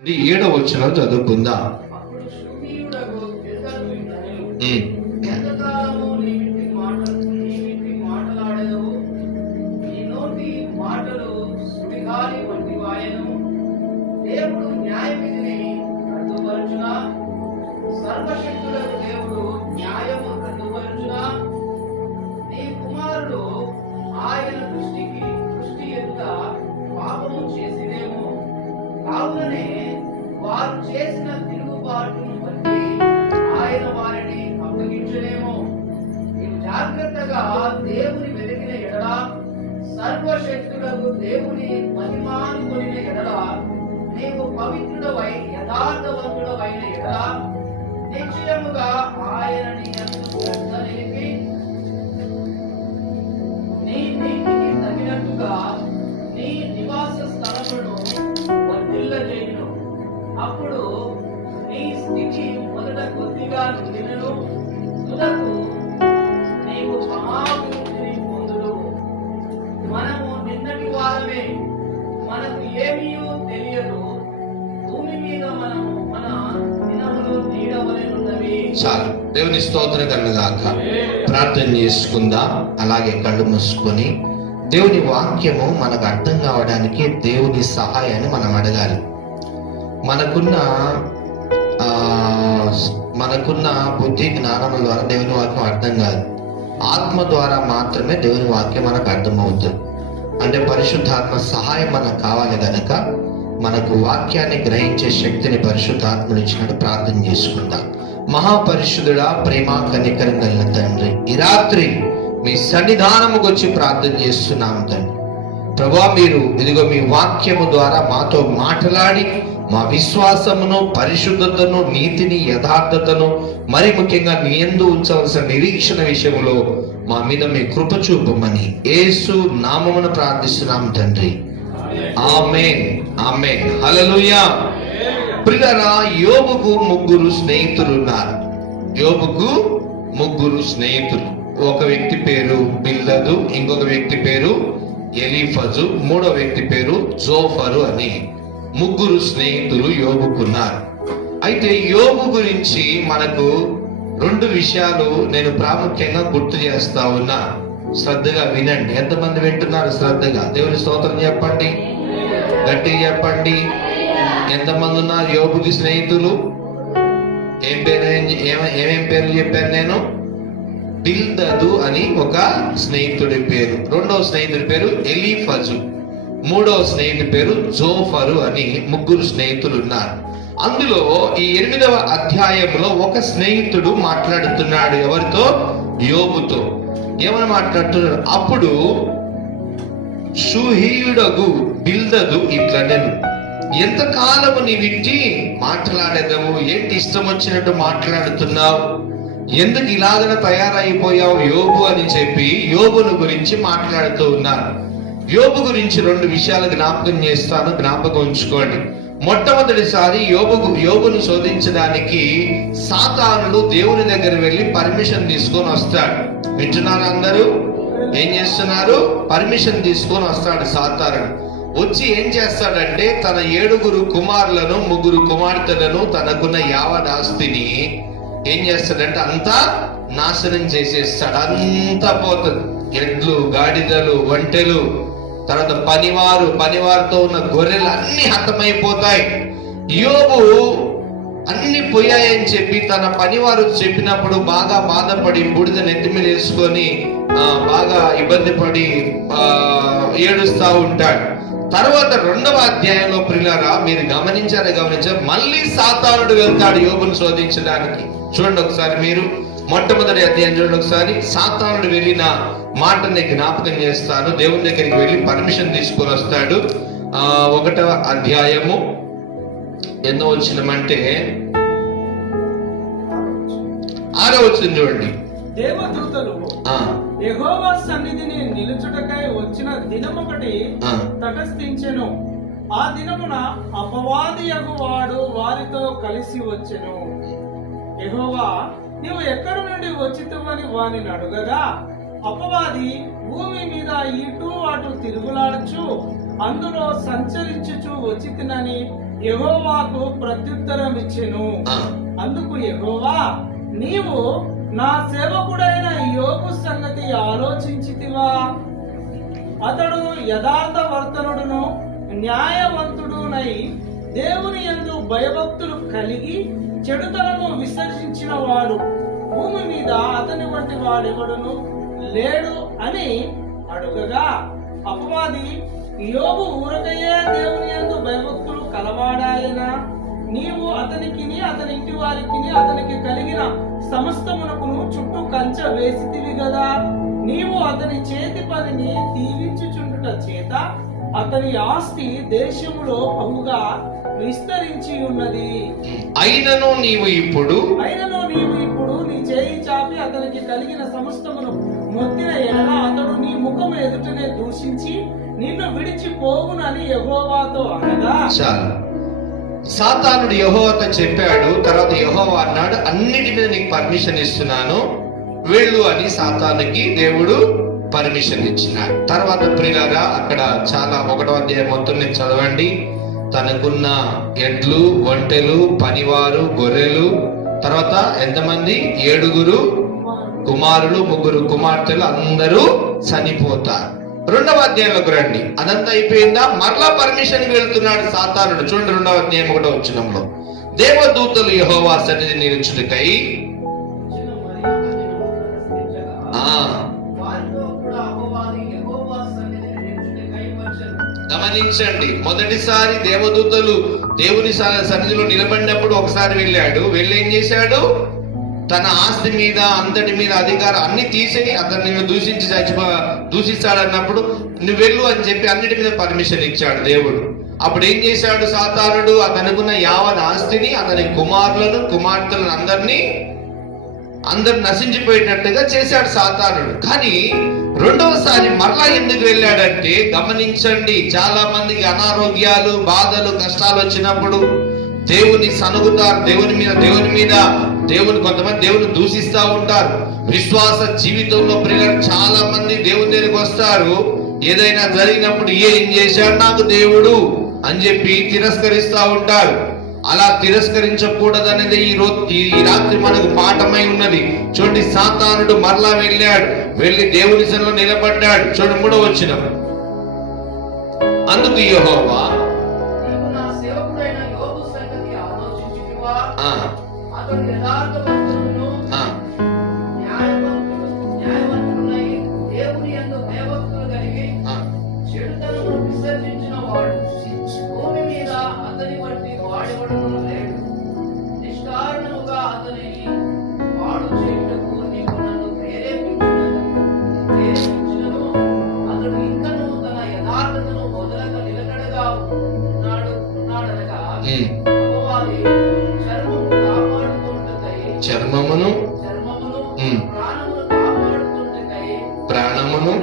7వ వచనం చదువుకుందాం. అప్పుడు శూన్యుడగు బిల్దదు ఇట్లనెను, ఉమ్. ఎంతకాలము నీ ఇంటి మాటలాడెదవు? నీ నోటి మాటలు సుడిగాలి వంటి వాయను. దేవుడు న్యాయవిధిని రద్దుపరచునా? సర్వశక్తులకు దేవుడు న్యాయము రద్దుపరచునా? నీ కుమారుడు ఆయన దృష్టి ఎదుట పాపము చేసినేమో, కావుననే వారు చేసిన తిరుగుబాటును బట్టి ఆయన వారిని అప్పగించలేమో. నీవు జాగ్రత్తగా దేవుని వెతికిన ఎడల, సర్వశక్తులకు దేవుని మహిమానుకొనిన ఎడల, నీవు పవిత్రుడవై యథార్థవంతుడవైన ఎడల, నిశ్చయముగా ఆయన నీ యందు శ్రద్ధ నిలిపి నీ నీతికి తగినట్టుగా నీ నివాస స్థలమును వర్ధిల్లజేయును. అప్పుడు నీ స్థితి మొదట కొద్దిగా నిలినను, తుదకు నీవు మహాభివృద్ధిని పొందుదువు. మనము నిన్నటి వారమే, మనకు ఏమీయూ తెలియదు. భూమి మీద మనము మన దినములు నీడవలెనున్నవి. చాలు. దేవుని స్తోత్రం కలుగుగాక. ప్రార్థన చేసుకుందాం. అలాగే కళ్ళు మూసుకొని దేవుని వాక్యము మనకు అర్థం కావడానికి దేవుని సహాయాన్ని మనం అడగాలి. మనకున్న బుద్ధి జ్ఞానం ద్వారా దేవుని వాక్యం అర్థం కాదు. ఆత్మ ద్వారా మాత్రమే దేవుని వాక్యం మనకు అర్థమవుతుంది. అంటే పరిశుద్ధాత్మ సహాయం మనకు కావాలి గనక మనకు వాక్యాన్ని గ్రహించే శక్తిని పరిశుద్ధాత్మను ఇచ్చినట్టు ప్రార్థన చేసుకుందాం. మహాపరిశుద్ధుడా, ప్రేమ కనికరం కలిగిన తండ్రి, ఈ రాత్రి మీ సన్నిధానముకు వచ్చి ప్రార్థన చేస్తున్నాం తండ్రి. ప్రభా, మీరు ఇదిగో మీ వాక్యము ద్వారా మాతో మాట్లాడి మా విశ్వాసమును, పరిశుద్ధతను, నీతిని, యథార్థతను, మరి ముఖ్యంగా నీ యందు ఉంచవలసిన నిరీక్షణ విషయంలో మా మీద మీ కృప చూపమని యేసు నామమున ప్రార్థిస్తున్నాం తండ్రి. ఆమేన్, ఆమేన్, హల్లెలూయా. ప్రియులారా, యోబుకు 3 స్నేహితులు ఉన్నారు. యోబుకు 3 స్నేహితులు. ఒక వ్యక్తి పేరు బిల్దదు, ఇంకొక వ్యక్తి పేరు ఎలీఫజు, మూడో వ్యక్తి పేరు జోఫరు అని 3 స్నేహితులు యోబుకున్నారు. అయితే యోబు గురించి మనకు 2 విషయాలు నేను ప్రాముఖ్యంగా గుర్తు చేస్తా ఉన్నా. శ్రద్ధగా వినండి. ఎంతమంది వింటున్నారు శ్రద్ధగా? దేవుని స్తోత్రం చెప్పండి, గట్టిగా చెప్పండి. ఎంతమంది ఉన్నారు యోబుకి స్నేహితులు? ఏమేం పేర్లు చెప్పాను నేను? బిల్దదు అని ఒక స్నేహితుడి పేరు, రెండవ స్నేహితుడి పేరు ఎలీఫజు, మూడవ స్నేహితుడి పేరు జోఫరు అని 3 స్నేహితులు ఉన్నారు. అందులో ఈ 8వ అధ్యాయంలో ఒక స్నేహితుడు మాట్లాడుతున్నాడు. ఎవరితో? యోబుతో. ఏమని మాట్లాడుతున్నాడు? అప్పుడు షూహీయుడగు బిల్దదు ఇట్లనెను, ఎంతకాలము నీవిట్టి మాట్లాడేదవు? ఏంటి ఇష్టం వచ్చినట్టు మాట్లాడుతున్నావు? ఎందుకు ఇలాగన తయారైపోయావు యోబు అని చెప్పి యోబును గురించి మాట్లాడుతూ ఉన్నారు. యోబు గురించి 2 విషయాలు జ్ఞాపకం చేస్తాను, జ్ఞాపకం ఉంచుకోండి. మొట్టమొదటిసారి యోబును శోధించడానికి సాతానుడు దేవుని దగ్గర వెళ్ళి పర్మిషన్ తీసుకొని వస్తాడు. వింటున్నారు అందరూ? ఏం చేస్తున్నారు? పర్మిషన్ తీసుకొని వస్తాడు సాతానుడు. వచ్చి ఏం చేస్తాడంటే తన 7 కుమారులను 3 కుమార్తెలను తనకున్న యావదాస్తిని ఏం చేస్తాడంటే అంతా నాశనం చేసేస్తాడు. అంతా పోతుంది. ఎడ్లు, గాడిదలు, ఒంటెలు, తర్వాత పనివారితో ఉన్న గొర్రెలు అన్ని హతమైపోతాయి. యోబు అన్ని పోయాయని చెప్పి తన పనివారు చెప్పినప్పుడు బాగా బాధపడి బూడిద నెత్తిమీద వేసుకొని బాగా ఇబ్బంది పడి ఏడుస్తా ఉంటాడు. తర్వాత 2వ అధ్యాయంలో ప్రియులారా, మీరు గమనించారు, మళ్ళీ సాతానుడు వెళ్తాడు యోబును శోధించడానికి. చూడండి ఒకసారి, మీరు మొట్టమొదటి అధ్యాయం చూడండి ఒకసారి. సాతానుడు వెళ్ళిన మాటని జ్ఞాపకం చేస్తాను. దేవుని దగ్గరికి వెళ్ళి పర్మిషన్ తీసుకొని వస్తాడు. 1వ అధ్యాయము ఎన్నో వచనమంటే 6వ వచనం చూడండి. దేవదూతలు యెహోవా సన్నిధిని నిలుచుటకై వచ్చిన దినమొకటి తటస్థించెను. ఆ దినమున అపవాదియగు వాడు వారితో కలిసి వచ్చెను. యెహోవా, నీవు ఎక్కడి నుండి వచ్చితివని వానిని అడుగగా, అపవాది భూమి మీద ఇటు అటు తిరుగులాడుచు అందులో సంచరించుచు వచ్చితినని యెహోవాకు ప్రత్యుత్తరం ఇచ్చెను. ఆ, అందుకు యెహోవా, నీవు నా సేవకుడైన యోబు సంగతి ఆలోచించితివా? అతడు యథార్థవర్తనుడును న్యాయవంతుడునై దేవుని యందు భయభక్తులు కలిగి చెడుతనము విసర్జించిన వాడు. భూమి మీద అతని వంటి వాడెవడును లేడు అని అడుగగా, అపవాది, యోబు ఊరకయే దేవుని యందు భయభక్తులు కలవాడాయన. నీవు అతనికిని అతని ఇంటి వారికిని అతనికి కలిగిన సమస్తమునకును చుట్టూ కంచె వేసితివి గదా. నీవు అతని చేతి పనిని దీవించుచుండుట చేత అతని ఆస్తి దేశములో బహుగా విస్తరించి ఉన్నది. అయినను నీవు ఇప్పుడు నీ చేయి చాపి అతనికి కలిగిన సమస్తమును మొత్తిన ఎడల అతడు నీ ముఖము ఎదుటనే దూషించి నిన్ను విడిచిపోవునని యెహోవాతో అనగా, చాలు. సాతానుడు యెహోవాతో చెప్పాడు. తర్వాత యెహోవా అన్నాడు, అన్నిటి మీద నీకు పర్మిషన్ ఇస్తున్నాను, వెళ్ళు అని సాతానుకి దేవుడు పర్మిషన్ ఇచ్చినాడు. తర్వాత ప్రియులారా, అక్కడ చాలా 1వ అధ్యాయం మొత్తం నేను చదవండి. తనకున్న ఎడ్లు, ఒంటెలు, పనివారు, గొర్రెలు, తర్వాత ఎంతమంది? 7 కుమారులు, 3 కుమార్తెలు, అందరూ చనిపోతారు. 2వ అధ్యాయంలోకి రండి. అదంతా అయిపోయిందా? మరలా పర్మిషన్ వెళ్తున్నాడు సాతానుడు. చూడండి 2వ అధ్యాయం 1వ వచనంలో, దేవదూతలు యెహోవా సన్నిధి నిలుచుటకై గమనించండి. మొదటిసారి దేవదూతలు దేవుని సన్నిధిలో నిలబడినప్పుడు ఒకసారి వెళ్ళాడు. వెళ్ళి ఏం చేశాడు? తన ఆస్తి మీద, అంతటి మీద అధికారం అన్ని తీసేయి, అతను నిన్ను దూషిస్తాడు అన్నప్పుడు నువ్వు వెళ్ళు అని చెప్పి అన్నిటి మీద పర్మిషన్ ఇచ్చాడు దేవుడు. అప్పుడు ఏం చేశాడు సాతానుడు? అతనుకున్న యావన్ ఆస్తిని, అతని కుమారులను, కుమార్తెలను అందరు నశించిపోయేటట్టుగా చేశాడు సాతానుడు. కానీ 2వసారి మరలా ఎందుకు వెళ్ళాడంటే, గమనించండి, చాలా మందికి అనారోగ్యాలు, బాధలు, కష్టాలు వచ్చినప్పుడు దేవుని సనుగుతారు. కొంతమంది దేవుని దూషిస్తా ఉంటారు. విశ్వాస జీవితంలో ప్రియులు చాలా మంది దేవుని దగ్గరికి వస్తారు. ఏదైనా జరిగినప్పుడు ఏం చేశాడు నాకు దేవుడు అని చెప్పి తిరస్కరిస్తా ఉంటారు. అలా తిరస్కరించకూడదనేది ఈ రాత్రి మనకు పాఠమై ఉన్నది. చూడండి, సాతానుడు మరలా వెళ్ళాడు. వెళ్ళి దేవుని సన్నిధిలో నిలబడ్డాడు. చూడండి 3వ వచనం, అందుకు యెహోవా, విసర్జించిన వాడు భూమి మీద అతని వంటి వాడెవడును లేడు. నిష్కారణముగా అతనిని వాడు చేయుటకు నీవు నన్ను ప్రేరేపించినను అతడు ఇంకను తన యథార్థతను వదలక నిలకడగా ఉన్నాడనగా, అపవాది చర్మమును ప్రాణమును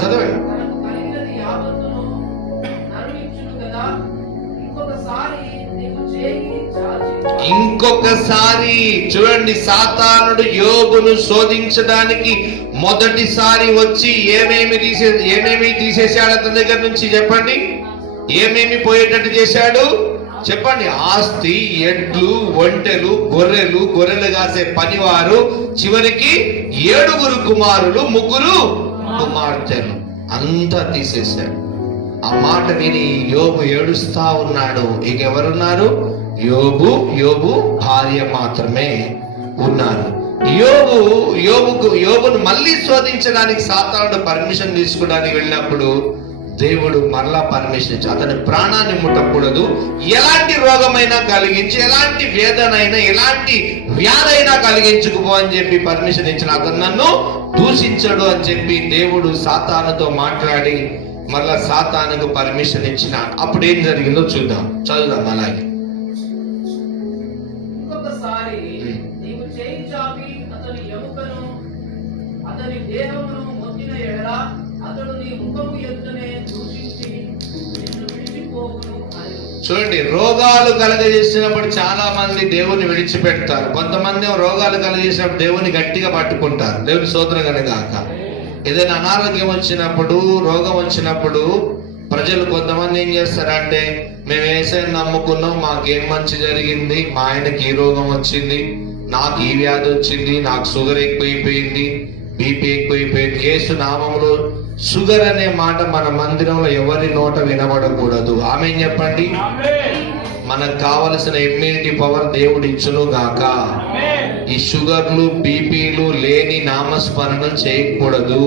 చదవండి. ఇంకొకసారి చూడండి, సాతానుడు యోబును శోధించడానికి మొదటిసారి వచ్చి ఏమేమి తీసేశాడు అతని దగ్గర నుంచి? చెప్పండి, ఏమేమి పోయేటట్టు చేశాడు? చెప్పండి. ఆస్తి, ఎడ్లు, ఒంటెలు, గొర్రెలు కాసే పనివారు, చివరికి 7 కుమారులు, 3 కుమార్తెలు, అంతా తీసేశాడు. ఆ మాట విని యోబు ఏడుస్తా ఉన్నాడు. ఇక ఎవరున్నారు? యోబు భార్య మాత్రమే ఉన్నారు. యోబును మళ్ళీ శోధించడానికి సాతానుడు పర్మిషన్ తీసుకోవడానికి వెళ్ళినప్పుడు దేవుడు మరలా పర్మిషన్ ఇచ్చి, అతని ప్రాణాన్ని ముట్టకూడదు, ఎలాంటి రోగమైనా కలిగించి, ఎలాంటి వేదనైనా, ఎలాంటి వ్యాధైనా కలిగించుకుపో అని చెప్పి పర్మిషన్ ఇచ్చిన, అతను నన్ను దూషించడు అని చెప్పి దేవుడు సాతానుతో మాట్లాడి మరలా సాతానుకు పర్మిషన్ ఇచ్చిన. అప్పుడు ఏం జరిగిందో చదువుదాం. అలాగే ఇంకొకసారి నీవు చేయి చాపి అతని ఎముకను, అతని దేహమును మొత్తిన ఎడల అతడు నీ ముఖము ఎదుటనే దూషించి నిన్ను విడిచిపోవును అని. చూడండి, రోగాలు కలగజేసినప్పుడు చాలా మంది దేవుని విడిచిపెడతారు. కొంతమంది రోగాలు కలగజేసినప్పుడు దేవుని గట్టిగా పట్టుకుంటారు. దేవుని స్తోత్రం కలగాక. ఏదైనా అనారోగ్యం వచ్చినప్పుడు, రోగం వచ్చినప్పుడు ప్రజలు కొంతమంది ఏం చేస్తారంటే, మేము యేసయ్యను నమ్ముకున్నాం, మాకేం మంచి జరిగింది, మా ఆయనకి ఈ రోగం వచ్చింది, నాకు ఈ వ్యాధి వచ్చింది, నాకు షుగర్ ఎక్కువైపోయింది, బీపీ ఎక్కువైపోయింది. యేసు నామములో షుగర్ అనే మాట మన మందిరంలో ఎవరి నోట వినబడకూడదు. ఆమె చెప్పండి. మనకు కావలసిన ఇమ్యూనిటీ పవర్ దేవుడు ఇచ్చును గాక. ఈ షుగర్లు బీపీలు లేని నామస్మరణ చేయకూడదు.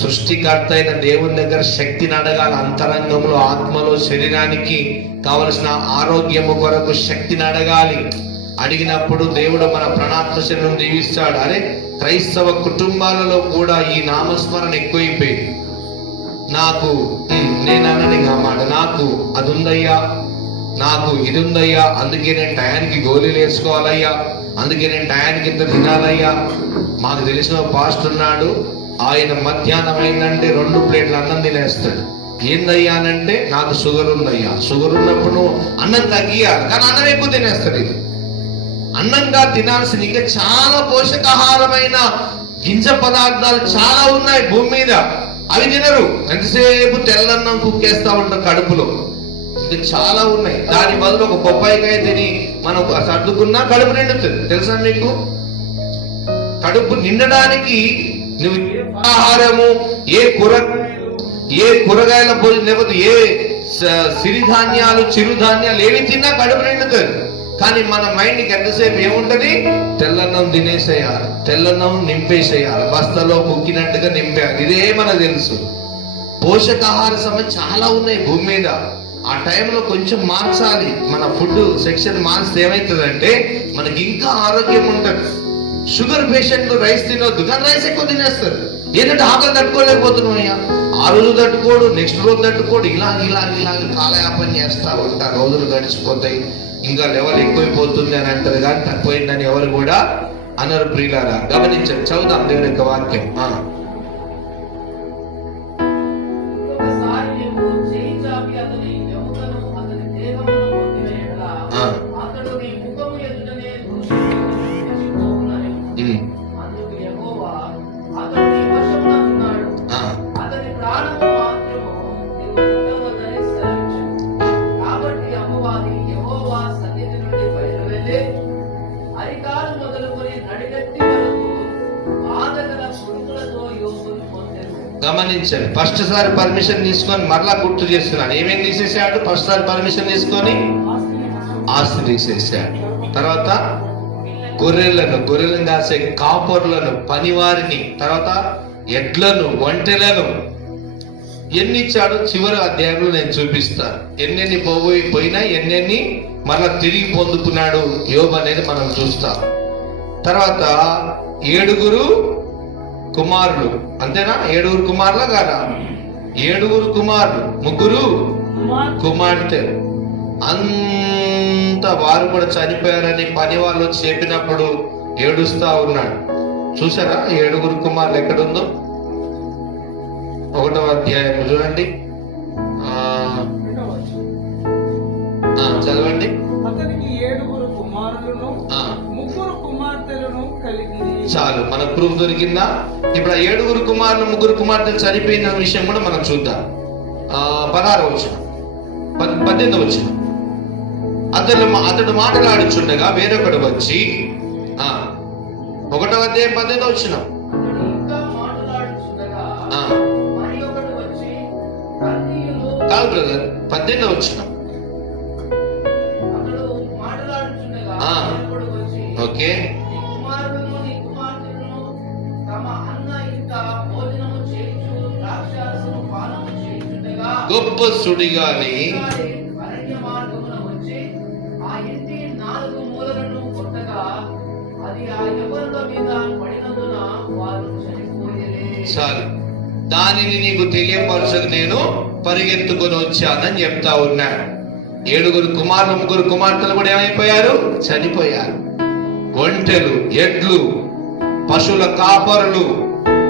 సృష్టికర్త అయిన దేవుని దగ్గర శక్తిని అడగాలి. అంతరంగంలో, ఆత్మలో, శరీరానికి కావలసిన ఆరోగ్యము కొరకు శక్తిని అడగాలి. అడిగినప్పుడు దేవుడు మన ప్రణాత్మశను దీవిస్తాడు. అరే, క్రైస్తవ కుటుంబాలలో కూడా ఈ నామస్మరణ ఎక్కువైపోయింది. నాకు నేను అన్నది మాట, నాకు అది ఉందయ్యా, నాకు ఇది ఉందయ్యా, అందుకే నేను టయానికి గోళీలు వేసుకోవాలయ్యా, అందుకే నేను టయానికి ఇంత తినాలయ్యా. మాకు తెలిసిన పాస్టర్ ఉన్నాడు, ఆయన మధ్యాహ్నం అయిందంటే 2 ప్లేట్లు అన్నం తినేస్తాడు. ఏందయ్యా అనంటే, నాకు షుగర్ ఉందయ్యా. షుగర్ ఉన్నప్పుడు నువ్వు అన్నం తగ్గియాలి, కానీ అన్నం ఎక్కువ తినేస్తాడు. ఇది అన్నంగా తినాల్సింది. ఇంకా చాలా పోషకాహారమైన గింజ పదార్థాలు చాలా ఉన్నాయి భూమి మీద, అవి తినరు. ఎంతసేపు తెల్లన్నం కుక్కేస్తా ఉంటారు కడుపులో. ఇంకా చాలా ఉన్నాయి. దాని బదులు ఒక బొప్పాయికాయ తిని మనం సర్దుకున్నా కడుపు నిండుతుంది. తెలుసా మీకు? కడుపు నిండడానికి నువ్వు ఆహారము, ఏ కూరగాయల భోజనం, లేకపోతే ఏ సిరిధాన్యాలు, చిరుధాన్యాలు ఏవి తిన్నా కడుపు నిండుతుంది. కానీ మన మైండ్కి ఎంతసేపు ఏముంటది? తెల్లన్నం తినేసేయాలి, తెల్లన్నం నింపేసేయాలి, బస్తలో కుక్కినట్టుగా నింపేయాలి. ఇదే మనకు తెలుసు. పోషకాహార సమస్య చాలా ఉన్నాయి భూమి మీద. ఆ టైంలో కొంచెం మార్చాలి. మన ఫుడ్ సెక్షన్ మార్చితే ఏమవుతుందంటే మనకి ఇంకా ఆరోగ్యం ఉంటుంది. షుగర్ పేషెంట్లు రైస్ తినొద్దు, కానీ రైస్ ఎక్కువ తినేస్తారు. ఏంటంటే ఆకలి తట్టుకోలేకపోతున్నాం అయ్యా. ఆ రోజు తట్టుకోడు, నెక్స్ట్ రోజు తట్టుకోడు, ఇలా కాలయాపన చేస్తా ఉంటారు. రోజులు గడిచిపోతాయి, ఇంకా లెవెల్ ఎక్కువైపోతుంది అని అంటారు, కానీ తక్కువైందని ఎవరు కూడా అనరు. ప్రియులారా, గమనించండి. చదువుదాం దేవుని యొక్క వాక్యం. ఒకసారి నీవు చేయి చాపి అతని ఎముకను, అతని దేహమును మొత్తిన యెడల, అతడు నీ ముఖము ఎదుటనే దూషించుకొనునని. అందుకు యెహోవా అతడు నీ వశమున ఉన్నాడు, అతని ప్రాణము మాత్రము నీవు ముట్టవద్దని సెలవిచ్చాను. కాబట్టి అమ్మవారి యెహోవా సన్నిధి నుండి బయలువెళ్ళి అరికాలు మొదలుకొని నడిగట్టి వరకు బాధగల పురుగులతో యోగును పొందెను. గమనించండి. ఫస్ట్ సారి పర్మిషన్ తీసుకొని మరలా గుర్తు చేస్తున్నాడు. ఏమేమి తీసేసాడు? ఫస్ట్ సారి పర్మిషన్ తీసుకొని ఆస్తి తీసేసాడు. తర్వాత గొర్రెలను కాసే కాపరులను, పనివారిని, తర్వాత ఎడ్లను, ఒంటెలను ఎన్ని ఇచ్చాడు చివరి అధ్యాయంలో నేను చూపిస్తాను. ఎన్నెన్ని పోయినా ఎన్నెన్ని మరలా తిరిగి పొందుకున్నాడు యోబు అనేది మనం చూస్తాం. తర్వాత 7 కుమారులు, అంతేనా? 7 కుమారులా కాదా? 7 కుమారులు, 3 కుమార్తెలు. అంత వారు కూడా చనిపోయారని పని వాళ్ళు వచ్చి చెప్పినప్పుడు ఏడుస్తా ఉన్నాడు. చూసారా 7 కుమారులు ఎక్కడుందో? 1వ అధ్యాయం చూడండి, చదవండి. అతనికి 7 కుమారులను 3 కుమార్తెలను కలిగి. చాలు, మన ప్రూఫ్ దొరికిందా? ఇప్పుడు 7 కుమారులు 3 కుమార్తెలు చనిపోయిన విషయం కూడా మనం చూద్దాం. 16వ వచనం, 18వ వచనం. అతడు మాట్లాడుచుండగా వేరొకడు వచ్చి, 1వ అధ్యాయం 18వ వచనం. కాదు బ్రదర్, 18వ వచనం. ఓకే. గొప్ప సుడిగాలి చాలు, దానిని నీకు తెలియపరచకు నేను పరిగెత్తుకొని వచ్చానని చెప్తా ఉన్నాడు. 7 కుమారులు 3 కుమార్తెలు కూడా ఏమైపోయారు? చనిపోయారు. ఒంటెలు, ఎడ్లు, పశువుల కాపరులు,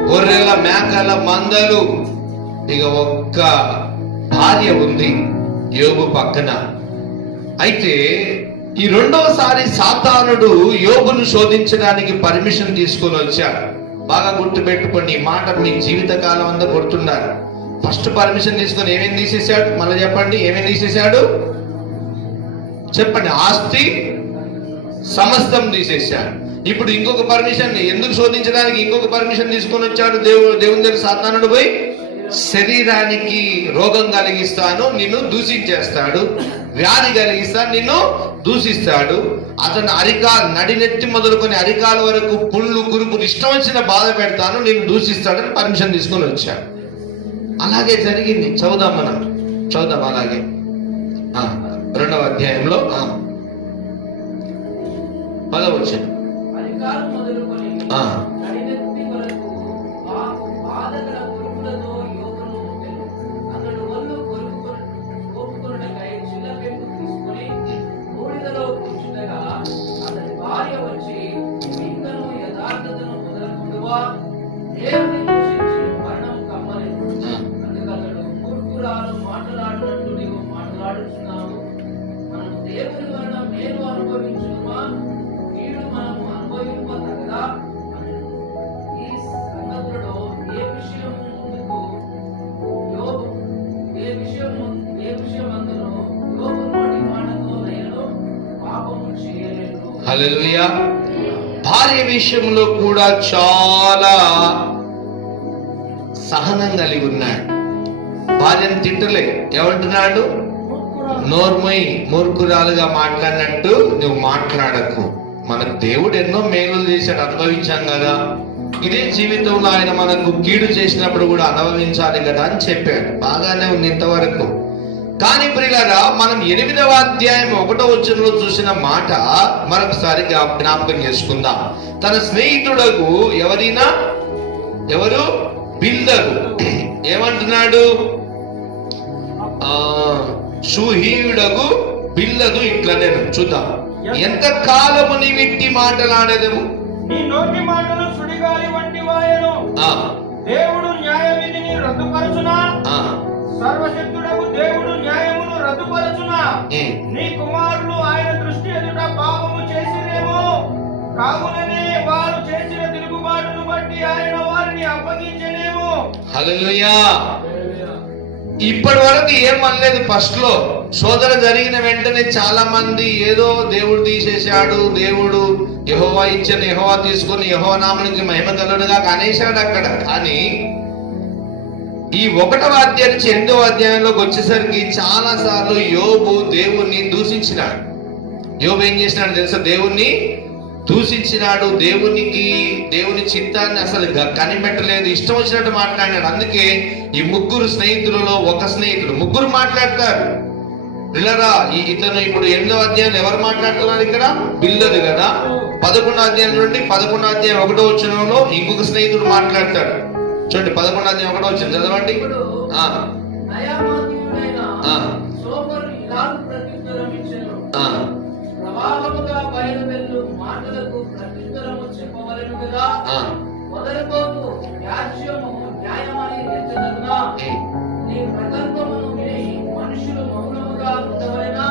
గొర్రెల మేకల మందలు, ఇక ఒక్క భార్య ఉంది యోబు పక్కన. అయితే ఈ 2వసారి సాతానుడు యోబును శోధించడానికి పర్మిషన్ తీసుకొని వచ్చాడు. బాగా గుర్తుపెట్టుకోండి, ఈ మాట మీ జీవిత కాలం అంతా గుర్తుండాలి. ఫస్ట్ పర్మిషన్ తీసుకొని ఏమేమి తీసేశాడు? మళ్ళీ చెప్పండి, ఏమేమి తీసేశాడు చెప్పండి. ఆస్తి సమస్తం తీసేశాడు. ఇప్పుడు ఇంకొక పర్మిషన్, ఎందుకు శోధించడానికి ఇంకొక పర్మిషన్ తీసుకొని వచ్చాడు దేవుని దగ్గర సాతానుడు పోయి, శరీరానికి రోగం కలిగిస్తాను, నిన్ను దూషించేస్తాడు, వ్యాధి కలిగిస్తాను, నిన్ను దూషిస్తాడు. అతను నడినెత్తి మొదలుకొని అరికాల వరకు పుళ్ళు కురుపులు ఇష్టం వచ్చిన బాధ పెడతాను, నిన్ను దూషిస్తాడని పర్మిషన్ తీసుకొని వచ్చాడు. అలాగే జరిగింది. చదువుదాం అలాగే 2వ అధ్యాయంలో 10వ వచనం. అధికారం మొదలుకొని నడినెత్తి వరకు బాధగల కొరుకులతో యోగును ముట్టెను. అతడు ఒళ్ళు కొరుకుకొనుటకై చిల్లపెంకు తీసుకొని బూడిదలో కూర్చుండగా అతని భార్య వచ్చి, ఇంకను యథార్థతను మొదలుకుందువా? దేవుని దూషించి మరణం కమ్మలేదు. అందుకతడు, మూర్ఖురాలు మాట్లాడినట్టు నీవు మాట్లాడుచున్నావు. మనము దేవుని వలన మేలు అనుభవించుమా, కీడు మనము అనుభవింపతగదా? ఈ సంగతులలో ఏ విషయమందును యోబు నోటి మాటతో నేను పాపము చేయలేదు. హల్లెలూయా. భార్య విషయంలో కూడా చాలా సహనం కలిగి ఉన్నాడు. భార్యను తిట్టలే. ఏమంటున్నాడు? నోర్మై, మూర్ఖురాలుగా మాట్లాడినట్టు నువ్వు మాట్లాడకు. మనకు దేవుడు ఎన్నో మేలులు చేశాడు, అనుభవించాం కదా. ఇదే జీవితంలో ఆయన మనకు కీడు చేసినప్పుడు కూడా అనుభవించాలి కదా అని చెప్పాడు. బాగానే ఉంది ఇంతవరకు. కానీ ప్రియులారా, మనం 8వ అధ్యాయం 1వ వచనంలో చూసిన మాట మరొకసారి జ్ఞాపకం చేసుకుందాం. తన స్నేహితుడకు ఎవరు బిల్దరు ఏమంటున్నాడు? షూహీయుడకు బిల్దదు ఇట్లా నేను చూద్దాం. ఎంత కాలము నీ విట్టి మాటలాడేదము? నీ నోటి మాటలు సుడిగాలి వంటి వాయను. దేవుడు న్యాయ విధిని రద్దుపరచునా? సర్వశక్తుడకు దేవుడు న్యాయమును రద్దుపరచునా? నీ కుమారులు ఆయన దృష్టి ఎదుట పాపము చేసిరేమో, కావుననే వారు చేసిన తిరుగుబాటును బట్టి ఆయన వారిని అప్పగించలేమో. హల్లెలూయా. ఇప్పటి వరకు ఏం అనలేదు. ఫస్ట్ లో శోధన జరిగిన వెంటనే చాలా మంది ఏదో దేవుడు తీసేశాడు, దేవుడు యెహోవా ఇచ్చిన యెహోవా తీసుకుని యెహోవా నామానికి మహిమ కలుగునుగా అనేశాడు అక్కడ. కానీ ఈ 1వ అధ్యాయం నుంచి 8వ అధ్యాయంలోకి వచ్చేసరికి చాలా సార్లు యోబు దేవుణ్ణి దూషించినాడు. యోబు ఏం చేసినాడు తెలుసా? దేవుణ్ణి దూషించినాడు. దేవుని చిత్తాన్ని అసలు కనిపెట్టలేదు, ఇష్టం వచ్చినట్టు మాట్లాడినాడు. అందుకే ఈ 3 స్నేహితులలో ఒక స్నేహితుడు, 3 మాట్లాడతారు. పిల్లరా, ఇతను ఇప్పుడు 8వ అధ్యాయం ఎవరు మాట్లాడుతున్నారు ఇక్కడ? బిల్దదు కదా. 11వ అధ్యాయం నుండి 11వ అధ్యాయం 1వ వచనంలో ఇంకొక స్నేహితుడు మాట్లాడతాడు. చూడండి, 11వ అధ్యాయం 1వ వచనం చదవండి. ప్రవాహముగా బయలువెళ్ళు మాటలకు ప్రత్యుత్తరము చెప్పవలెను కదా. మొదలుకోకు వ్యాజ్యము న్యాయమని ఎంచదగునా? నీ ప్రకల్పమును విని మనుషులు మౌనముగా ఉండవలెనా?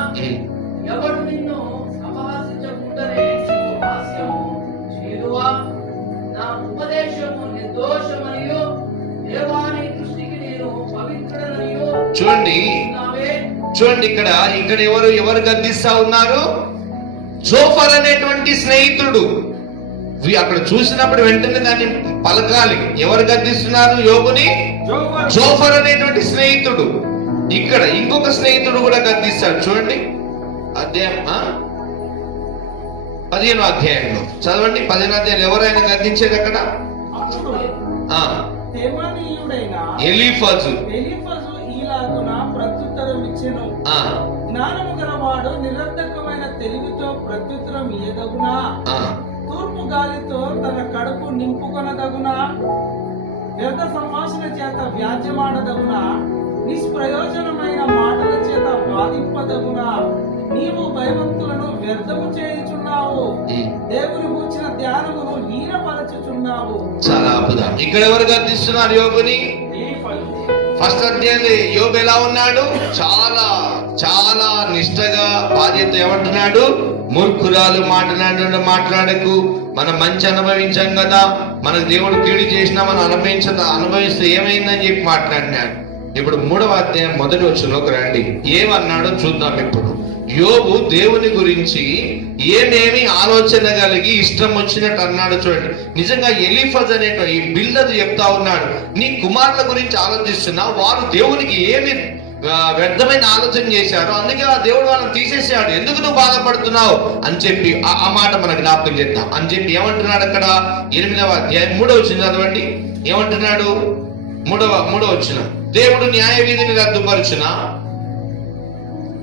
ఎవడు నిన్ను అపహాసించకుండానే హాస్యము చేయుదువా? నా ఉపదేశము నిర్దోషమనియు దేవాని దృష్టికి నేను పవిత్రుడననియు చూడండి ఇక్కడ ఎవరు గద్దిస్తా ఉన్నారు? జోఫర్ అనేటువంటి స్నేహితుడు. అక్కడ చూసినప్పుడు వెంటనే దాన్ని పలకాలి. ఎవరు గద్దిస్తున్నారు యోబుని? జోఫర్ అనేటువంటి స్నేహితుడు. ఇక్కడ ఇంకొక స్నేహితుడు కూడా గద్దిస్తాడు. చూడండి, అధ్యాయం 15వ అధ్యాయంలో చదవండి. 15వ అధ్యాయం ఎవరైనా గద్దించేది అక్కడ? ఎలీఫజు ఈలాగున ప్రత్యుత్తరం ఇచ్చెను. జ్ఞానము గలవాడు నిరర్ధకమైన తెలివితో ప్రత్యుత్తరం ఇయ్యదగునా? తూర్పు గాలితో తన కడుపు నింపుకొనదగునా? వ్యర్థ సంభాషణ చేత వ్యాజ్యమాడదగునా? నిష్ప్రయోజనమైన మాటల చేత వాదింపదగునా? నీవు భయభక్తులను వ్యర్థము చేయుచున్నావు, దేవుని కూర్చిన ధ్యానమును హీనపరచుచున్నావు. చాలా అద్భుతం. ఇక్కడ ఎవరు గద్దిస్తున్నారు యోబుని? ఫస్ట్ అధ్యాయంలో యోబు ఎలా ఉన్నాడు? చాలా నిష్ఠగా బాధ్యత. ఏమంటున్నాడు? మూర్ఖురాలు మాట్లాడకు, మనం మంచి అనుభవించాం కదా, మనకు దేవుడు కీడు చేసినా మనం అనుభవిస్తే ఏమైందని చెప్పి మాట్లాడినాడు. ఇప్పుడు 3వ అధ్యాయం 1వ వచనంలోకి రండి. ఏమన్నాడో చూద్దాం. ఇప్పుడు యోబు దేవుని గురించి ఏమేమి ఆలోచన కలిగి ఇష్టం వచ్చినట్టు అన్నాడు చూడండి. నిజంగా ఎలీఫజ్ అనే ఈ బిల్డర్ చెప్తా ఉన్నాడు, నీ కుమారుల గురించి ఆలోచిస్తున్నా, వారు దేవునికి ఏమి వ్యర్థమైన ఆలోచన చేశారు, అందుకే ఆ దేవుడు వాళ్ళని తీసేసాడు, ఎందుకు నువ్వు బాధపడుతున్నావు అని చెప్పి ఆ మాట మనకు జ్ఞాపకం చేద్దాం అని చెప్పి ఏమంటున్నాడు అక్కడ 8వ అధ్యాయం 3వ వచనం చదవండి. ఏమంటున్నాడు? 3వ వచనం, దేవుడు న్యాయ విధిని రద్దుపరచున.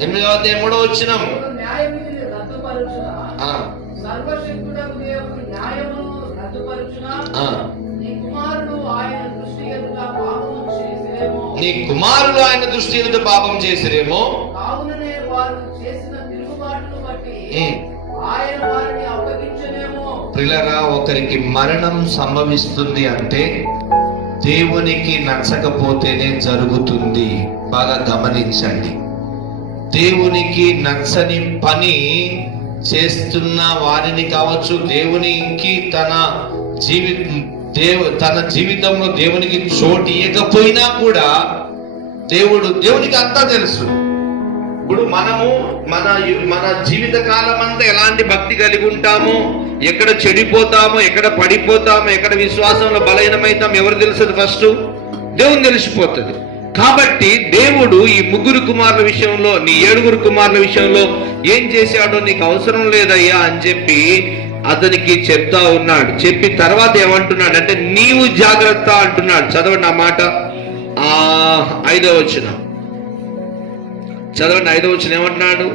8వ అధ్యాయం 3వ వచనం, న్యాయవిధిని రద్దుపరచునా, సర్వశక్తుడగు దేవుడు న్యాయమును రద్దుపరచునా, నీ కుమారుడు ఆయన దృష్టి ఎదుట పాపము చేసిరేమో, నీ కుమారులు ఆయన దృష్టి ఎదుట పాపం చేసిరేమో, కావుననే వారు చేసిన తిరుగుబాటును బట్టి ఆయన వారిని అప్పగించనేమో. ప్రియులారా, ఒకరికి మరణం సంభవిస్తుంది అంటే దేవునికి నచ్చకపోతేనే జరుగుతుంది. బాగా గమనించండి. దేవునికి నచ్చని పని చేస్తున్న వారిని కావచ్చు, దేవునికి తన జీవితంలో దేవునికి చోటు ఇవ్వకపోయినా కూడా దేవునికి అంతా తెలుసు. ఇప్పుడు మనము మన జీవిత కాలం అంతా ఎలాంటి భక్తి కలిగి ఉంటామో, ఎక్కడ చెడిపోతామో, ఎక్కడ పడిపోతామో, ఎక్కడ విశ్వాసంలో బలహీనమైతాం ఎవరు తెలుస్తుంది? ఫస్ట్ దేవుని తెలిసిపోతుంది. కాబట్టి దేవుడు ఈ 3 కుమారుల విషయంలో, నీ 7 కుమారుల విషయంలో ఏం చేశాడో నీకు అవసరం లేదయ్యా అని చెప్పి అతనికి చెప్తా ఉన్నాడు. చెప్పి తర్వాత ఏమంటున్నాడు అంటే, నీవు జాగ్రత్త అంటున్నాడు. చదవండి ఆ మాట. 5వ వచనం చదవండి. 5వ వచనం ఏమంటున్నాడు?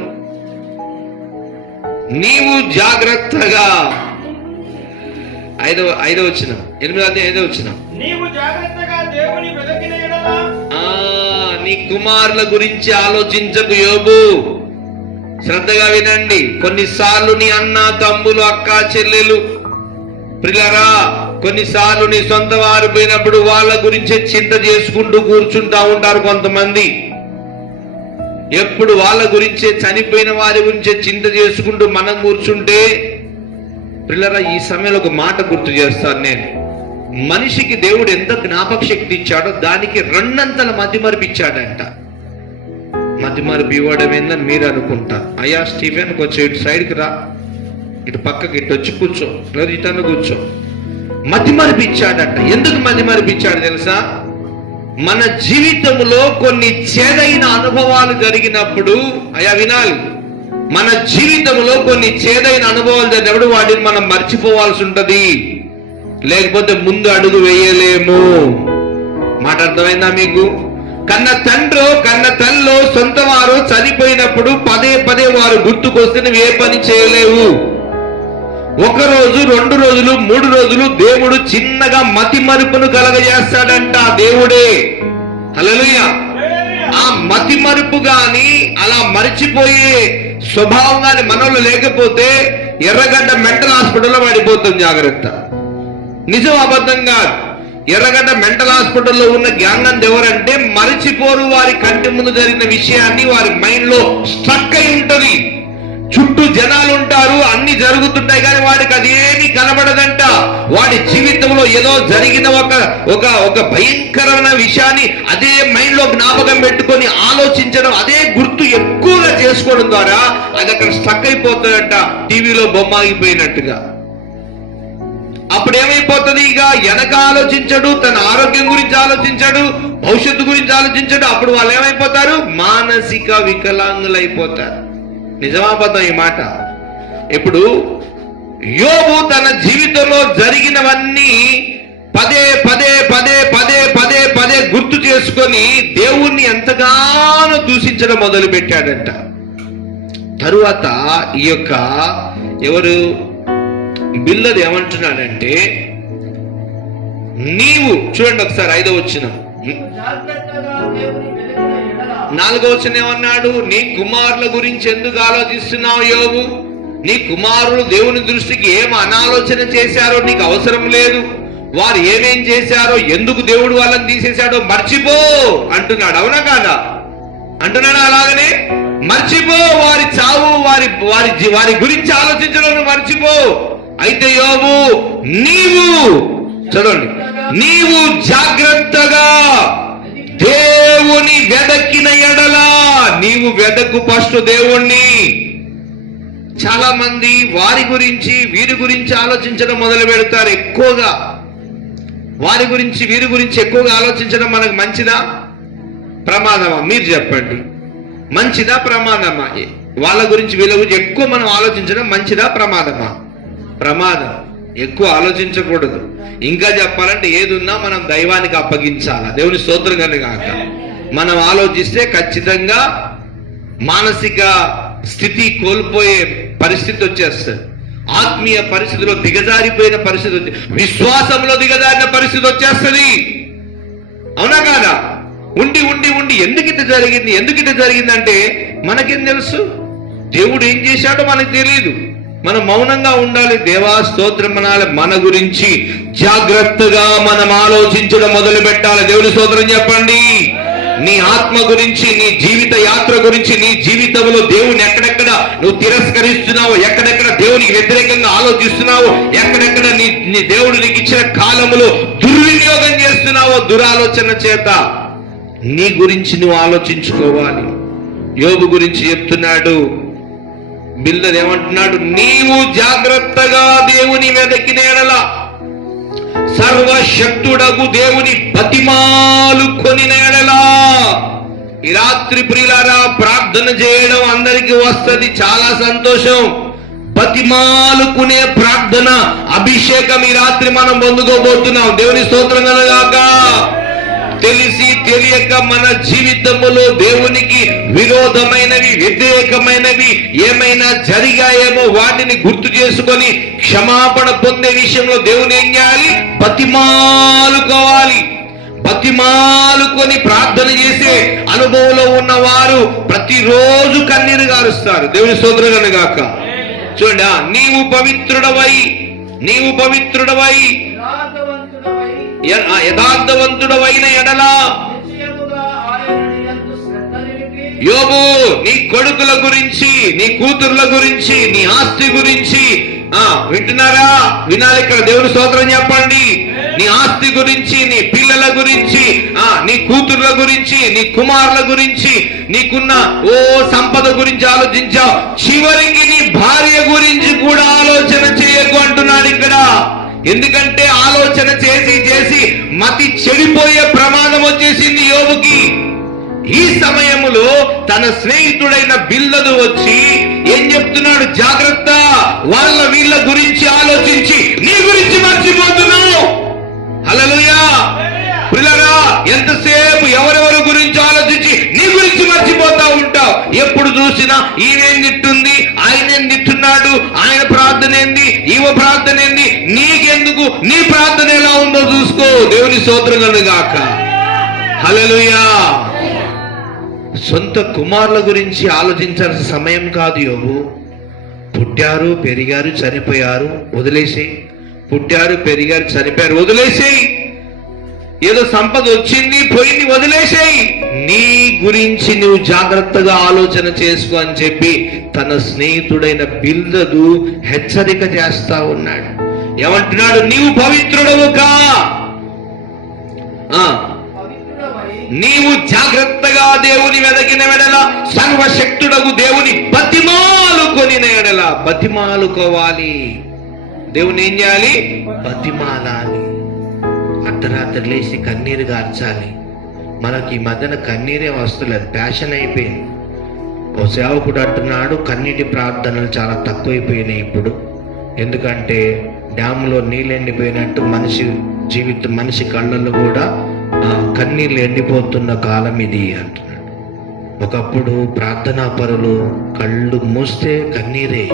నీవు జాగ్రత్తగా. 5వ వచనం 8వ అధ్యాయం 5వ వచనం, నీవు జాగ్రత్తగా దేవుని వెదకిన యెడల నీ కుమారుల గురించి ఆలోచించకు యోబు. శ్రద్ధగా వినండి. కొన్నిసార్లు నీ అన్న తమ్ములు, అక్క చెల్లెలు, ప్రియులారా, కొన్నిసార్లు నీ సొంత వారు పోయినప్పుడు వాళ్ళ గురించే చింత చేసుకుంటూ కూర్చుంటా ఉంటారు కొంతమంది. ఎప్పుడు వాళ్ళ గురించే, చనిపోయిన వారి గురించే చింత చేసుకుంటూ మనం కూర్చుంటే, ప్రియులారా, ఈ సమయంలో ఒక మాట గుర్తు చేస్తాను నేను. మనిషికి దేవుడు ఎంత జ్ఞాపక శక్తి ఇచ్చాడో దానికి 2 అంతల మతిమరుపు ఇచ్చాడంట. మతిమరుపు ఇవ్వడం ఏందని మీరు అనుకుంటారు. అయ్యా స్టీఫెన్, కొంచెం ఇటు సైడ్కి రా, ఇటు పక్కకి ఇటు వచ్చి కూర్చో, లేదా ఇటన్న కూర్చో. మతిమరుపు ఇచ్చాడంట. ఎందుకు మతిమరుపు ఇచ్చాడు తెలుసా? మన జీవితంలో కొన్ని చేదైన అనుభవాలు జరిగినప్పుడు, అయ్యా వినాలి, మన జీవితంలో కొన్ని చేదైన అనుభవాలు జరిగినప్పుడు వాటిని మనం మర్చిపోవాల్సి ఉంటది, లేకపోతే ముందు అడుగు వేయలేము. మాట అర్థమైందా మీకు? కన్న తండ్రో కన్న తల్లో సొంత వారు చనిపోయినప్పుడు పదే పదే వారు గుర్తుకొస్తే నువ్వు ఏ పని చేయలేవు. 1 రోజు, 2 రోజులు, 3 రోజులు దేవుడు చిన్నగా మతి మరుపును కలగజేస్తాడంట దేవుడే. హల్లెలూయా. ఆ మతి మరుపు గాని, అలా మరిచిపోయే స్వభావం గాని మనలో లేకపోతే ఎర్రగడ్డ మెంటల్ హాస్పిటల్లో పడిపోతుంది. జాగ్రత్త. నిజం అబద్ధం కాదు. ఎర్రగడ్డ మెంటల్ హాస్పిటల్లో ఉన్న గ్యాంగ్ అంతా ఎవరంటే మరిచిపోరు వారి కంటి ముందు జరిగిన విషయాన్ని. వారి మైండ్ లో స్ట్రక్ అయి ఉంటది. చుట్టూ జనాలు ఉంటారు, అన్ని జరుగుతుంటాయి, కానీ వాడికి అదేమీ కనబడదంట. వాడి జీవితంలో ఏదో జరిగిన ఒక భయంకరమైన విషయాన్ని అదే మైండ్ లో జ్ఞాపకం పెట్టుకొని ఆలోచించడం, అదే గుర్తు ఎక్కువగా చేసుకోవడం ద్వారా అది అక్కడ స్ట్రక్ అయిపోతుందంట, టీవీలో బొమ్మ ఆగిపోయినట్టుగా. అప్పుడు ఏమైపోతుంది? ఇక వెనక ఆలోచించడు, తన ఆరోగ్యం గురించి ఆలోచించడు, భవిష్యత్తు గురించి ఆలోచించడు. అప్పుడు వాళ్ళు ఏమైపోతారు? మానసిక వికలాంగులు అయిపోతారు. నిజమాబద్ధం ఈ మాట? ఇప్పుడు యోబు తన జీవితంలో జరిగినవన్నీ పదే పదే పదే పదే పదే పదే గుర్తు చేసుకొని దేవుణ్ణి ఎంతగానో దూషించడం మొదలు పెట్టాడంట. తరువాత ఈ యొక్క ఎవరు బిల్దదు ఏమంటున్నాడంటే, నీవు చూడండి ఒకసారి 5వ వచనం, 4వ వచనం ఏమన్నాడు? నీ కుమారుల గురించి ఎందుకు ఆలోచిస్తున్నావు యోబు? నీ కుమారులు దేవుని దృష్టికి ఏం అనాలోచన చేశారో నీకు అవసరం లేదు. వారు ఏమేం చేశారో, ఎందుకు దేవుడు వాళ్ళని తీసేశాడో మర్చిపో అంటున్నాడు. అవునా కాదా? అంటున్నాడు. అలాగనే మర్చిపో, వారి చావు, వారి గురించి ఆలోచించడం మర్చిపో. అయితే యోబు, నీవు చదవండి, నీవు జాగ్రత్తగా దేవుని వెదకిన ఎడలా, నీవు వెదకు ఫస్ట్ దేవుణ్ణి. చాలా మంది వారి గురించి వీరి గురించి ఆలోచించడం మొదలు పెడతారు. ఎక్కువగా వారి గురించి వీరి గురించి ఎక్కువగా ఆలోచించడం మనకు మంచిదా ప్రమాదమా? మీరు చెప్పండి, మంచిదా ప్రమాదమా? వాళ్ళ గురించి వీళ్ళ గురించి ఎక్కువ మనం ఆలోచించడం మంచిదా ప్రమాదమా? ప్రమాదం. ఎక్కువ ఆలోచించకూడదు. ఇంకా చెప్పాలంటే ఏదున్నా మనం దైవానికి అప్పగించాలి. దేవుని స్తోత్రం కనుక మనం ఆలోచిస్తే ఖచ్చితంగా మానసిక స్థితి కోల్పోయే పరిస్థితి వచ్చేస్తుంది. ఆత్మీయ పరిస్థితిలో దిగజారిపోయిన పరిస్థితి వచ్చి, విశ్వాసంలో దిగజారిన పరిస్థితి వచ్చేస్తుంది. అవునా కాదా? ఉండి ఉండి ఉండి ఎందుకు ఇట్లా జరిగిందంటే మనకేం తెలుసు? దేవుడు ఏం చేశాడో మనకు తెలియదు. మనం మౌనంగా ఉండాలి. దేవా స్తోత్రం అనాలి. మన గురించి జాగ్రత్తగా మనం ఆలోచించడం మొదలు పెట్టాలి. దేవుని స్తోత్రం చెప్పండి. నీ ఆత్మ గురించి, నీ జీవిత యాత్ర గురించి, నీ జీవితంలో దేవుని ఎక్కడెక్కడ నువ్వు తిరస్కరిస్తున్నావు, ఎక్కడెక్కడ దేవునికి వ్యతిరేకంగా ఆలోచిస్తున్నావు, ఎక్కడెక్కడ నీ దేవుడు నీకు ఇచ్చిన కాలములో దుర్వినియోగం చేస్తున్నావో దురాలోచన చేత, నీ గురించి నువ్వు ఆలోచించుకోవాలి. యోబు గురించి చెప్తున్నాడు. బిల్దర్ ఏమంటున్నాడు? నీవు జాగ్రత్తగా దేవుని వెదకిన ఎడల, సర్వశక్తుడగు దేవుని బతిమాలు కొని ఎడలా. ఈ రాత్రి ప్రియులారా, ప్రార్థన చేయడం అందరికీ వస్తది, చాలా సంతోషం. బతిమాలుకునే ప్రార్థన అభిషేకం ఈ రాత్రి మనం పొందుకోబోతున్నాం. దేవుని స్తోత్రం కలగాక. తెలిసి తెలియక మన జీవితములో దేవునికి విరోధమైనవి, వ్యతిరేకమైనవి ఏమైనా జరిగాయేమో వాటిని గుర్తు చేసుకొని క్షమాపణ పొందే విషయంలో దేవుని ఏం చేయాలి? బతిమాలుకోవాలి. బతిమాలుకొని ప్రార్థన చేసే అనుభవంలో ఉన్నవారు ప్రతిరోజు కన్నీరు గారుస్తారు. దేవుని స్తోత్రం కలుగాక. చూడ, నీవు పవిత్రుడవై యథార్థవంతుడవైన ఎడలా, యోబు నీ కొడుకుల గురించి, నీ కూతుర్ల గురించి, నీ ఆస్తి గురించి వింటున్నారా? వినాలి. ఇక్కడ దేవుని స్తోత్రం చెప్పండి. నీ ఆస్తి గురించి, నీ పిల్లల గురించి, నీ కూతుర్ల గురించి, నీ కుమారుల గురించి, నీకున్న సంపద గురించి ఆలోచించావు. చివరికి నీ భార్య గురించి కూడా ఆలోచన చేయకు అంటున్నాడు ఇక్కడ. ఎందుకంటే ఆలోచన చేసి చేసి మతి చెడిపోయే ప్రమాదం వచ్చేసింది యోబుకి. ఈ సమయములో తన స్నేహితుడైన బిల్దదు వచ్చి ఏం చెప్తున్నాడు? జాగ్రత్త, వీళ్ళ గురించి ఆలోచించి నీ గురించి మర్చిపోతున్నావు. హల్లెలూయా. పిల్లరా, ఎంతసేపు ఎవరెవరి గురించి ఆలోచించి నీ గురించి మర్చిపోతా ఉంటావు. ఎప్పుడు చూసినా ఈయనేం తిట్టుంది, ఆయనేం తిట్టున్నాడు, ఆయన ప్రార్థన ఏంది, ఈవ ప్రార్థన ఏంది, నీకెందుకు? నీ ప్రార్థన ఎలా ఉందో చూసుకో. దేవుని స్తోత్రం కలుగాక. హల్లెలూయా. సొంత కుమారుల గురించి ఆలోచించాల్సిన సమయం కాదు యోబు. పుట్టారు, పెరిగారు, చనిపోయారు, వదిలేసేయి. పుట్టారు, పెరిగారు, చనిపోయారు, వదిలేసేయి. ఏదో సంపద వచ్చింది పోయింది, వదిలేసేయి. నీ గురించి నువ్వు జాగ్రత్తగా ఆలోచన చేసుకో అని చెప్పి తన స్నేహితుడైన బిల్దదు హెచ్చరిక చేస్తా ఉన్నాడు. ఏమంటున్నాడు? నీవు పవిత్రుడవు కా, నీవు జాగ్రత్తగా దేవుని వెదకిన ఎడల, సర్వశక్తుడగు దేవుని బతిమాలుకొని ఎడల. బతిమాలుకోవాలి. దేవుని ఏం చేయాలి? బతిమాలాలి. అర్ధరాత్రి లేచి కన్నీరు గార్చాలి. మనకి ఈ మధ్యన కన్నీరే వస్తలేదు, ప్యాషన్ అయిపోయింది. ఓ సేవకుడు అంటున్నాడు, కన్నీటి ప్రార్థనలు చాలా తక్కువైపోయినాయి ఇప్పుడు. ఎందుకంటే డ్యాములో నీళ్ళు ఎండిపోయినట్టు మనిషి కళ్ళల్లో కూడా కన్నీళ్ళు ఎండిపోతున్న కాలం ఇది అంటున్నాడు. ఒకప్పుడు ప్రార్థనా పరులు కళ్ళు మూస్తే కన్నీరే.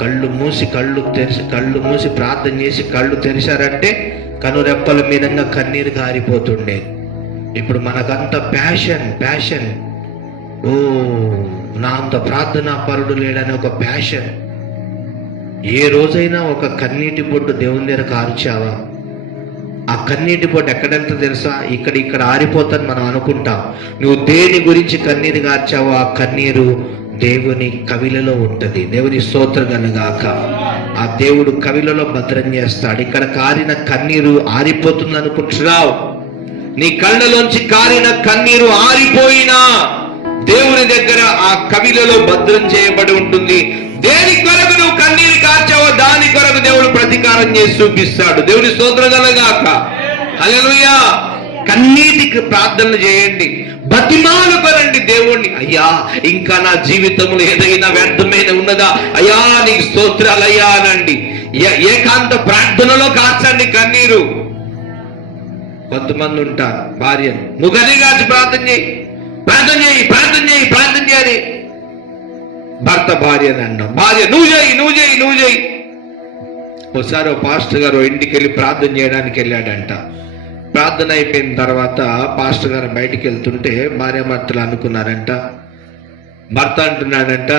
కళ్ళు మూసి ప్రార్థన చేసి కళ్ళు తెరిచారంటే కనురెప్పల మీదంగా కన్నీరు కారిపోతుండే. ఇప్పుడు మనకంత ప్యాషన్. నా అంత ప్రార్థనా పరుడు లేడని ఒక ప్యాషన్. ఏ రోజైనా ఒక కన్నీటి బొట్టు దేవుని దగ్గర కార్చావా? ఆ కన్నీటి బొట్టు ఎక్కడంతా తెలుసా? ఇక్కడ ఆరిపోతాను మనం అనుకుంటాం. నువ్వు దేని గురించి కన్నీరు కార్చావో ఆ కన్నీరు దేవుని కవిలలో ఉంటది. దేవుని స్తోత్రం కలుగాక. ఆ దేవుడు కవిలలో భద్రం చేస్తాడు. ఇక్కడ కారిన కన్నీరు ఆరిపోతుంది అనుకుంటున్నావు, నీ కళ్ళలోంచి కారిన కన్నీరు ఆరిపోయినా దేవుని దగ్గర ఆ కవిలలో భద్రం చేయబడి ఉంటుంది. దేని కొరకు నువ్వు కన్నీరు కార్చావో దాని కొరకు దేవుడు ప్రతీకారం చేసి చూపిస్తాడు. దేవుని స్తోత్రం కలగాక. హల్లెలూయా. కన్నీటికి ప్రార్థనలు చేయండి, బతిమాలుకోరండి దేవుణ్ణి. అయ్యా, ఇంకా నా జీవితంలో ఏదైనా వ్యర్థమైన ఉన్నదా అయ్యా, నీకు స్తోత్రాలయ్యా అనండి. ఏకాంత ప్రార్థనలో కార్చండి కన్నీరు. కొంతమంది ఉంటారు, భార్యను నువ్వు గదిగాచి ప్రార్థన చేయి, ప్రార్థన చేయి, ప్రార్థన చేయి, ప్రార్థన చేయాలి. భర్త భార్యని అన్నాం, భార్య నువ్వు చేయి, నువ్వు చేయి, నువ్వు చేయి. ఒకసారి పాస్టర్ గారు ఇంటికి వెళ్ళి ప్రార్థన చేయడానికి వెళ్ళాడంట. ప్రార్థన అయిపోయిన తర్వాత పాస్టర్ గారు బయటికి వెళ్తుంటే భార్యాభర్తలు అనుకున్నారంట. భర్త అంటున్నాడంట,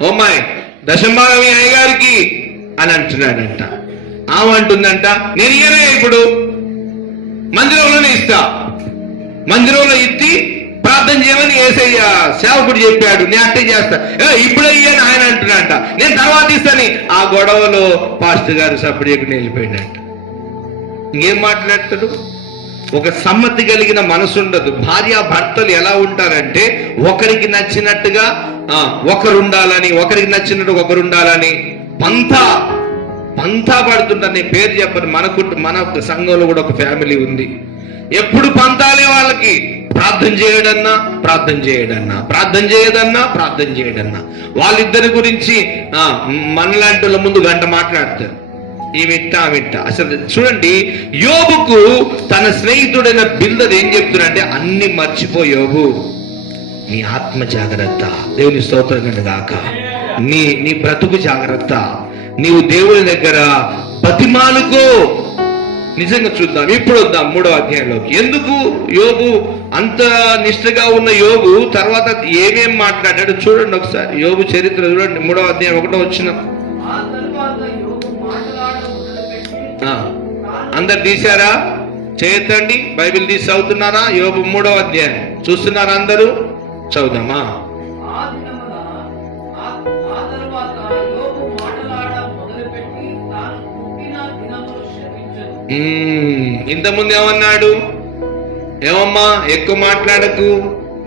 ఓమాయ్ దశంభాగం అయ్యగారికి అని అంటున్నాడంట. ఆమె అంటుందంట, నేను ఇయ్యనే, ఇప్పుడు మందిరంలోనే ఇస్తా, మందిరంలో ఇచ్చి ప్రార్థన చేయమని యేసయ్య సేవకుడు చెప్పాడు, నేను అంటే చేస్తా. ఇప్పుడే ఇయ్యని ఆయన అంటున్నాడంట, నేను తర్వాత ఇస్తాను. ఆ గొడవలో పాస్టర్ గారు సపరేట్గా వెళ్ళిపోయినట్ట. ఇంకేం మాట్లాడతాడు? ఒక సమ్మతి కలిగిన మనసు ఉండదు. భార్య భర్తలు ఎలా ఉంటారంటే ఒకరికి నచ్చినట్టుగా ఒకరు ఉండాలని, ఒకరికి నచ్చినట్టు ఒకరు ఉండాలని పంతా పడుతుంటారు. నేను పేరు చెప్పను, మన సంఘంలో కూడా ఒక ఫ్యామిలీ ఉంది. ఎప్పుడు పంతాలే వాళ్ళకి. ప్రార్థన చేయడన్నా, ప్రార్థన చేయడన్నా, ప్రార్థన చేయదన్నా, ప్రార్థన చేయడన్నా. వాళ్ళిద్దరి గురించి మనలాంటి వాళ్ళ ముందు గంట మాట్లాడతారు. ఈమెట్ట అసలు చూడండి, యోబుకు తన స్నేహితుడైన బిల్దర్ ఏం చెప్తున్నాడంటే, అన్ని మర్చిపో యోబు, నీ ఆత్మ జాగ్రత్త, దేవుని స్తోత్రం గాక, నీ బ్రతుకు జాగ్రత్త, నీవు దేవుని దగ్గర బతిమాలుకో. నిజంగా చూద్దాం, ఇప్పుడు వద్దాం 3వ అధ్యాయంలోకి. ఎందుకు యోబు అంత నిష్ఠగా ఉన్న యోబు తర్వాత ఏమేం మాట్లాడాడు చూడండి ఒకసారి. యోబు చరిత్ర చూడండి, 3వ అధ్యాయం 1వ వచనం. అందరు తీశారా? చేయొద్దండి, బైబిల్ తీసి చదువుతున్నారా? యోబు 3వ అధ్యాయం చూస్తున్నారా అందరూ? చదువుదామా? ఇంతకుముందు ఏమన్నాడు? ఏమమ్మా ఎక్కువ మాట్లాడకు,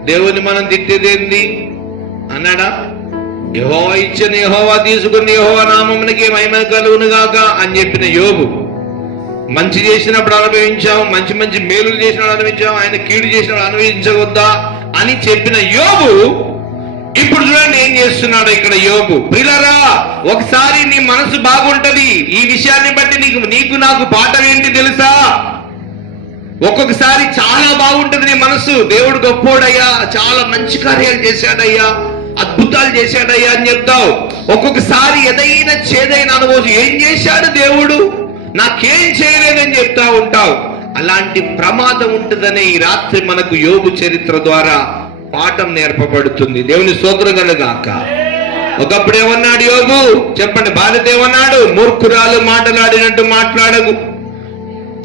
దేవుని మనం తిట్టేదేంది అన్నాడా? యెహోవా ఇచ్చిన యెహోవా తీసుకుని యెహోవా నామమునకే మహిమ కలుగును గాక అని చెప్పిన యోబు, మంచి చేసినప్పుడు అనుభవించాం, మంచి మంచి మేలులు చేసినప్పుడు అనుభవించాం, ఆయన కీడు చేసినప్పుడు అనుభవించవద్దా అని చెప్పిన యోబు ఇప్పుడు చూడండి ఏం చేస్తున్నాడు ఇక్కడ యోబు. ప్రియులారా, ఒకసారి నీ మనసు బాగుంటది. ఈ విషయాన్ని బట్టి నీకు నాకు పాఠం ఏంటి తెలుసా? ఒక్కొక్కసారి చాలా బాగుంటది నీ మనసు. దేవుడు గొప్పోడయ్యా, చాలా మంచి కార్యాలు చేశాడయ్యా, అద్భుతాలు చేశాడయ్యా అని చెప్తావు. ఒక్కొక్కసారి ఏదైనా చేదైన అనుభవం, ఏం చేశాడు దేవుడు, నాకేం చేయలేదని చెప్తా ఉంటావు. అలాంటి ప్రమాదం ఉంటుందనే ఈ రాత్రి మనకు యోబు చరిత్ర ద్వారా పాఠం నేర్పబడుతుంది. దేవుని స్తోత్రం కలుగాక. ఒకప్పుడు ఏమన్నాడు యోబు? చెప్పండి, భారత ఏమన్నాడు? మూర్ఖురాలు మాటలాడినట్టు మాట్లాడకు.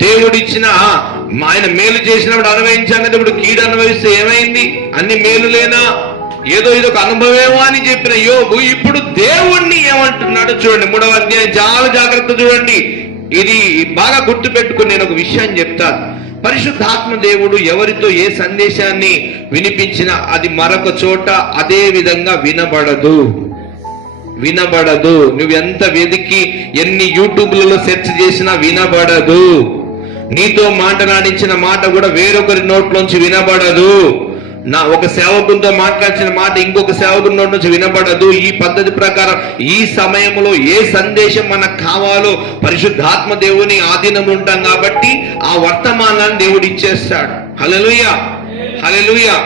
దేవుడిచ్చిన ఆయన మేలు చేసినప్పుడు అనుభవించాలంటే ఇప్పుడు కీడు అనుభవిస్తే ఏమైంది? అన్ని మేలులేనా? ఏదో ఇదొక అనుభవమేమో అని చెప్పిన యోబు ఇప్పుడు దేవుణ్ణి ఏమంటున్నాడు చూడండి. 3వ అధ్యాయం చాలా జాగ్రత్త చూడండి. ఇది బాగా గుర్తు పెట్టుకుని నేను ఒక విషయాన్ని చెప్తాను. పరిశుద్ధాత్మ దేవుడు ఎవరితో ఏ సందేశాన్ని వినిపించినా అది మరొక చోట అదే విధంగా వినబడదు. నువ్వు ఎంత వెతికి ఎన్ని యూట్యూబ్లలో సెర్చ్ చేసినా వినబడదు. నీతో మాట్లాడించిన మాట కూడా వేరొకరి నోట్లోంచి వినబడదు. ఒక సేవకునితో మాట్లాడిన మాట ఇంకొక సేవకుని నోటి నుంచి వినబడదు. ఈ పద్ధతి ప్రకారం ఈ సమయంలో ఏ సందేశం మనకు కావాలో పరిశుద్ధాత్మ దేవుని ఆధీనంలో ఉంటాం కాబట్టి ఆ వర్తమానాన్ని దేవుడు ఇచ్చేస్తాడు. హల్లెలూయా, హల్లెలూయా.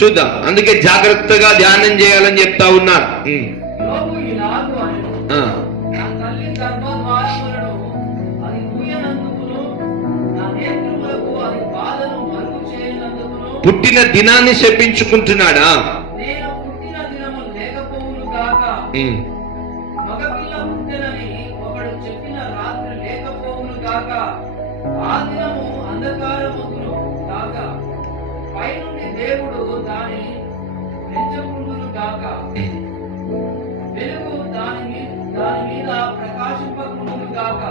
చూద్దాం, అందుకే జాగ్రత్తగా ధ్యానం చేయాలని చెప్తా ఉన్నారు. పుట్టిన దినాన్ని శపించుకుంటున్నాడా? దేవుడు దాని పెంచకుండును గాక, వెలుగు దాని మీద ప్రకాశింపకుండును గాక,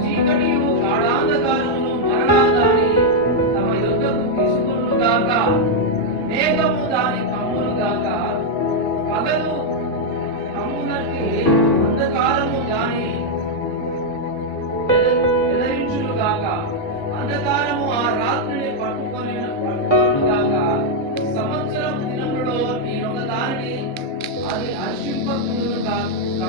చీకటియు గాఢాంధకారమును మరలా దాని పగలు కమ్మునట్టి అంధకారము దాని వెదరించునుగాక. అంధకారము ఆ రాత్రిని పట్టుకొనుగాక. సంవత్సరం దినములో నేనొక దానిని అది హర్షింపకుండునుగాక.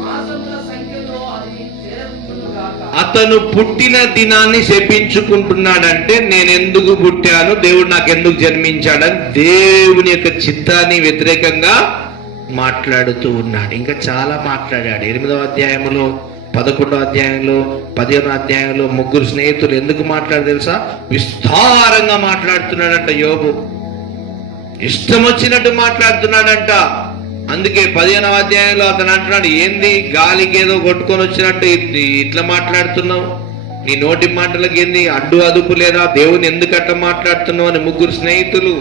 మాసముల సంఖ్యలో అది చేరుకుండునుగాక. అతను పుట్టిన దినాన్ని శపించుకుంటున్నాడంటే నేను ఎందుకు పుట్టాను, దేవుడు నాకు ఎందుకు జన్మించాడని దేవుని యొక్క చిత్తాన్ని వ్యతిరేకంగా మాట్లాడుతూ ఉన్నాడు. ఇంకా చాలా మాట్లాడాడు. 8వ అధ్యాయంలో, 11వ అధ్యాయంలో, 15వ అధ్యాయంలో ముగ్గురు స్నేహితులు ఎందుకు మాట్లాడు తెలుసా? విస్తారంగా మాట్లాడుతున్నాడంట యోబు. ఇష్టం వచ్చినట్టు మాట్లాడుతున్నాడంట. అందుకే 15వ అధ్యాయంలో అతను అంటున్నాడు, ఏంది గాలికి ఏదో కొట్టుకొని వచ్చినట్టు ఇట్లా మాట్లాడుతున్నావు, నీ నోటి మాటలకి ఏంది అడ్డు అదుపు లేదా, దేవుని ఎందుకు అట్లా మాట్లాడుతున్నావు అని ముగ్గురు స్నేహితులు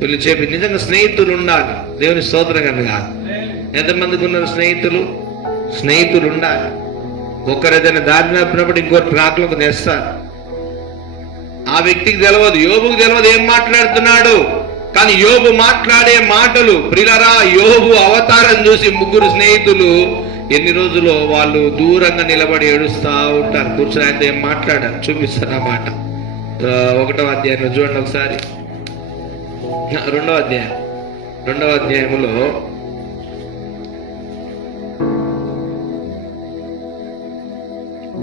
వీళ్ళు చెప్పి. నిజంగా స్నేహితులు ఉండాలి, దేవుని స్తోత్రం కనుక. ఎంతమందికి ఉన్నారు స్నేహితులు? స్నేహితులు ఉండాలి. ఒకరు ఏదైనా దారి నప్పినప్పుడు ఇంకొకరు ట్రాక్లోకి తెస్తారు. ఆ వ్యక్తికి తెలియదు, యోబుకు తెలియదు ఏం మాట్లాడుతున్నాడు. కానీ యోబు మాట్లాడే మాటలు, ప్రియులారా, యోబు అవతారం చూసి ముగ్గురు స్నేహితులు ఎన్ని రోజులు వాళ్ళు దూరంగా నిలబడి ఏడుస్తా ఉంటారు. కూర్చొని ఆయనతో ఏం మాట్లాడారు చూపిస్తాను ఆ మాట. 1వ అధ్యాయంలో చూడండి ఒకసారి. 2వ అధ్యాయంలో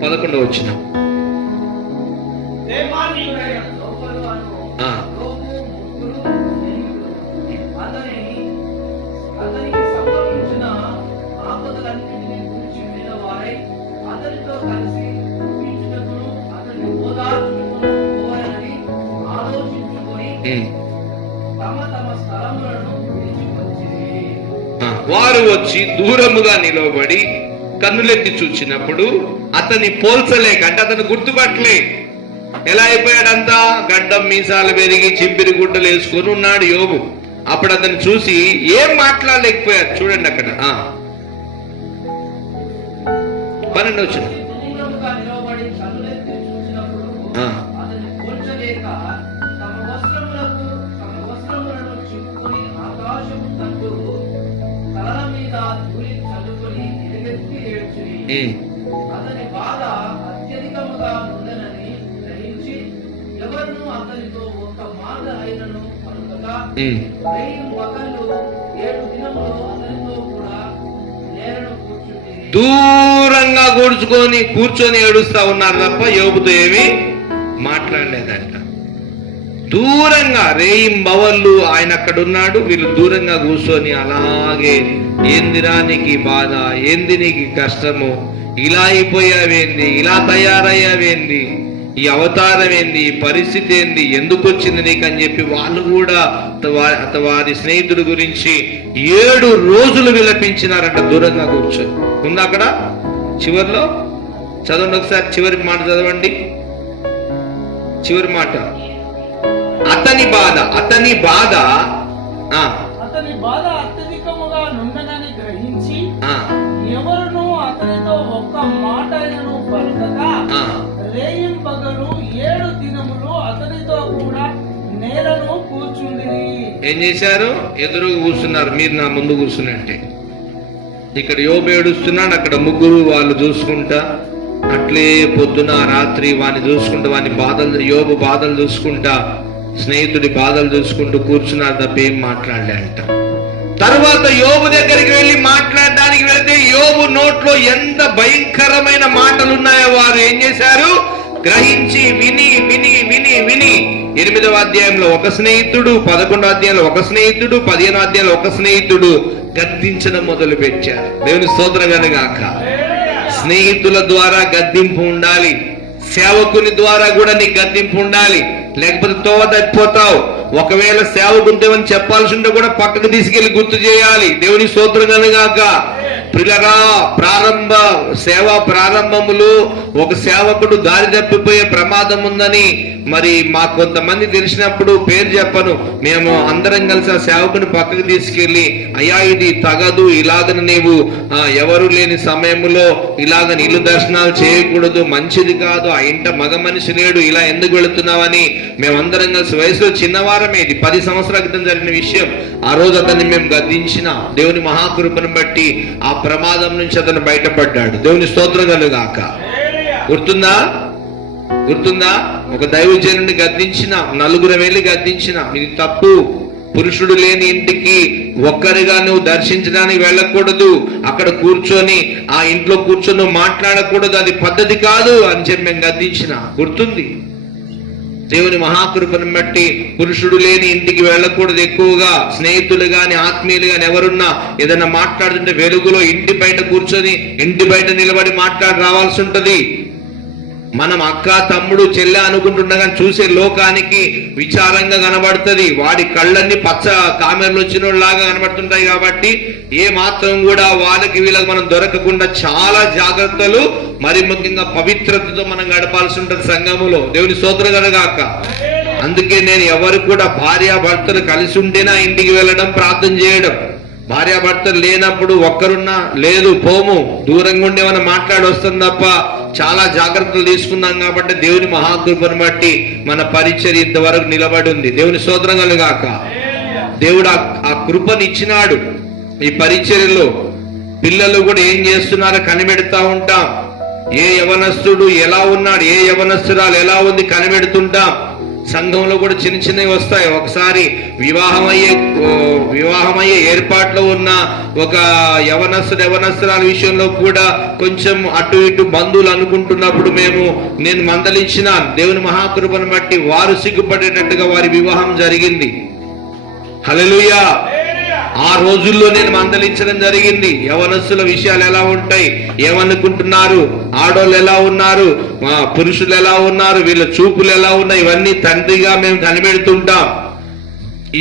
11వ వచనం. అతనికి సంభవించిన ఆపదలన్నింటినీ గురించి విన్నవారై అతనితో కలిసి దుఃఖించుటకును అతన్ని ఓదార్చుటకును పోవాలని ఆలోచించుకొని తమ తమ స్థలములను విడిచి వచ్చిరి. వారు వచ్చి దూరముగా నిలబడి కన్నులెత్తి చూచినప్పుడు అతన్ని పోల్చలేక, అంటే అతను గుర్తుపట్టలే. ఎలా అయిపోయాడంతా? గడ్డం మీసాలు పెరిగి చింపిరి గుడ్డలు వేసుకొని ఉన్నాడు యోబు. అప్పుడు అతను చూసి ఏం మాట్లాడలేకపోయారు. చూడండి అక్కడ 12వ వచనం. దూరముగా నిలబడి కన్నులెత్తి చూచినప్పుడు అతన్ని పోల్చలేక తమ వస్త్రములను చింపుకొని ఆకాశము తట్టు తలల మీద ధూళి చల్లుకొని ఎలుగెత్తి ఏడ్చిరి. అతని బాధ అత్యధికముగా ఉండనని గ్రహించి ఎవరును అతనితో ఒక్క మాట అయినను పలుకక 1000 పగళ్ళు 7 దినములు అతనితో కూడా నేలను కూర్చుండి దూరంగా కూర్చొని ఏడుస్తా ఉన్నారు తప్ప యోబుతో ఏమీ మాట్లాడలేదంట. దూరంగా రేయింబవళ్ళు ఆయన అక్కడ ఉన్నాడు, వీళ్ళు దూరంగా కూర్చొని అలాగే, ఏందిరా నీకు బాధ, ఏంది నీకు కష్టము, ఇలా అయిపోయావేంది, ఇలా తయారయ్యావేంది, ఈ అవతారం ఏంది, ఈ పరిస్థితి ఏంది, ఎందుకు వచ్చింది నీకు అని చెప్పి వాళ్ళు కూడా వారి స్నేహితుడి గురించి 7 రోజులు విలపించినారంట దూరంగా కూర్చొని. ఉంది అక్కడ చివరిలో చదవండి ఒకసారి, చివరి మాట చదవండి. చివరి మాట, అతని బాధ అతని బాధ అత్యధికముగా నుండనని గ్రహించి ఎవరును అతనితో ఒక్క మాట పలకక రేయింబగలు 7 దినములు అతనితో కూడా నేలను కూర్చుండిరి. ఏం చేశారు? ఎదురుగా కూర్చున్నారు. మీరు నా ముందు కూర్చున్నట్టే. ఇక్కడ యోబు ఏడుస్తున్నాడు, అక్కడ ముగ్గురు వాళ్ళు చూసుకుంటా, అట్లే పొద్దున రాత్రి వాడిని చూసుకుంటా, వాని బాధలు, యోబు బాధలు చూసుకుంటా, స్నేహితుడి బాధలు చూసుకుంటూ కూర్చున్నారు తప్ప ఏం మాట్లాడలే అంట. తర్వాత యోబు దగ్గరికి వెళ్ళి మాట్లాడడానికి వెళ్తే యోబు నోట్లో ఎంత భయంకరమైన మాటలు ఉన్నాయో వారు ఏం చేశారు? గ్రహించి విని విని విని విని 8వ అధ్యాయంలో ఒక స్నేహితుడు, 11వ అధ్యాయంలో ఒక స్నేహితుడు, 15వ అధ్యాయంలో ఒక స్నేహితుడు గద్దించడం మొదలు పెట్టారు. దేవుని స్తోత్రం కలుగాక. స్నేహితుల ద్వారా గద్దింపు ఉండాలి, సేవకుని ద్వారా కూడా నీకు గద్దింపు ఉండాలి, లేకపోతే తోవ తప్పిపోతావు. ఒకవేళ సేవకుంటేమని చెప్పాల్సి ఉంటే కూడా పక్కకు తీసుకెళ్లి గుర్తు చేయాలి. దేవుని స్తోత్రం కలుగాక. ప్రిలరా, సేవా ప్రారంభములు ఒక సేవకుడు దారి తప్పిపోయే ప్రమాదం ఉందని మరి మా కొంతమంది తెలిసినప్పుడు పేరు చెప్పను, మేము అందరం కలిసి ఆ సేవకుని పక్కకు తీసుకెళ్లి, అయ్యా ఇది తగదు, ఇలాగన నీవు ఎవరు లేని సమయంలో ఇలాగ ఇల్లు దర్శనాలు చేయకూడదు, మంచిది కాదు, ఆ ఇంట మగ మనిషి లేడు, ఇలా ఎందుకు వెళుతున్నావని మేమందరం కలిసి, వయసులో చిన్నవారమే, ఇది 10 సంవత్సరాల క్రితం జరిగిన విషయం. ఆ రోజు అతన్ని మేము గద్దించిన దేవుని మహాకృపను బట్టి ఆ ప్రమాదం నుంచి అతను బయటపడ్డాడు. దేవుని స్తోత్రం కలుగాక. గుర్తుందా? ఒక దైవజనుడిని గద్దించిన, 4 వెళ్ళి గద్దించిన, ఇది తప్పు, పురుషుడు లేని ఇంటికి ఒక్కరిగా నువ్వు దర్శించడానికి వెళ్ళకూడదు, అక్కడ కూర్చొని ఆ ఇంట్లో కూర్చొని నువ్వు మాట్లాడకూడదు, అది పద్ధతి కాదు అని చెప్పి మేము గద్దించిన. గుర్తుంది? దేవుని మహాకృపను బట్టి పురుషుడు లేని ఇంటికి వెళ్ళకూడదు. ఎక్కువగా స్నేహితులు గాని ఆత్మీయులు గాని ఎవరున్నా ఏదైనా మాట్లాడుతుంటే వెలుగులో ఇంటి బయట కూర్చొని ఇంటి బయట నిలబడి మాట్లాడి రావాల్సి ఉంటది. మనం అక్క తమ్ముడు చెల్లె అనుకుంటుండగా చూసే లోకానికి విచారంగా కనబడుతుంది. వాడి కళ్ళన్నీ పచ్చ కామెర్లు వచ్చిన లాగా కనబడుతుంటాయి. కాబట్టి ఏ మాత్రం కూడా వాళ్ళకి వీళ్ళకి మనం దొరకకుండా చాలా జాగ్రత్తలు, మరి ముఖ్యంగా పవిత్రతతో మనం గడపాల్సి ఉంటుంది సంఘములో. దేవుని స్తోత్రం కలగాక. అందుకే నేను ఎవరు కూడా భార్యాభర్తలు కలిసి ఉంటేనే ఇంటికి వెళ్ళడం, ప్రార్థన చేయడం. భార్యాభర్తలు లేనప్పుడు ఒక్కరున్నా లేదు పోము, దూరంగా ఉండి ఏమైనా మాట్లాడి వస్తుంది తప్ప చాలా జాగ్రత్తలు తీసుకున్నాం. కాబట్టి దేవుని మహాకృపను బట్టి మన పరిచర్య ఇంతవరకు నిలబడి ఉంది. దేవుని స్తోత్రం కలుగాక. దేవుడు ఆ కృపను ఇచ్చినాడు. ఈ పరిచర్యలో పిల్లలు కూడా ఏం చేస్తున్నారో కనిపెడతా ఉంటాం. ఏ యవనస్తుడు ఎలా ఉన్నాడు, ఏ యవనస్తురాలు ఎలా ఉంది కనిపెడుతుంటాం. సంఘంలో కూడా చిన్న చిన్నవి వస్తాయి. ఒకసారి వివాహమయ్యే ఏర్పాట్లో ఉన్న ఒక యవనస్తురాల విషయంలో కూడా కొంచెం అటు ఇటు బంధువులు అనుకుంటున్నప్పుడు నేను మందలించిన దేవుని మహాకృపను బట్టి వారు సిగ్గుపడేటట్టుగా వారి వివాహం జరిగింది. హల్లెలూయా. ఆ రోజుల్లో నేను మందలించడం జరిగింది. యవనస్తుల విషయాలు ఎలా ఉంటాయి, ఏమనుకుంటున్నారు, ఆడోళ్ళు ఎలా ఉన్నారు, పురుషులు ఎలా ఉన్నారు, వీళ్ళ చూపులు ఎలా ఉన్నాయి, ఇవన్నీ తండ్రిగా మేము కనిపెడుతుంటాం.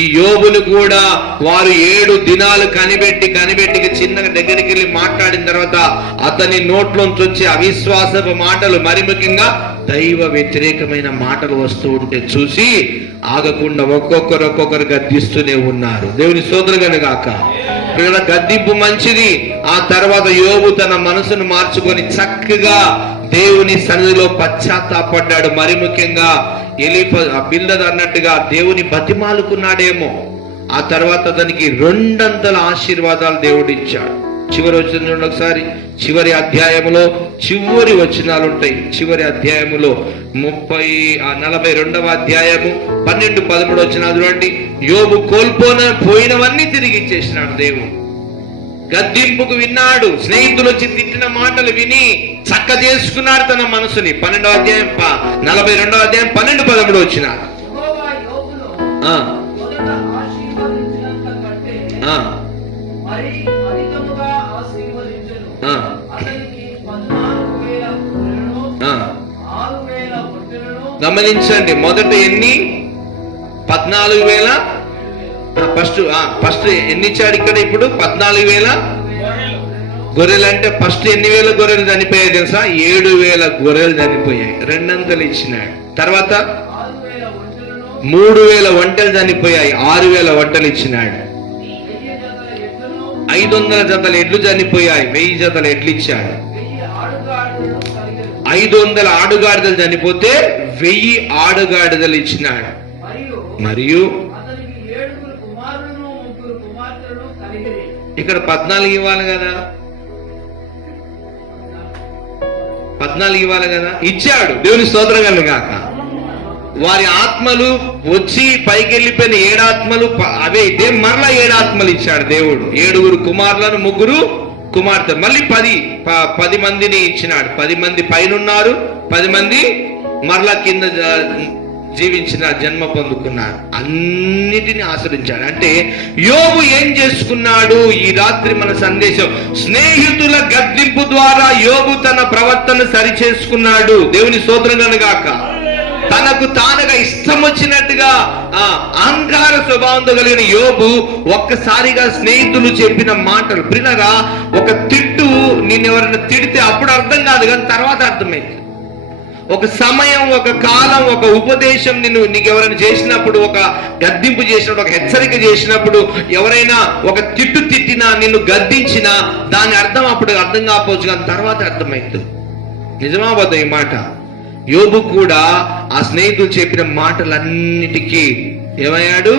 ఈ యోబులు కూడా వారు 7 దినాలు కనిపెట్టి చిన్నగా దగ్గరికి వెళ్ళి మాట్లాడిన తర్వాత అతని నోట్లోంచి వచ్చే అవిశ్వాసపు మాటలు, మరి ముఖ్యంగా దైవ వ్యతిరేకమైన మాటలు వస్తూ ఉంటే చూసి ఆగకుండా ఒక్కొక్కరు గద్దిస్తూనే ఉన్నారు. దేవుని స్తోత్రం కలుగాక. గద్దింపు మంచిది. ఆ తర్వాత యోబు తన మనసును మార్చుకొని చక్కగా దేవుని సన్నిధిలో పశ్చాత్తాపడ్డాడు. మరి ముఖ్యంగా బిల్దదు అన్నట్టుగా దేవుని బతిమాలుకున్నాడేమో. ఆ తర్వాత అతనికి 2 ఆశీర్వాదాలు దేవుడు ఇచ్చాడు. చివరి వచనం చూడండి ఒకసారి. చివరి అధ్యాయములో చివరి వచనాలు ఉంటాయి. చివరి అధ్యాయములో 42వ అధ్యాయము 12-13 వచనాలు చూడండి. యోబు పోయినవన్నీ తిరిగి ఇచ్చేసినాడు దేవుడు. గద్దింపుకు విన్నాడు, స్నేహితులు వచ్చి తిట్టిన మాటలు విని చక్క చేసుకున్నాడు తన మనసుని. 42వ అధ్యాయం 12-13 వచ్చిన గమనించండి. మొదట ఎన్ని? 14,000. ఫస్ట్ ఎన్ని ఇచ్చాడు ఇక్కడ? ఇప్పుడు 14,000 గొర్రెలు. అంటే ఫస్ట్ ఎన్ని వేల గొర్రెలు చనిపోయాయి తెలుసా? 7,000 గొర్రెలు చనిపోయాయి. 2 ఇచ్చినాడు. తర్వాత 3,000 ఒంటెలు చనిపోయాయి. 6,000 ఒంటెలు ఇచ్చినాడు. 500 జతల ఎడ్లు చనిపోయాయి. 1000 జతల ఎడ్లు ఇచ్చాడు. 500 ఆడుగాడిదలు చనిపోతే 1000 ఆడుగాడిదలు ఇచ్చినాడు. మరియు ఇక్కడ 14 ఇవ్వాలి కదా, 14 ఇవ్వాలి కదా, ఇచ్చాడు. దేవుని స్తోత్రం కలుగాక. వారి ఆత్మలు వచ్చి పైకి వెళ్ళిపోయిన 7 ఆత్మలు అవే ఇదే మరలా 7 ఆత్మలు ఇచ్చాడు దేవుడు. 7 కుమారులను 3 కుమార్తె, మళ్ళీ 10 మందిని ఇచ్చినాడు. 10 మంది పైన ఉన్నారు, 10 మంది మరలా కింద జీవించిన జన్మ పొందుకున్నారు. అన్నిటిని ఆశ్రయించాడు. అంటే యోబు ఏం చేసుకున్నాడు? ఈ రాత్రి మన సందేశం, స్నేహితుల గద్దింపు ద్వారా యోబు తన ప్రవర్తన సరి చేసుకున్నాడు. దేవుని స్తోత్రం కలుగాక. తనకు తానుగా ఇష్టం వచ్చినట్టుగా అహంకార స్వభావంతో కలిగిన యోబు ఒక్కసారిగా స్నేహితులు చెప్పిన మాటలు ప్రియులారా, ఒక తిట్టు నిన్నెవరైనా తిడితే అప్పుడు అర్థం కాదు, కానీ తర్వాత అర్థమైంది. ఒక సమయం, ఒక కాలం, ఒక ఉపదేశం నీకు ఎవరైనా చేసినప్పుడు, ఒక గద్దింపు చేసినప్పుడు, ఒక హెచ్చరిక చేసినప్పుడు, ఎవరైనా ఒక తిట్టు తిట్టినా, నిన్ను గద్దించినా దాని అర్థం అప్పుడు అర్థం కాకపోవచ్చు, కానీ తర్వాత అర్థమైంది. నిజమాబద్ధం ఈ మాట. యోబు కూడా ఆ స్నేహితులు చెప్పిన మాటలన్నిటికీ ఏమయ్యాడు?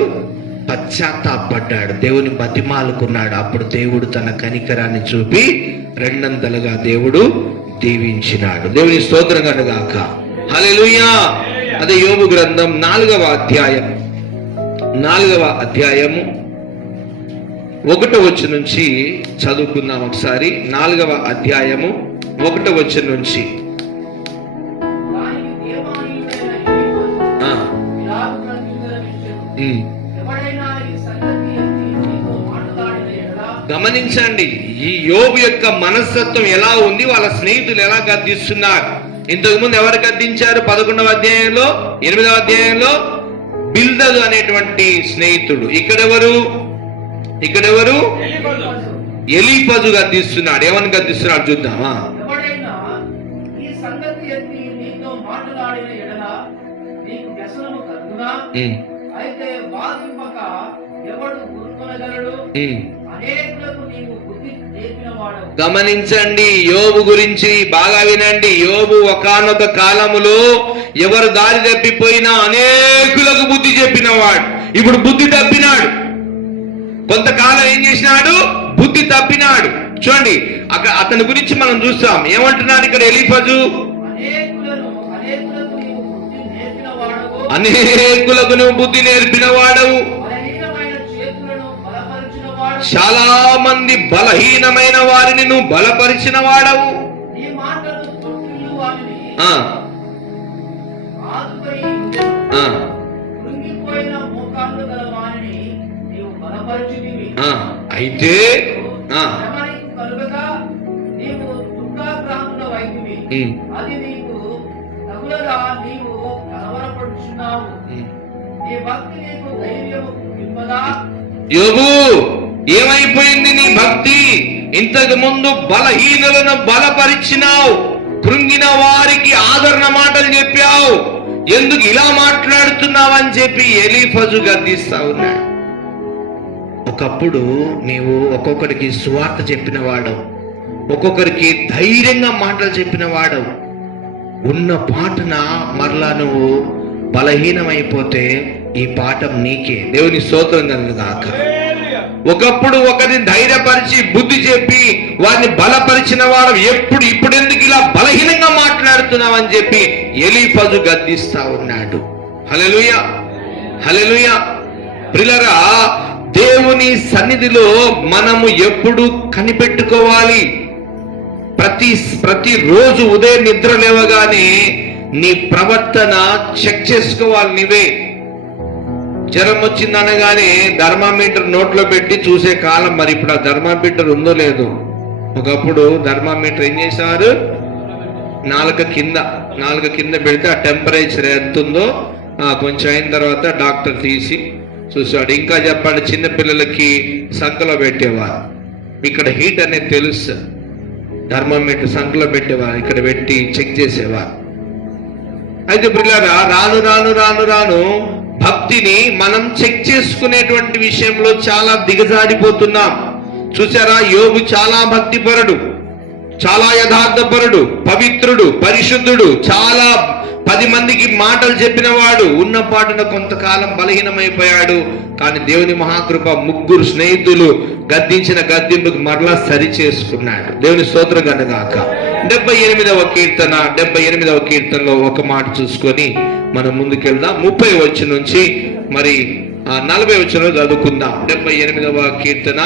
పశ్చాత్తాపడ్డాడు, దేవుని బతిమాలుకున్నాడు. అప్పుడు దేవుడు తన కనికరాన్ని చూపి రెండంతలుగా దేవుడు దీవించినాడు. దేవుని స్తోత్రం కలుగాక. హల్లెలూయా. అదే యోబు గ్రంథం 4వ అధ్యాయము 1వ వచనం నుంచి చదువుకుందాం ఒకసారి. 4వ అధ్యాయము 1వ వచనం నుంచి. గమనించండి ఈ యోబు యొక్క మనస్తత్వం ఎలా ఉంది, వాళ్ళ స్నేహితులు ఎలా గద్దిస్తున్నారు. ఇంతకుముందు ఎవరు గద్దించారు? 11వ అధ్యాయంలో 8వ అధ్యాయంలో బిల్దదు అనేటువంటి స్నేహితుడు. ఇక్కడెవరు? ఎలీఫజు గద్దిస్తున్నాడు. ఏమని గద్దిస్తున్నాడు చూద్దామా? గమనించండి, యోబు గురించి బాగా వినండి. యోబు ఒకానొక కాలములో ఎవరు దారి తప్పిపోయినా అనేకులకు బుద్ధి చెప్పినవాడు. ఇప్పుడు బుద్ధి తప్పినాడు. కొంతకాలం ఏం చేసినాడు? బుద్ధి తప్పినాడు. చూడండి, అతని గురించి మనం చూస్తాం. ఏమంటున్నాడు ఇక్కడ ఎలీఫజు? అనేకులకు నువ్వు బుద్ధి నేర్పిన వాడవు, చాలా మంది బలహీనమైన వారిని నువ్వు బలపరిచిన వాడవు. అయితే యోబు, ఏమైపోయింది నీ భక్తి? ఇంతకు ముందు బలహీనులను బలపరిచినావు, కృంగిన వారికి ఆదరణ మాటలు చెప్పావు, ఎందుకు ఇలా మాట్లాడుతున్నావు అని చెప్పి ఎలీఫజు గద్దిస్తా ఉన్నాడు. ఒకప్పుడు నీవు ఒక్కొక్కరికి సువార్త చెప్పిన వాడవు, ఒక్కొక్కరికి ధైర్యంగా మాటలు చెప్పిన వాడవు. ఉన్న పాటన మరలా నువ్వు బలహీనమైపోతే ఈ పాఠం నీకే. దేవుని స్తోత్రం కలుగుగాక. ఒకప్పుడు ఒకరిని ధైర్యపరిచి బుద్ధి చెప్పి వారిని బలపరిచిన వాడు ఇప్పుడు ఎందుకు ఇలా బలహీనంగా మాట్లాడుతున్నావు అని చెప్పి ఎలీఫజు గద్దిస్తా ఉన్నాడు. హల్లెలూయా, హల్లెలూయా. ప్రియులారా, దేవుని సన్నిధిలో మనము ఎప్పుడు కనిపెట్టుకోవాలి. ప్రతి రోజు ఉదయం నిద్ర లేవగానే నీ ప్రవర్తన చెక్ చేసుకోవాలి. నీవే జ్వరం వచ్చిందనగానే థర్మామీటర్ నోట్లో పెట్టి చూసే కాలం మరి. ఇప్పుడు ఆ థర్మామీటర్ ఉందో లేదో. ఒకప్పుడు థర్మామీటర్ ఏం చేసేవారు? నాలుక కింద పెడితే ఆ టెంపరేచర్ ఎంత ఉందో కొంచెం అయిన తర్వాత డాక్టర్ తీసి చూసాడు. ఇంకా చెప్పండి, చిన్నపిల్లలకి సంకలో పెట్టేవారు. ఇక్కడ హీట్ అనేది తెలుసు. థర్మామీటర్ సంకలో పెట్టేవారు, ఇక్కడ పెట్టి చెక్ చేసేవారు. అయితే పిల్లరా, రాను భక్తిని మనం చెక్ చేసుకునేటువంటి విషయంలో చాలా దిగజారిపోతున్నాం. చూసారా, యోబు చాలా భక్తిపరుడు, చాలా యథార్థపరుడు, పవిత్రుడు, పరిశుద్ధుడు, చాలా 10 మందికి మాటలు చెప్పిన వాడు. ఉన్న పాటున కొంతకాలం బలహీనమైపోయాడు. కానీ దేవుని మహాకృప 3 స్నేహితులు గద్దించిన గద్దింపుకి మరలా సరి చేసుకున్నాడు. దేవుని స్తోత్రం కలుగాక. 78వ కీర్తనలో ఒక మాట చూసుకొని మనం ముందుకెళ్దాం. 30 వచనం నుంచి మరి 40 వచనం చదువుకుందాం. 78వ కీర్తన.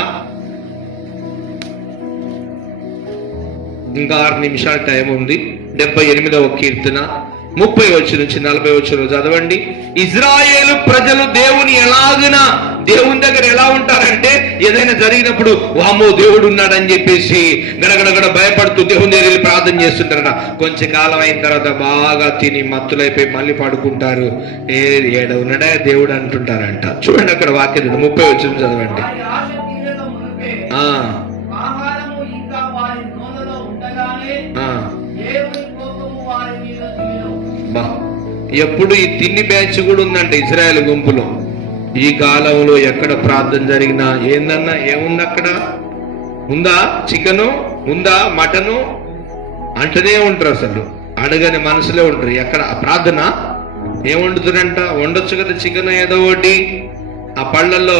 ఇంకా 6 నిమిషాల టైం ఉంది. 78వ కీర్తన 30 వచనం నుంచి 40 వచనం చదవండి. ఇజ్రాయేలు ప్రజలు దేవుని దగ్గర ఎలా ఉంటారంటే ఏదైనా జరిగినప్పుడు వామ్మో దేవుడు ఉన్నాడని చెప్పేసి గడగడగడ భయపడుతూ దేవుని దగ్గర వెళ్ళి ప్రార్థన చేస్తుంటారట. కొంచెం కాలం అయిన తర్వాత బాగా తిని మత్తులైపోయి మళ్ళీ పడుకుంటారు. ఏడ ఉన్నాడే దేవుడు అంటుంటారంట. చూడండి అక్కడ వాక్యం 30 వచ్చిన చదవండి. వారి ఆశ తీరక మునుపే ఆ ఆహారము ఇంకా వారి నోళ్ళలో ఉండగానే ఆ దేవుని కోపము వారి మీద దిగెను. బా, ఎప్పుడు ఈ తిండి బ్యాచ్ కూడా ఉందంట ఇజ్రాయెల్ గుంపులో. ఈ కాలంలో ఎక్కడ ప్రార్థన జరిగినా ఏందన్నా ఏముంది అక్కడ? ఉందా చికెను, ఉందా మటను అంటనే ఉంటారు. అసలు అడగని మనసులే ఉంటారు. ఎక్కడ ప్రార్థన ఏం వండుతురంట? వండొచ్చు కదా చికెన్ ఏదో ఒకటి, ఆ పళ్ళల్లో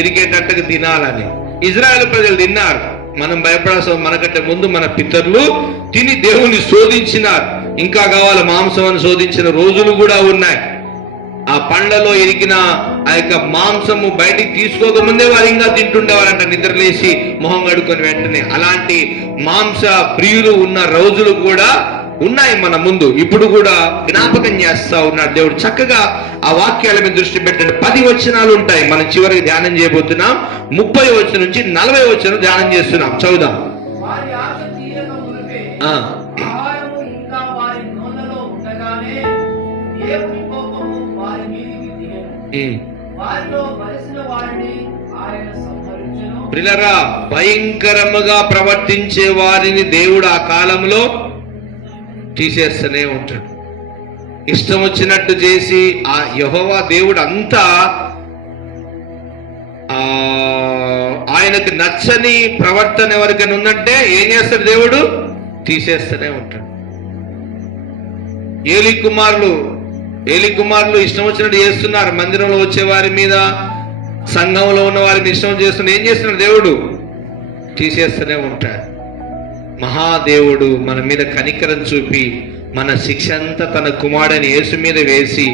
ఇరిగేటట్టుగా తినాలని. ఇజ్రాయెల్ ప్రజలు తిన్నారు. మనం భయపడాల్సిన మనకంటే ముందు మన పితరులు తిని దేవుని శోధించినారు. ఇంకా కావాలి మాంసం అని శోధించిన రోజులు కూడా ఉన్నాయి. ఆ పండ్లలో ఇరిగిన ఆ యొక్క మాంసము బయటికి తీసుకోకముందే వారు ఇంకా తింటుండేవారంట, నిద్రలేసి మొహం కడుక్కొని వెంటనే. అలాంటి మాంస ప్రియులు ఉన్న రోజులు కూడా ఉన్నాయి మన ముందు. ఇప్పుడు కూడా జ్ఞాపకం చేస్తా ఉన్నాడు దేవుడు. చక్కగా ఆ వాక్యాల మీద దృష్టి పెట్టండి. 10 వచనాలు ఉంటాయి. మనం చివరికి ధ్యానం చేయబోతున్నాం. 30 వచనం నుంచి 40 వచనం ధ్యానం చేస్తున్నాం. చదువుదాం. వారి ఆశ తీరక మునుపే ఆహారము ఇంకా వారి నోళ్ళలో ఉండగానే దేవుని కోపము వారి మీదికి దిగెను. వారిలో బలిసిన వారిని ఆయన సంహరించెను. ప్రియులారా, భయంకరముగా ప్రవర్తించే వారిని దేవుడు ఆ కాలంలో తీసేస్తూనే ఉంటాడు. ఇష్టం వచ్చినట్టు చేసి ఆ యెహోవా దేవుడు అంతా ఆయనకు నచ్చని ప్రవర్తన ఎవరికైనా ఉందంటే ఏం చేస్తాడు? దేవుడు తీసేస్తూనే ఉంటాడు. ఏలి కుమారులు ఇష్టం వచ్చినట్టు చేస్తున్నారు. మందిరంలో వచ్చే వారి మీద, సంఘంలో ఉన్న వారిని ఇష్టం చేస్తున్నారు. ఏం చేస్తున్నాడు? దేవుడు తీసేస్తూనే ఉంటాడు. మహాదేవుడు మన మీద కనికరం చూపి మన శిక్ష అంతా తన కుమారుడైన యేసు మీద వేసి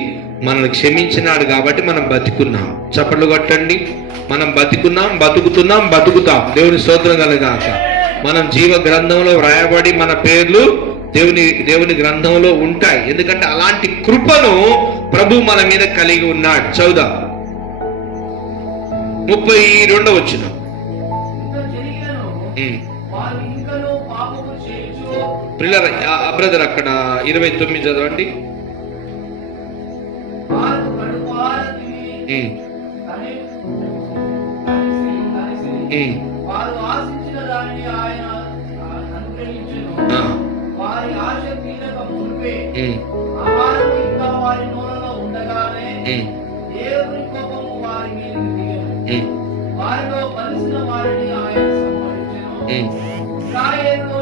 మనల్ని క్షమించినాడు కాబట్టి మనం బతికున్నాం. చప్పట్లు కొట్టండి. మనం బతికున్నాం, బతుకుతాం. దేవుని స్తోత్రం కలుగాక. మనం జీవ గ్రంథంలో వ్రాయబడి మన పేర్లు దేవుని గ్రంథంలో ఉంటాయి. ఎందుకంటే అలాంటి కృపను ప్రభు మన మీద కలిగి ఉన్నాడు. చదువుదాం. 32వ వచనం. బ్రదర్ అక్కడ 29 చదవండి. వారు ఆశించిన దానిని ఆయన అనుగ్రహించెను. వారి ఆశ తీరక మునుపే ఆహారం ఇంకా వారి నోళ్ళలో ఉండగానే దేవుని కోపము వారి మీదకి దిగెను. వారిలో బలిసిన వారిని ఆయన సంహరించెను. ఇశ్రాయేలులో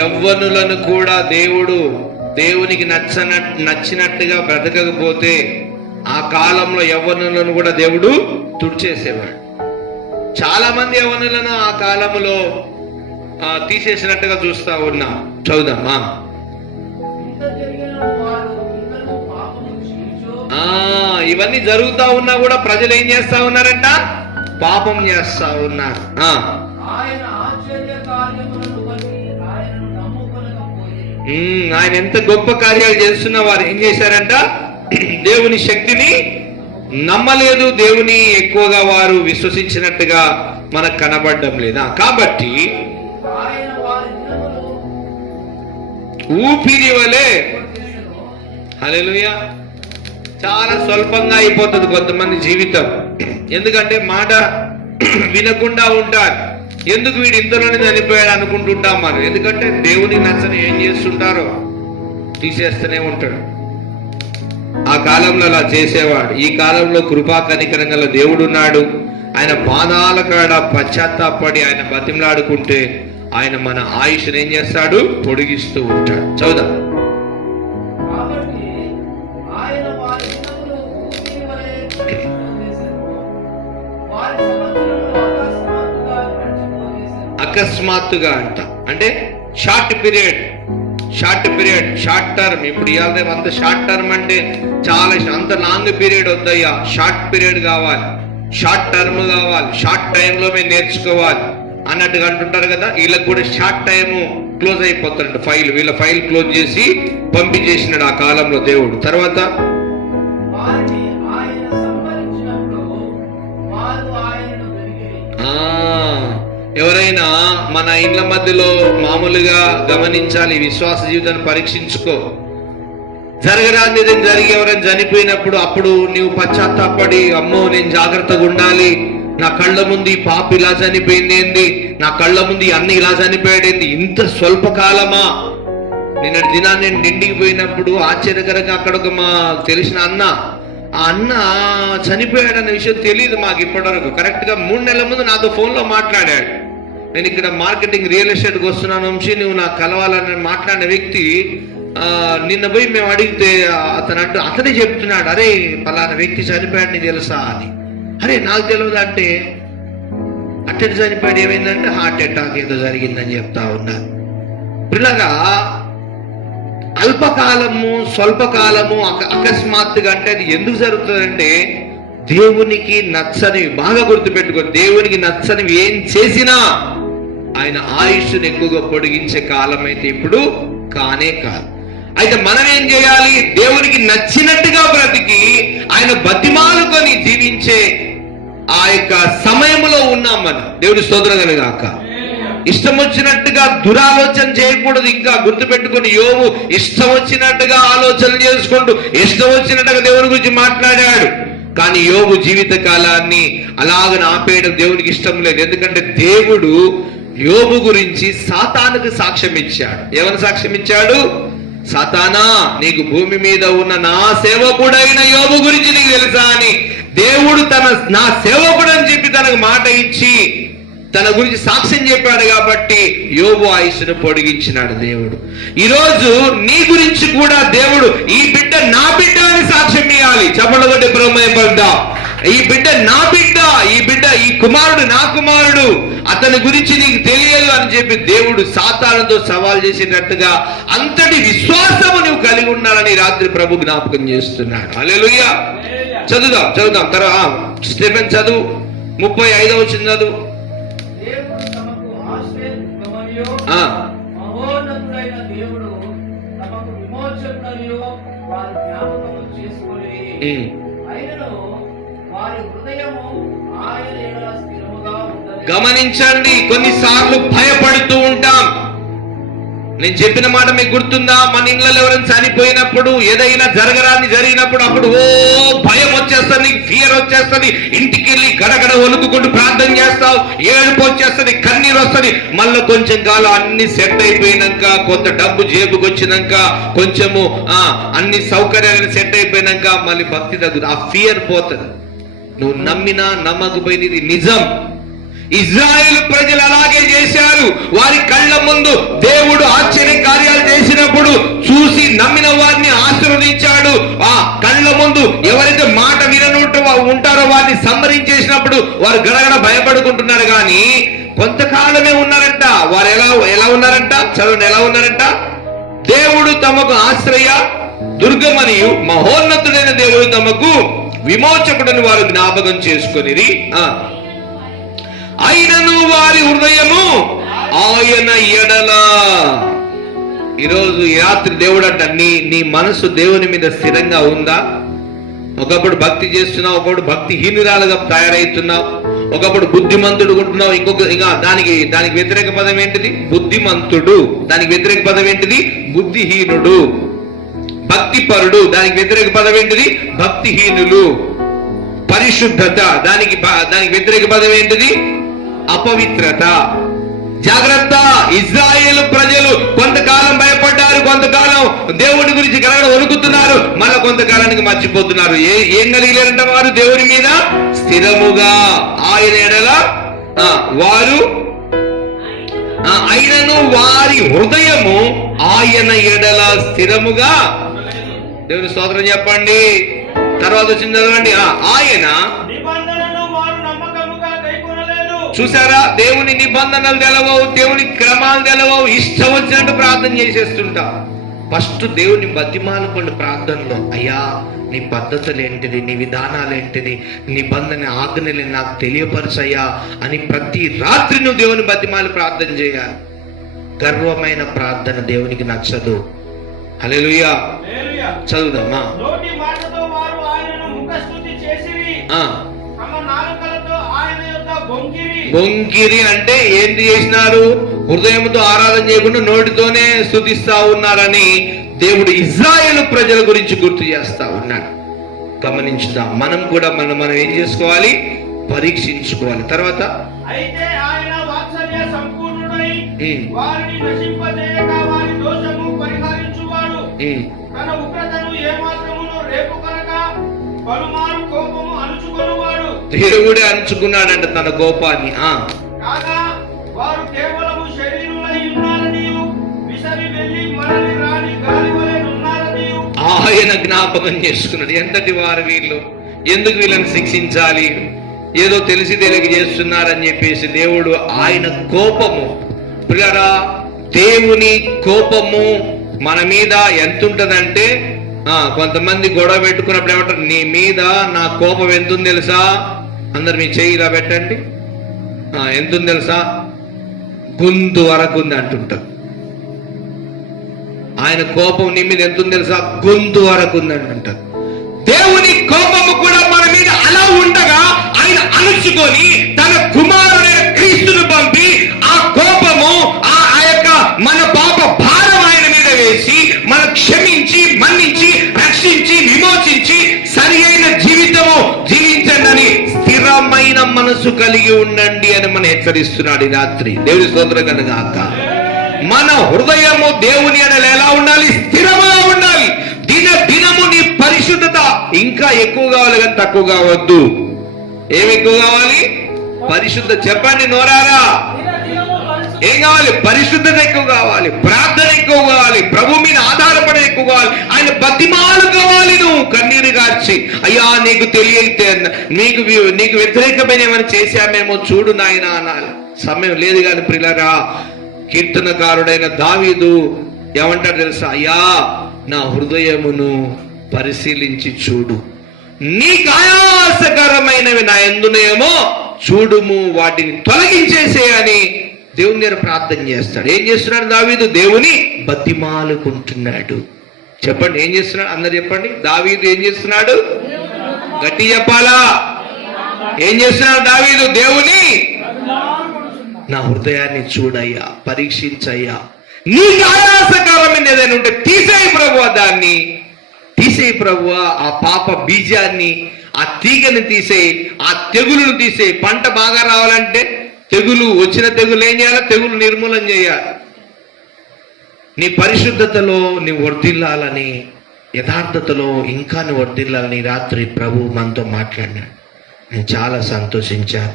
యవ్వనులను కూడా దేవునికి నచ్చినట్టుగా బ్రతకకపోతే ఆ కాలంలో యవ్వనులను కూడా దేవుడు తుడిచేసేవాడు. చాలా మంది యవ్వనులను ఆ కాలంలో తీసేసినట్టుగా చూస్తా ఉన్నా. చదువుదామా. ఇవన్నీ జరుగుతా ఉన్నా కూడా ప్రజలు ఏం చేస్తా ఉన్నారంట? పాపం చేస్తా ఉన్నారు. ఆయన ఎంత గొప్ప కార్యాలు చేస్తున్న వారు ఏం చేశారంట? దేవుని శక్తిని నమ్మలేదు. దేవుని ఎక్కువగా వారు విశ్వసించినట్టుగా మనకు కనబడడం లేదా? కాబట్టి ఊపిరి వలె, హల్లెలూయా, చాలా స్వల్పంగా అయిపోతుంది కొంతమంది జీవితం. ఎందుకంటే మాట వినకుండా ఉంటారు. ఎందుకు వీడు ఇంతలోనే చనిపోయాడు అనుకుంటుంటాం మనం. ఎందుకంటే దేవుని నచ్చని ఏం చేస్తుంటారో తీసేస్తూనే ఉంటాడు. ఆ కాలంలో అలా చేసేవాడు. ఈ కాలంలో కృపా కనికరం గల దేవుడు ఉన్నాడు. ఆయన పాదాల కాడ పశ్చాత్తాపడి ఆయన బతిమలాడుకుంటే ఆయన మన ఆయుష్ని ఏం చేస్తాడు? పొడిగిస్తూ ఉంటాడు. చదువుదాం. అకస్మాత్తుగా అంటే షార్ట్ పీరియడ్, షార్ట్ టర్మ్. ఇప్పుడు ఇవాళ అంత షార్ట్ టర్మ్ అంటే చాలా అంత లాంగ్ పీరియడ్ వద్దయ్యా. షార్ట్ పీరియడ్ కావాలి, షార్ట్ టర్మ్ కావాలి, షార్ట్ టైంలో మేము నేర్చుకోవాలి అన్నట్టుగా అంటుంటారు కదా. వీళ్ళకి కూడా షార్ట్ టైము క్లోజ్ అయిపోతారంట. వీళ్ళ ఫైల్ క్లోజ్ చేసి పంపించేసినాడు ఆ కాలంలో దేవుడు. తర్వాత ఎవరైనా మన ఇండ్ల మధ్యలో మామూలుగా గమనించాలి, విశ్వాస జీవితాన్ని పరీక్షించుకో. జరగరాంది జరిగి ఎవరైనా చనిపోయినప్పుడు అప్పుడు నీవు పశ్చాత్తాపడి, అమ్మో నేను జాగ్రత్తగా ఉండాలి, నా కళ్ళ ముందు ఈ పాప ఇలా చనిపోయింది ఏంది, నా కళ్ళ ముందు ఈ అన్న ఇలా చనిపోయాడేంది, ఇంత స్వల్పకాలమా. నిన్నటి దినాన్ని నేను నిండికి పోయినప్పుడు ఆశ్చర్యకరంగా అక్కడ ఒక మా తెలిసిన అన్న, ఆ అన్న చనిపోయాడన్న విషయం తెలియదు మాకు ఇప్పటివరకు. కరెక్ట్ గా 3 నెలల ముందు నాతో ఫోన్ లో మాట్లాడాడు. నేను ఇక్కడ మార్కెటింగ్ రియల్ ఎస్టేట్కి వస్తున్నాను వంశీ, నువ్వు నాకు కలవాలని మాట్లాడిన వ్యక్తి నిన్న పోయి మేము అడిగితే అతనే చెప్తున్నాడు, అరే పలానా వ్యక్తి చనిపోయాడు నీకు తెలుసా అని. అరే నాకు తెలియదు అంటే, అట్టెట్ చనిపోయాడు, ఏమైందంటే హార్ట్ అటాక్ ఏదో జరిగిందని చెప్తా ఉన్నారు. పిల్లగా అల్పకాలము స్వల్పకాలము అకస్మాత్తుగా అంటే అది ఎందుకు జరుగుతుందంటే, దేవునికి నచ్చనివి బాగా గుర్తుపెట్టుకో, దేవునికి నచ్చనివి ఏం చేసినా ఆయన ఆయుష్ను ఎక్కువగా పొడిగించే కాలం అయితే ఇప్పుడు కానే కాదు. అయితే మనం ఏం చేయాలి? దేవునికి నచ్చినట్టుగా బ్రతికి ఆయన బతిమాలుకొని జీవించే ఆ యొక్క సమయంలో ఉన్నాం మనం. దేవుడి స్తోత్రం కలుగాక. ఇష్టం వచ్చినట్టుగా దురాలోచన చేయకూడదు. ఇంకా గుర్తుపెట్టుకుని, యోబు ఇష్టం వచ్చినట్టుగా ఆలోచన చేసుకుంటూ ఇష్టం వచ్చినట్టుగా దేవుని గురించి మాట్లాడాడు. కానీ యోబు జీవిత కాలాన్ని అలాగని ఆపేయడం దేవునికి ఇష్టం లేదు. ఎందుకంటే దేవుడు యోబు గురించి సాతానుకు సాక్ష్యం ఇచ్చాడు. ఏమని సాక్ష్యం ఇచ్చాడు? సాతానా, నీకు భూమి మీద ఉన్న నా సేవకుడైన యోబు గురించి నీకు తెలుసా అని దేవుడు నా సేవకుడు అని చెప్పి తనకు మాట ఇచ్చి తన గురించి సాక్ష్యం చెప్పాడు. కాబట్టి యోబు ఆయుష్ను పొడిగించినాడు దేవుడు. ఈరోజు నీ గురించి కూడా దేవుడు ఈ బిడ్డ నా బిడ్డ అని సాక్ష్యం ఇవ్వాలి. చెప్పలగొట్టి బ్రహ్మపడ్డా, ఈ బిడ్డ నా బిడ్డ, ఈ కుమారుడు నా కుమారుడు, అతని గురించి నీకు తెలియదు అని చెప్పి దేవుడు సాతానుతో సవాల్ చేసేటట్టుగా అంతటి విశ్వాసము నువ్వు కలిగి ఉండాలని రాత్రి ప్రభు జ్ఞాపకం చేస్తున్నాడు. హల్లెలూయా. చదువుదాం తర్వాత స్టెఫెన్ చదువు 35వ వచనం చదువు. మహోన్నతుడైన దేవుడు తమకు విమోచకుడనియు వారు జ్ఞాపకము చేసుకొనిరి. అయినను వారి హృదయము ఆయన యందు స్థిరముగా ఉన్నది. గమనించండి, కొన్నిసార్లు భయపడుతూ ఉంటాం. నేను చెప్పిన మాట మీకు గుర్తుందా? మన ఇళ్ళలో ఎవరైనా చనిపోయినప్పుడు, ఏదైనా జరిగినప్పుడు అప్పుడు ఓ భయం వచ్చేస్తుంది, ఫియర్ వచ్చేస్తుంది. ఇంటికి వెళ్ళి గడగడ వణుకుకుంటూ ప్రార్థన చేస్తావు, ఏడుపు వచ్చేస్తుంది, కన్నీరు వస్తుంది. మళ్ళీ కొంచెం కాలం అన్ని సెట్ అయిపోయినాక, కొంత డబ్బు జేబుకి వచ్చినాక, కొంచెము అన్ని సౌకర్యాలు సెట్ అయిపోయినాక మళ్ళీ భక్తి తగ్గుతుంది, ఆ ఫియర్ పోతుంది. నువ్వు నమ్మినా నమ్మకపోయినది నిజం. ఇజ్రాయేలు ప్రజలు అలాగే చేశారు. వారి కళ్ళ ముందు దేవుడు ఆశ్చర్య కార్యాలు చేసినప్పుడు చూసి నమ్మిన వారిని ఆశీర్వదించాడు. ఆ కళ్ళ ముందు ఎవరైతే మాట విననుంటూ ఉంటారో వారిని సంహరించేసినప్పుడు వారు గడగడ భయపడుకుంటున్నారు. కానీ కొంతకాలమే ఉన్నారంట. వారు ఎలా ఉన్నారంట? చదవండి, ఎలా ఉన్నారంట? దేవుడు తమకు ఆశ్రయ దుర్గమనియు మహోన్నతుడైన దేవుడు తమకు విమోచకుడని వారు జ్ఞాపకం చేసుకొనిరి. అయినను వారి హృదయము ఆయన ఎడల. ఈరోజు ఈ రాత్రి దేవుడు అంట, నీ మనసు దేవుని మీద స్థిరంగా ఉందా? ఒకప్పుడు భక్తి చేస్తున్నావు, ఒకప్పుడు భక్తిహీనురాలుగా తయారవుతున్నావు, ఒకప్పుడు బుద్ధిమంతుడు ఉంటున్నావు, ఇంకా దానికి వ్యతిరేక పదం ఏంటిది? బుద్ధిమంతుడు. దానికి వ్యతిరేక పదం ఏంటిది? బుద్ధిహీనుడు. భక్తిపరుడు, దానికి వ్యతిరేక పదం ఏంటిది? భక్తిహీనులు. పరిశుద్ధత, దానికి వ్యతిరేక పదం ఏంటిది? అపవిత్రత. జాగ్రత్త. ఇజ్రాయేలు ప్రజలు కొంతకాలం భయపడ్డారు, కొంతకాలం దేవుడి గురించి గడగడ వణుకుతున్నారు, మళ్ళా కొంతకాలానికి మర్చిపోతున్నారు. ఏం కలిగిలేరంట వారు? దేవుని మీద స్థిరముగా ఆయన ఎడల వారు. అయినను వారి హృదయము ఆయన ఎడల స్థిరముగా. దేవుని స్తోత్రం చెప్పండి. తర్వాత వచ్చింది చదవండి. ఆయన చూసారా? దేవుని నిబంధనలు తెలవవు, దేవుని క్రమాలు తెలవవు, ఇష్టం వచ్చినట్టు ప్రార్థన చేసేస్తుంటా. ఫస్ట్ దేవుని బతిమాలుకోండి ప్రార్థనలో. అయ్యా, నీ పద్ధతులు ఏంటిది, నీ విధానాలు ఏంటిది, నిబంధన ఆజ్ఞలు నాకు తెలియపరచయ్యా అని ప్రతి రాత్రి నువ్వు దేవుని బతిమాలు ప్రార్థన చేయాలి. గర్వమైన ప్రార్థన దేవునికి నచ్చదు. హల్లెలూయా. చదువుదామా. బొంకిరి అంటే ఏంటి చేసినారు? హృదయంతో ఆరాధన చేయకుండా నోటితోనే స్తుతిస్తా ఉన్నారని దేవుడు ఇజ్రాయేలు ప్రజల గురించి గుర్తు చేస్తా ఉన్నాడు. గమనించుదాం. మనం కూడా మనం ఏం చేసుకోవాలి? పరీక్షించుకోవాలి. తర్వాత అయితే ఆయన వాత్సల్య సంపూర్ణుడై వారిని నశింపజేయక వారి దోషము పరిహరించువాడు. తన ఉగ్రతను ఏమాత్రమును రేపు కనుక పలుమారు కోపము అణుచుకొనువాడు. దేవుడే అణుచుకున్నాడంట తన కోపాన్ని. కాగా వారు కేవలము శరీరులై ఉన్నారనియు విసరి వెళ్ళి మనల్ని రాని గాలి వలె ఉన్నారనియు ఆయన జ్ఞాపకం చేసుకున్నాడు. ఎంతటి వారు వీళ్ళు, ఎందుకు వీళ్ళని శిక్షించాలి, ఏదో తెలిసి తెలియక చేస్తున్నారని చెప్పేసి దేవుడు ఆయన కోపము. ప్రియులారా, దేవుని కోపము మన మీద ఎంత ఉంటదంటే, కొంతమంది గొడవ పెట్టుకున్నప్పుడు ఏమంటారు? నీ మీద నా కోపం ఎంతుంది తెలుసా? అందరు మీ చెయ్యి ఇలా పెట్టండి. ఎంతుంది తెలుసా? గుందు వరకు ఉంది అంటుంటారు. ఆయన కోపం నీ మీద ఎంతుంది తెలుసా? గుందు వరకు ఉంది అంటుంటారు. దేవుని కోపము కూడా మన మీద అలా ఉండగా ఆయన అణుచుకొని తన కుమారుడైన క్రీస్తును పంపి ఆ కోపము ఆ యొక్క మన పాప భారం ఆయన మీద వేసి మన క్షమించి మన్నించి రక్షించి విమోచించి సరి అయిన జీవితము జీవించండి, స్థిరమైన మనసు కలిగి ఉండండి అని మనం హెచ్చరిస్తున్నాడు ఈ రాత్రి. దేవుని స్తోత్రం కలుగాక. మన హృదయము దేవుని ఎడల ఎలా ఉండాలి? స్థిరముగా ఉండాలి. దినము నీ పరిశుద్ధత ఇంకా ఎక్కువ కావాలి కానీ తక్కువ కావద్దు. ఏమి ఎక్కువ కావాలి? పరిశుద్ధ. చెప్పండి నోరారా. ఏం కావాలి? పరిశుద్ధత ఎక్కువ కావాలి, ప్రార్థన ఎక్కువ కావాలి, ప్రభు మీద ఆధారపడే ఎక్కువ కావాలి, ఆయన బతిమాలు కావాలి. నువ్వు కన్నీరు గార్చి, అయ్యా నీకు తెలియతే, నీకు వ్యతిరేకమైన ఏమైనా చేశామేమో చూడు నాయన అనాలి. సమయం లేదు కానీ ప్రియులారా, కీర్తనకారుడైన దావీదు ఏమంటాడు తెలుసా? అయ్యా నా హృదయమును పరిశీలించి చూడు, నీకు ఆయాసకరమైనవి నా ఎందునేమో చూడుము, వాటిని తొలగించేసే అని దేవుని దగ్గర ప్రార్థన చేస్తాడు. ఏం చేస్తున్నాడు దావీదు? దేవుని బతిమాలుకుంటున్నాడు. చెప్పండి ఏం చేస్తున్నాడు? అందరు చెప్పండి. దావీదు ఏం చేస్తున్నాడు? గట్టి చెప్పాలా? ఏం చేస్తున్నాడు దావీదు? దేవుని నా హృదయాన్ని చూడయ్యా, పరీక్షించయ్యా, నీకు ఆయాసకరమైన ఏదైనా ఉంటే తీసేయి ప్రభువా, దాన్ని తీసేయి ప్రభువా, ఆ పాప బీజాన్ని, ఆ తీగని తీసేయి, ఆ తెగులును తీసేయి. పంట బాగా రావాలంటే తెగులు వచ్చిన తెగులు ఏం చేయాలి? తెగులు నిర్మూలన చేయాలి. నీ పరిశుద్ధతలో నువ్వు వర్ధిల్లాలని, యథార్థతలో ఇంకా నువ్వు వర్ధిల్లాలని రాత్రి ప్రభు మనతో మాట్లాడినాడు. నేను చాలా సంతోషించాను.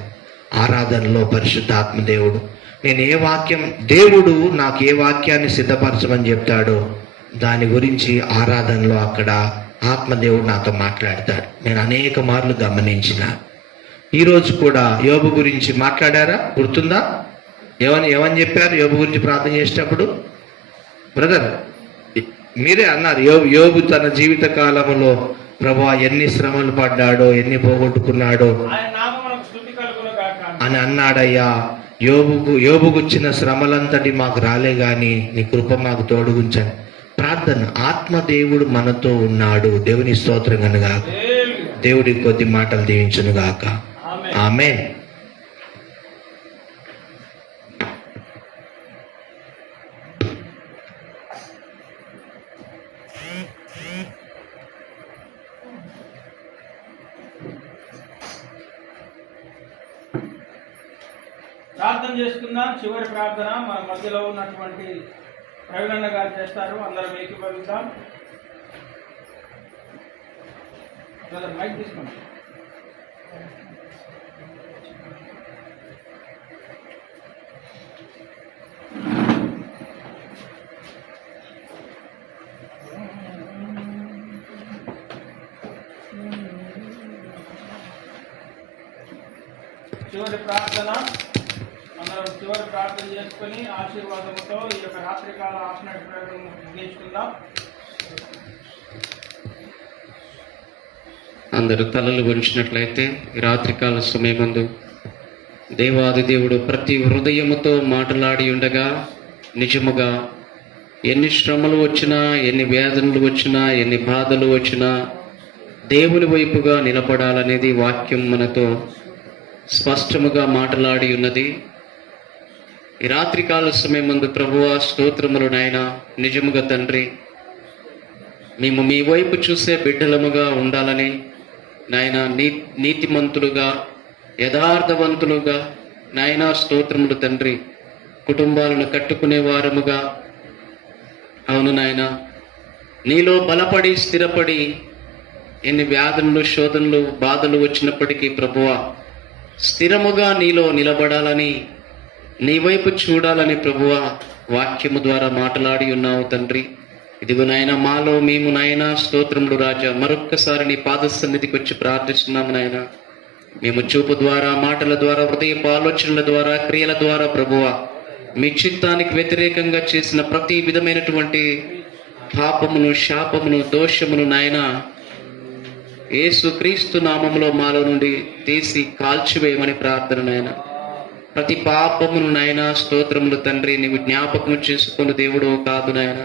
ఆరాధనలో పరిశుద్ధాత్మ దేవుడు, నేను ఏ వాక్యం, దేవుడు నాకు ఏ వాక్యాన్ని సిద్ధపరచమని చెప్తాడో దాని గురించి ఆరాధనలో అక్కడ ఆత్మదేవుడు నాతో మాట్లాడతాడు. నేను అనేక మార్లు గమనించిన. ఈరోజు కూడా యోబు గురించి మాట్లాడారా? గుర్తుందా? ఏమని చెప్పారు యోబు గురించి ప్రార్థన చేసేటప్పుడు? బ్రదర్ మీరే అన్నారు, యోబు తన జీవిత కాలంలో ప్రభువా ఎన్ని శ్రమలు పడ్డాడో, ఎన్ని పోగొట్టుకున్నాడో అని అన్నాడయ్యా. యోబుకు వచ్చిన శ్రమలంతటి మాకు రాలే గాని నీ కృప మాకు తోడుగుంచండి. ప్రార్థన. ఆత్మదేవుడు మనతో ఉన్నాడు. దేవుని స్తోత్రం కనుక దేవుడి కొద్ది మాటలు దీవించును గాక. ఆమేన్. ప్రార్థన చేసుకుందాం. చివరి ప్రార్థన మన మధ్యలో ఉన్నటువంటి ప్రవీణన్న గారు చేస్తారు. అందరం ఏకీభవిద్దాం. మైక్ తీసుకోండి. చివరి ప్రార్థన. అందరం చివరి ప్రార్థన చేసుకుని ఆశీర్వాదంతో ఈ యొక్క రాత్రికాల ఆఫ్నైట్ ప్రేయర్ ముగించుకుందాం. అందరూ తలలు వంచినట్లయితే రాత్రికాల సమయమందు దేవాది దేవుడు ప్రతి హృదయముతో మాట్లాడి ఉండగా, నిజముగా ఎన్ని శ్రమలు వచ్చినా, ఎన్ని వేదనలు వచ్చినా, ఎన్ని బాధలు వచ్చినా దేవుని వైపుగా నిలబడాలనేది వాక్యం మనతో స్పష్టముగా మాట్లాడి ఉన్నది. ఈ రాత్రికాల సమయం ముందు ప్రభువా స్తోత్రములు నాయన. నిజముగా తండ్రి, మేము మీ వైపు చూసే బిడ్డలముగా ఉండాలని నాయన, నీతిమంతులుగా యథార్థవంతులుగా నాయన స్తోత్రములు తండ్రి, కుటుంబాలను కట్టుకునే వారముగా, అవును నాయన, నీలో బలపడి స్థిరపడి ఎన్ని వ్యాధులు శోధనలు బాధలు వచ్చినప్పటికీ ప్రభువా స్థిరముగా నీలో నిలబడాలని, నీ వైపు చూడాలని ప్రభువా వాక్యము ద్వారా మాట్లాడి ఉన్నావు తండ్రి. ఇదిగో నాయన, మాలో మేము నాయన స్తోత్రములు రాజా, మరొక్కసారి నీ పాద సన్నిధికి వచ్చి ప్రార్థిస్తున్నాము నాయన. మేము చూపు ద్వారా, మాటల ద్వారా, హృదయపు ఆలోచనల ద్వారా, క్రియల ద్వారా ప్రభువా మీ చిత్తానికి వ్యతిరేకంగా చేసిన ప్రతి విధమైనటువంటి పాపమును, శాపమును, దోషమును నాయన యేసు క్రీస్తు నామములో మాలో నుండి తీసి కాల్చివేయమని ప్రార్థన నాయన. ప్రతి పాపమును నాయన స్తోత్రములు తండ్రి నీవు జ్ఞాపకం చేసుకున్న దేవుడు కాదు నాయన.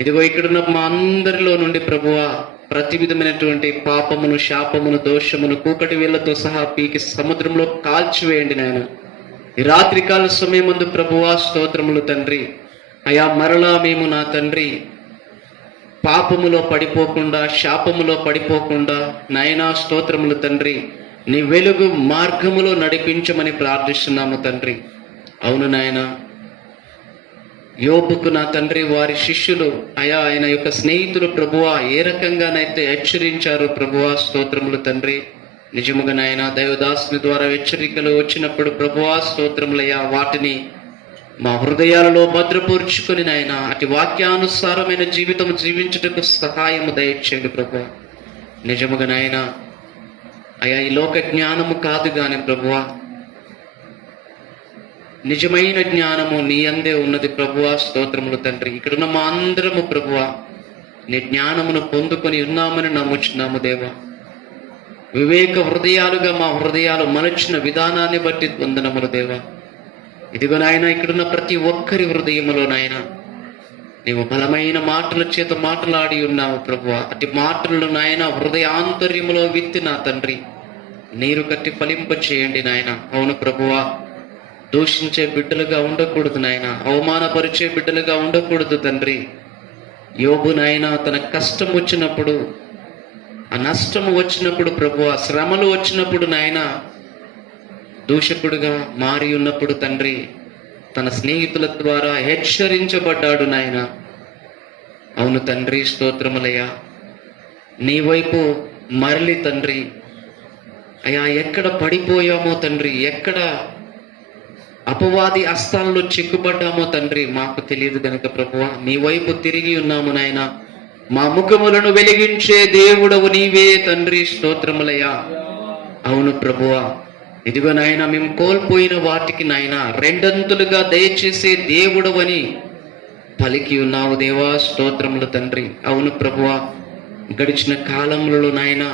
ఇదిగో ఇక్కడున్న మా అందరిలో నుండి ప్రభువా ప్రతి విధమైనటువంటి పాపమును, శాపమును, దోషమును కూకటి వేళ్లతో సహా పీకి సముద్రంలో కాల్చివేయండి నాయన. ఈ రాత్రికాల సమయం ముందు ప్రభువా స్తోత్రములు తండ్రి. అయా మరలా మేము నా తండ్రి పాపములో పడిపోకుండా, శాపములో పడిపోకుండా నాయనా స్తోత్రములు తండ్రి నీ వెలుగు మార్గములో నడిపించమని ప్రార్థిస్తున్నాము తండ్రి. అవును నాయన, యోబుకు నా తండ్రి వారి శిష్యులు అయా ఆయన యొక్క స్నేహితులు ప్రభువా ఏ రకంగానైతే హెచ్చరించారు ప్రభువా స్తోత్రములు తండ్రి. నిజముగా నాయన దైవదాసుని ద్వారా హెచ్చరికలు వచ్చినప్పుడు ప్రభువా స్తోత్రములయ్యా వాటిని మా హృదయాలలో భద్రపరుచుకొని నాయన అటు వాక్యానుసారమైన జీవితం జీవించుటకు సహాయము దయచేయండి ప్రభువా. నిజముగా నాయన అయా ఈ లోక జ్ఞానము కాదు గాని ప్రభువా నిజమైన జ్ఞానము నీ అందే ఉన్నది ప్రభువా స్తోత్రములు తండ్రి. ఇక్కడున్న మా అందరము ప్రభువా నీ జ్ఞానమును పొందుకొని ఉన్నామని నమ్ముచున్నాము దేవా. వివేక హృదయాలుగా మా హృదయాలు మలచిన విధానాన్ని బట్టి వందనములు దేవా. ఇదిగో నాయన ఇక్కడున్న ప్రతి ఒక్కరి హృదయములో నాయన నీవు బలమైన మాటల చేత మాట్లాడి ఉన్నావు ప్రభువా. అటు మాటలను నాయన హృదయ ఆంతర్యములో విత్తి నా తండ్రి నీరు కట్టి ఫలింప చేయండి నాయన. అవును ప్రభువా, దూషించే బిడ్డలుగా ఉండకూడదు నాయన, అవమానపరిచే బిడ్డలుగా ఉండకూడదు తండ్రి. యోబు నాయన తన కష్టం వచ్చినప్పుడు, ఆ నష్టము వచ్చినప్పుడు ప్రభువా, శ్రమలు వచ్చినప్పుడు నాయన దూషకుడుగా మారి ఉన్నప్పుడు తండ్రి తన స్నేహితుల ద్వారా హెచ్చరించబడ్డాడు నాయన. అవును తండ్రి స్తోత్రములయ్యా, నీ వైపు మరలి తండ్రి అయ్యా ఎక్కడ పడిపోయామో తండ్రి, ఎక్కడ అపవాది అస్తాల్లో చిక్కుపడ్డామో తండ్రి మాకు తెలియదు కనుక ప్రభువా నీ వైపు తిరిగి ఉన్నాము నాయన. మా ముఖములను వెలిగించే దేవుడవు నీవే తండ్రి స్తోత్రములయ్యా. అవును ప్రభువా, ఇదిగో నాయన మేము కోల్పోయిన వాటికి నాయన రెండంతులుగా దయచేసే దేవుడవని పలికి ఉన్నావు దేవా స్తోత్రములు తండ్రి. అవును ప్రభువా, గడిచిన కాలములలో నాయన,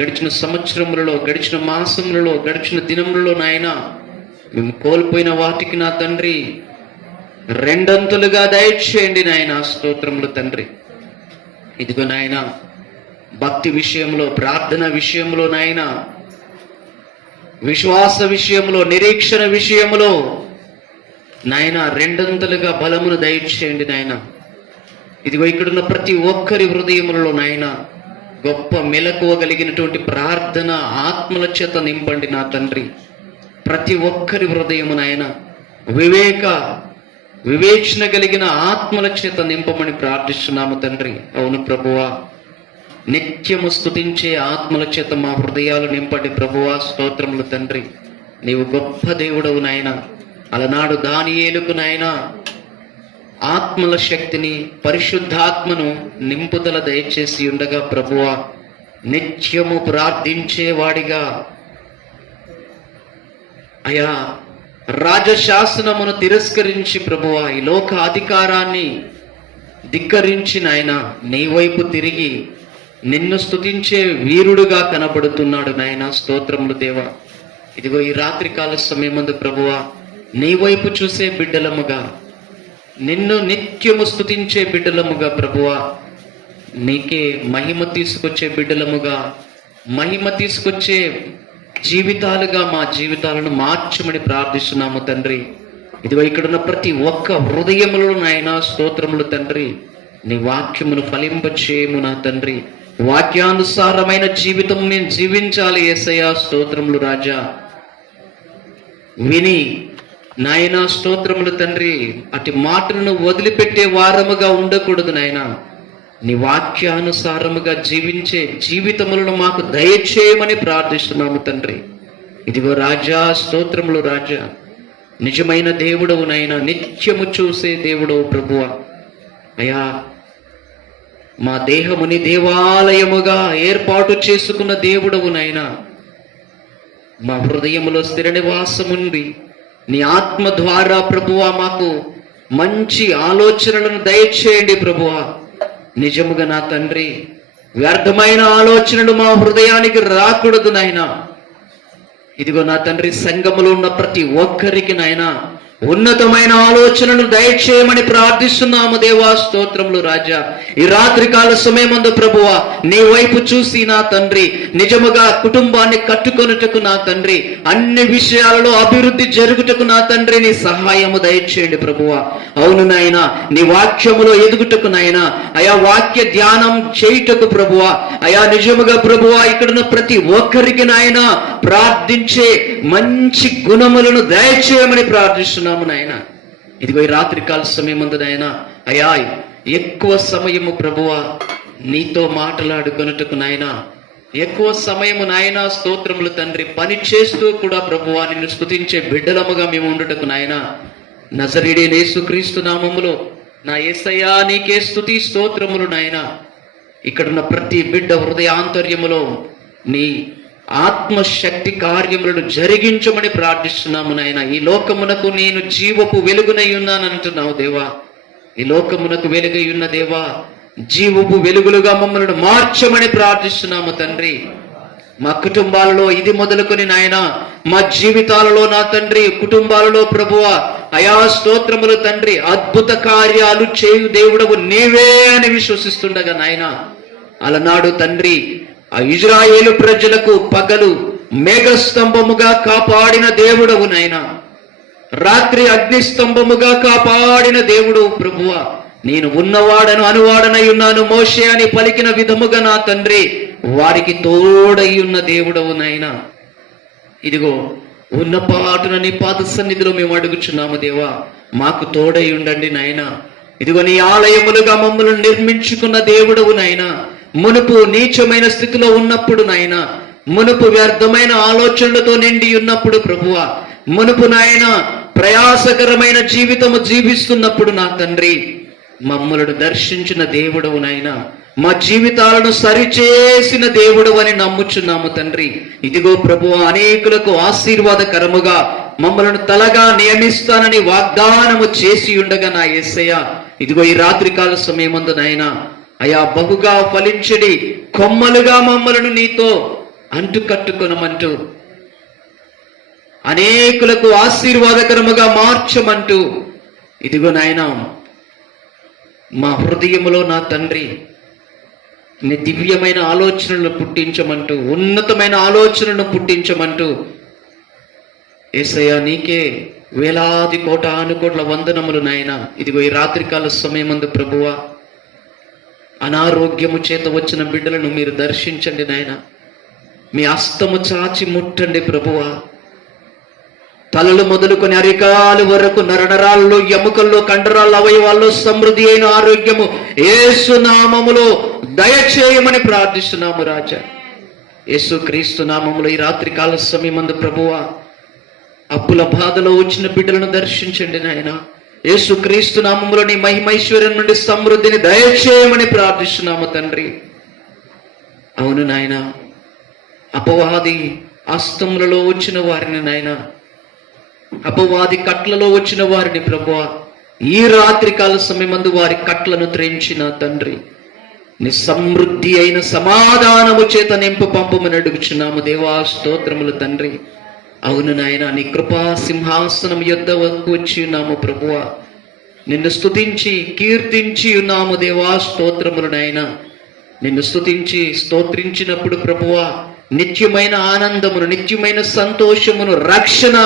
గడిచిన సంవత్సరములలో, గడిచిన మాసములలో, గడిచిన దినములలో నాయన మేము కోల్పోయిన వాటికి నా తండ్రి రెండంతులుగా దయచేయండి నాయన స్తోత్రములు తండ్రి. ఇదిగో నాయన భక్తి విషయంలో, ప్రార్థన విషయంలో నాయన, విశ్వాస విషయంలో, నిరీక్షణ విషయంలో నాయన రెండంతలుగా బలమును దయచేయండి నాయన. ఇదిగో ఇక్కడున్న ప్రతి ఒక్కరి హృదయములలో నాయన గొప్ప మెలకువ కలిగినటువంటి ప్రార్థన ఆత్మల చేత నింపండి నా తండ్రి. ప్రతి ఒక్కరి హృదయము నాయన వివేచన కలిగిన ఆత్మల చేత నింపమని ప్రార్థిస్తున్నాము తండ్రి. అవును ప్రభువా, నిత్యము స్తుతించే ఆత్మల చేత మా హృదయాలు నింపండి ప్రభువా స్తోత్రములు తండ్రి. నీవు గొప్ప దేవుడవు నాయన. అలనాడు దానియేలుకు నాయన ఆత్మల శక్తిని, పరిశుద్ధాత్మను నింపుదల దయచేసి ఉండగా ప్రభువా నిత్యము ప్రార్థించేవాడిగా అయా రాజశాసనమును తిరస్కరించి ప్రభువా ఈ లోక అధికారాన్ని ధిక్కరించి నాయన నీ వైపు తిరిగి నిన్ను స్తుతించే వీరుడుగా కనబడుతున్నాడు నాయన స్తోత్రములు దేవా. ఇదిగో ఈ రాత్రికాల సమయమందు ప్రభువా నీ వైపు చూసే బిడ్డలముగా, నిన్ను నిత్యము స్తుతించే బిడ్డలముగా ప్రభువా, నీకే మహిమ తీసుకొచ్చే బిడ్డలముగా, మహిమ తీసుకొచ్చే జీవితాలుగా మా జీవితాలను మార్చమని ప్రార్థిస్తున్నాము తండ్రి. ఇదిగో ఇక్కడున్న ప్రతి ఒక్క హృదయములో నాయన స్తోత్రములు తండ్రి. నీ వాక్యమును ఫలింపచేయము నా తండ్రి. వాక్యానుసారమైన జీవితం మేము జీవించాలి యేసయ్యా. స్తోత్రములు రాజా. విని నాయన స్తోత్రములు తండ్రి, అటు మాటలను వదిలిపెట్టే వారముగా ఉండకూడదు నాయన. నీ వాక్యానుసారముగా జీవించే జీవితములను మాకు దయచేయమని ప్రార్థిస్తున్నాము తండ్రి. ఇదిగో రాజా స్తోత్రములు రాజా. నిజమైన దేవుడవు నాయన, నిత్యము చూసే దేవుడవు ప్రభువా. అయా మా దేహముని దేవాలయముగా ఏర్పాటు చేసుకున్న దేవుడవు నాయన. మా హృదయములో స్థిర నివాసముంది నీ ఆత్మ ద్వారా ప్రభువా మాకు మంచి ఆలోచనలను దయచేయండి ప్రభువా. నిజముగా నా తండ్రి, వ్యర్థమైన ఆలోచనలు మా హృదయానికి రాకూడదు నాయన. ఇదిగో నా తండ్రి, సంఘములో ఉన్న ప్రతి ఒక్కరికి నాయన ఉన్నతమైన ఆలోచనలు దయచేయమని ప్రార్థిస్తున్నాము దేవా. స్తోత్రములు రాజా. ఈ రాత్రి కాల సమయమందు ప్రభువా నీ వైపు చూసి నా తండ్రి, నిజముగా కుటుంబాన్ని కట్టుకొనుటకు నా తండ్రి, అన్ని విషయాలలో అభివృద్ధి జరుగుటకు నా తండ్రి నీ సహాయము దయచేయండి ప్రభువా. అవును నాయన, నీ వాక్యములో ఎదుగుటకు నాయన, అయా వాక్య ధ్యానం చేయుటకు ప్రభువా, అయా నిజముగా ప్రభువా ఇక్కడున్న ప్రతి ఒక్కరికి నాయన ప్రార్థించే మంచి గుణములను దయచేయమని ప్రార్థిస్తున్నాము నాయన. ఇదిగో ఈ రాత్రి కాల సమయమందు నాయన, అయా ఎక్కువ సమయము ప్రభువా నీతో మాట్లాడుకొనుటకు నాయన, ఎక్కువ సమయము నాయన స్తోత్రములు తండ్రి, పని చేస్తూ కూడా ప్రభువా నిన్ను స్తుతించే బిడ్డలముగా మేము ఉండుటకు నాయన, నజరేయుడైన యేసుక్రీస్తు నామములో నా యేసయ్యా నీకే స్తుతి స్తోత్రములు నాయన. ఇక్కడున్న ప్రతి బిడ్డ హృదయాంతర్యములో నీ ఆత్మశక్తి కార్యములను జరిగించమని ప్రార్థిస్తున్నాము నాయన. ఈ లోకమునకు నేను జీవపు వెలుగునై ఉన్నానంటున్నావు దేవా. ఈ లోకమునకు వెలుగై ఉన్న దేవా, జీవపు వెలుగులుగా మమ్మల్ని మార్చమని ప్రార్థిస్తున్నాము తండ్రి. మా కుటుంబాలలో ఇది మొదలుకొని నాయన, మా జీవితాలలో నా తండ్రి, కుటుంబాలలో ప్రభువా అయా స్తోత్రములు తండ్రి, అద్భుత కార్యాలు చేయు దేవుడవు నీవే అని విశ్వసిస్తుండగా నాయన, అలనాడు తండ్రి ఆ ఇజ్రాయేలు ప్రజలకు పగలు మేఘస్తంభముగా కాపాడిన దేవుడవు నాయన, రాత్రి అగ్నిస్తంభముగా కాపాడిన దేవుడు ప్రభువా. నేను ఉన్నవాడను అనువాడనై ఉన్నాను మోషే అని పలికిన విధముగా నా తండ్రి వారికి తోడై ఉన్న దేవుడవు నాయన. ఇదిగో ఉన్న పాటున నీ పాద సన్నిధిలో మేము అడుగుచున్నాము దేవా, మాకు తోడై ఉండండి నాయన. ఇదిగో నీ ఆలయములుగా మమ్మల్ని నిర్మించుకున్న దేవుడవు నాయన. మునుపు నీచమైన స్థితిలో ఉన్నప్పుడు నాయన, మునుపు వ్యర్థమైన ఆలోచనలతో నిండి ఉన్నప్పుడు ప్రభువా, మునుపు నాయన ప్రయాసకరమైన జీవితము జీవిస్తున్నప్పుడు నా తండ్రి మమ్మలను దర్శించిన దేవుడవు నాయన, మా జీవితాలను సరిచేసిన దేవుడు అని నమ్ముచున్నాము తండ్రి. ఇదిగో ప్రభువా అనేకులకు ఆశీర్వాదకరముగా మమ్మలను తలగా నియమిస్తానని వాగ్దానము చేసి ఉండగా నా యేసయ్య, ఇదిగో ఈ రాత్రికాల సమయమందు నాయన అయా బహుగా ఫలించడి కొమ్మలుగా మమ్మలను నీతో అంటు కట్టుకొనమంటూ, అనేకులకు ఆశీర్వాదకరముగా మార్చమంటూ, ఇదిగో నాయన మా హృదయములో నా తండ్రి నీ దివ్యమైన ఆలోచనలను పుట్టించమంటూ, ఉన్నతమైన ఆలోచనలను పుట్టించమంటూ యేసయ్య నీకే వేలాది కోటాను కోట్ల వందనములు నాయన. ఇదిగో ఈ రాత్రికాల సమయమందు ప్రభువా అనారోగ్యము చేత వచ్చిన బిడ్డలను మీరు దర్శించండి నాయన. మీ హస్తము చాచి ముట్టండి ప్రభువా. తలలు మొదలుకొని అరికాలు వరకు నరనరాల్లో, ఎముకల్లో, కండరాల్లో, అవయవాల్లో సమృద్ధి అయిన ఆరోగ్యము యేసు నామములో దయచేయమని ప్రార్థిస్తున్నాము రాజా. యేసు క్రీస్తు నామములో ఈ రాత్రి కాల సమయమందు ప్రభువా అప్పుల బాధలో వచ్చిన బిడ్డలను దర్శించండి నాయన. యేసు క్రీస్తు నామములో నీ మహిమైశ్వర్యం నుండి సమృద్ధిని దయచేయమని ప్రార్థిస్తున్నాము తండ్రి. అవును నాయన, అపవాది అస్తములలో వచ్చిన వారిని నాయన, అపవాది కట్లలో వచ్చిన వారిని ప్రభువా ఈ రాత్రి కాల సమయమందు వారి కట్లను త్రెంచిన తండ్రి నీ సమృద్ధి అయిన సమాధానము చేత నింపు పంపమని అడుగుచున్నాము దేవా. స్తోత్రములు తండ్రి. అవును నాయన, నీ కృపా సింహాసనం యొద్ద వచ్చి ఉన్నాము ప్రభువా, నిన్ను స్తుతించి కీర్తించి ఉన్నాము దేవా. స్తోత్రములు నాయన. నిన్ను స్తుతించి స్తోత్రించినప్పుడు ప్రభువా నిత్యమైన ఆనందమును, నిత్యమైన సంతోషమును, రక్షణ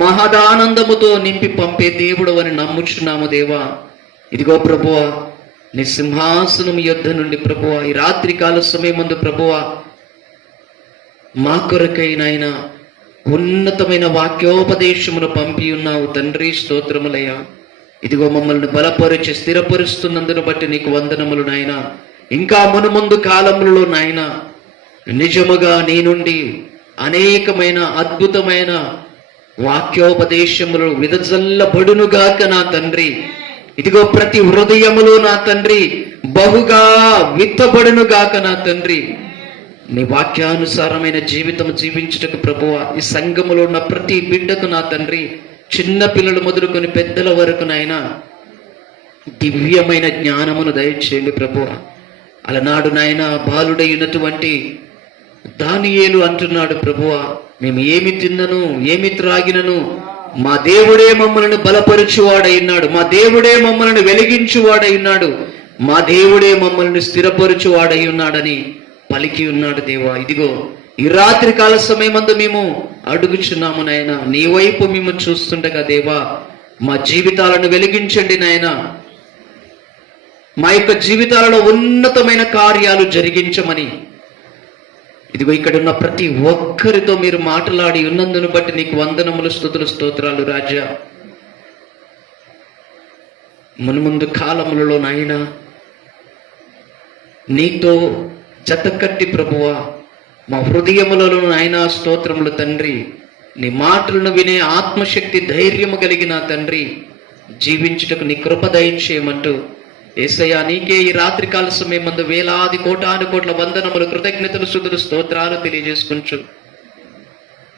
మహదానందముతో నింపి పంపే దేవుడు అని నమ్ముచున్నాము దేవా. ఇదిగో ప్రభువా, నీ సింహాసనం యొద్ద నుండి ప్రభువా ఈ రాత్రికాల సమయమందు ప్రభువా మా కొరకై నాయన ఉన్నతమైన వాక్యోపదేశమును పంపి ఉన్నావు తండ్రి. స్తోత్రములయ్యా. ఇదిగో మమ్మల్ని బలపరిచి స్థిరపరుస్తున్నందును బట్టి నీకు వందనములు నాయన. ఇంకా మునుముందు కాలములలో నాయన నిజముగా నీ నుండి అనేకమైన అద్భుతమైన వాక్యోపదేశములు విదజల్లబడునుగాక నా తండ్రి. ఇదిగో ప్రతి హృదయములో నా తండ్రి బహుగా విత్తబడునుగాక నా తండ్రి. నీ వాక్యానుసారమైన జీవితం జీవించుటకు ప్రభువా ఈ సంఘములో ఉన్న ప్రతి బిడ్డకు నా తండ్రి, చిన్న పిల్లలు మొదలుకొని పెద్దల వరకు నాయన దివ్యమైన జ్ఞానమును దయచేయండి ప్రభువా. అలనాడు నాయన బాలుడైనటువంటి దానియేలు అంటున్నాడు ప్రభువా, మేము ఏమి తిన్నను ఏమి త్రాగినను మా దేవుడే మమ్మల్ని బలపరచువాడైనాడు, మా దేవుడే మమ్మల్ని వెలిగించువాడైనాడు, మా దేవుడే మమ్మల్ని స్థిరపరచువాడై ఉన్నాడని పలికి ఉన్నాడు దేవా. ఇదిగో ఈ రాత్రి కాల సమయమందు మేము అడుగుచున్నాము నాయన. నీ వైపు మేము చూస్తుండగా దేవా మా జీవితాలను వెలిగించండి నాయన. మా యొక్క జీవితాలలో ఉన్నతమైన కార్యాలు జరిగించమని ఇదిగో ఇక్కడ ఉన్న ప్రతి ఒక్కరితో మీరు మాట్లాడి ఉన్నందును బట్టి నీకు వందనములు, స్తుతులు, స్తోత్రాలు రాజా. మున్ముందు కాలములలో నాయన నీతో జతకట్టి ప్రభువా మా హృదయములలో నాయన స్తోత్రములు తండ్రి. నీ మాటలను వినే ఆత్మశక్తి ధైర్యము కలిగిన తండ్రి జీవించుటకు నీ కృప దయచేయమంటూ యేసయ్యా నీకే ఈ రాత్రికాల సమయమందు వేలాది కోటాను కోట్ల వందనములు, కృతజ్ఞతలు, స్తుతులు, స్తోత్రాలు తెలియజేసుకుంటూ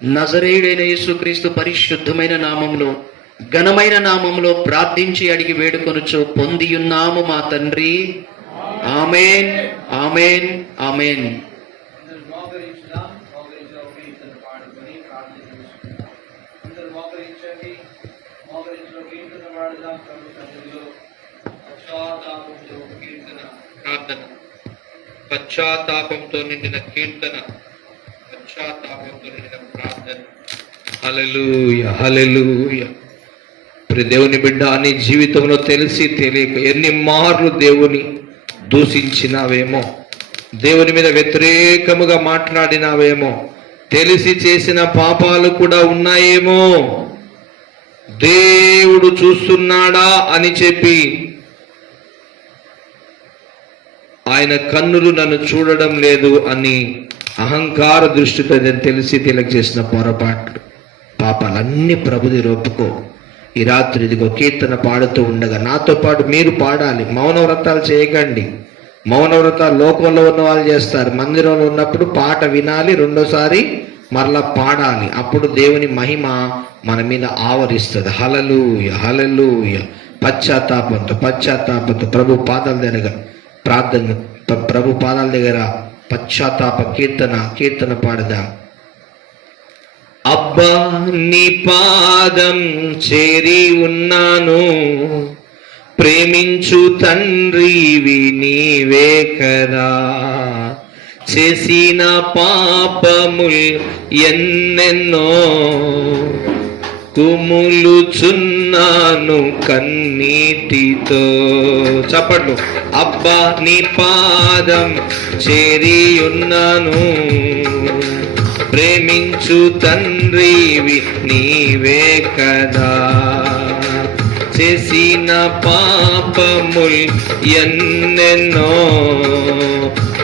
నజరేయుడైన యేసుక్రీస్తు పరిశుద్ధమైన నామములో ఘనమైన నామములో ప్రార్థించి అడిగి వేడుకొనుచు పొందియున్నాము మా తండ్రి. ఆమేన్, ఆమేన్, ఆమేన్. అందరూ మోకరించుదాం. మోకరించావు కీర్తన పాడుకొని ప్రార్థన చేసుకుందాం. అందరూ మోకరించండి. మోకరించిన కీర్తన పాడుదాం. ప్రభు సన్నిధిలో పశ్చాత్తాపంతో కీర్తన ప్రార్థన. పశ్చాత్తాపంతో నిండిన కీర్తన, పశ్చాత్తాపంతో నిండిన ప్రార్థన. హల్లెలూయా, హల్లెలూయా. ప్రియ దేవుని బిడ్డ, నీ జీవితంలో తెలిసి తెలియక ఎన్ని మార్లు దేవుని దూషించినావేమో, దేవుని మీద వ్యతిరేకముగా మాట్లాడినావేమో, తెలిసి చేసిన పాపాలు కూడా ఉన్నాయేమో. దేవుడు చూస్తున్నాడా అని చెప్పి ఆయన కన్నులు నన్ను చూడడం లేదు అని అహంకార దృష్టితో నేను తెలిసి తెలియక చేసిన పొరపాట్లు, పాపాలన్నీ ప్రభుది ఒప్పుకో. ఈ రాత్రి ఇదిగో కీర్తన పాడుతూ ఉండగా నాతో పాటు మీరు పాడాలి. మౌన వ్రతాలు చేయకండి. మౌన వ్రతాలు లోకంలో ఉన్న వాళ్ళు చేస్తారు. మందిరంలో ఉన్నప్పుడు పాట వినాలి, రెండోసారి మరలా పాడాలి. అప్పుడు దేవుని మహిమ మన మీద ఆవరిస్తుంది. హల్లెలూయా, హల్లెలూయా. పశ్చాత్తాపంతో ప్రభు పాదాల దగ్గర ప్రార్థన, ప్రభు పాదాల దగ్గర పశ్చాత్తాప కీర్తన పాడదాం. అబ్బా నీ పాదం చేరి ఉన్నాను, ప్రేమించు తండ్రివి నీవే కదా. చేసిన పాపముల్ ఎన్నెన్నో, కుములుచున్నాను కన్నీటితో. చప్పట్లు. అబ్బా నీ పాదం చేరి ఉన్నాను, ప్రేమించు తండ్రివి నీవే కదా. చేసిన పాపముల్ ఎన్నెన్నో,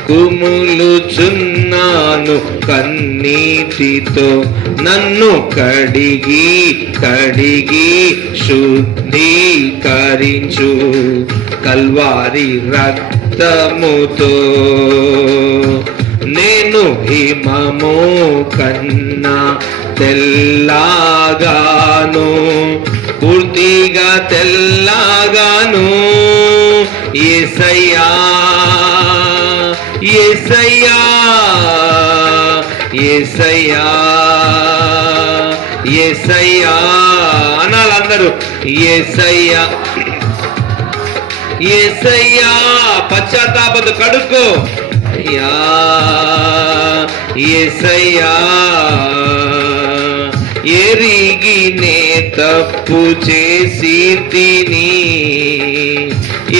కుములుచున్నాను కన్నీటితో. నన్ను కడిగి శుద్ధీకరించు కల్వారి రక్తముతో. నేను హిమము కన్నా తెల్లగాను, పూర్తిగా తెల్లగాను. యేసయ్యా, యేసయ్యా, యేసయ్యా, యేసయ్యా అనాలి అందరూ. యేసయ్యా, యేసయ్యా. పశ్చాత్తాపంతో కడుక్కో. యేసయ్యా ఎరిగినే తప్పు చేసి తిని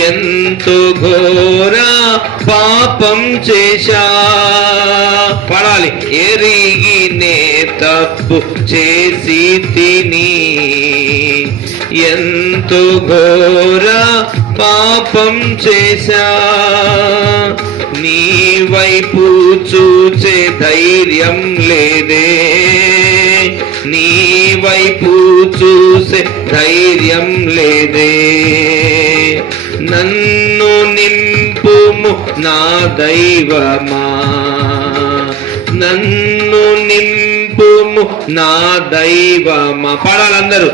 ఎంతో ఘోర పాపం చేశా. పడాలి. ఎరిగినే తప్పు చేసి తిని ఎంతో ఘోర పాపం చేశా. నీ వైపు చూచే ధైర్యం లేదే, నీ వైపు చూసే ధైర్యం లేదే. నన్ను నింపుము నా దైవమా, నన్ను నింపుము నా దైవమా. పాడాలందరూ.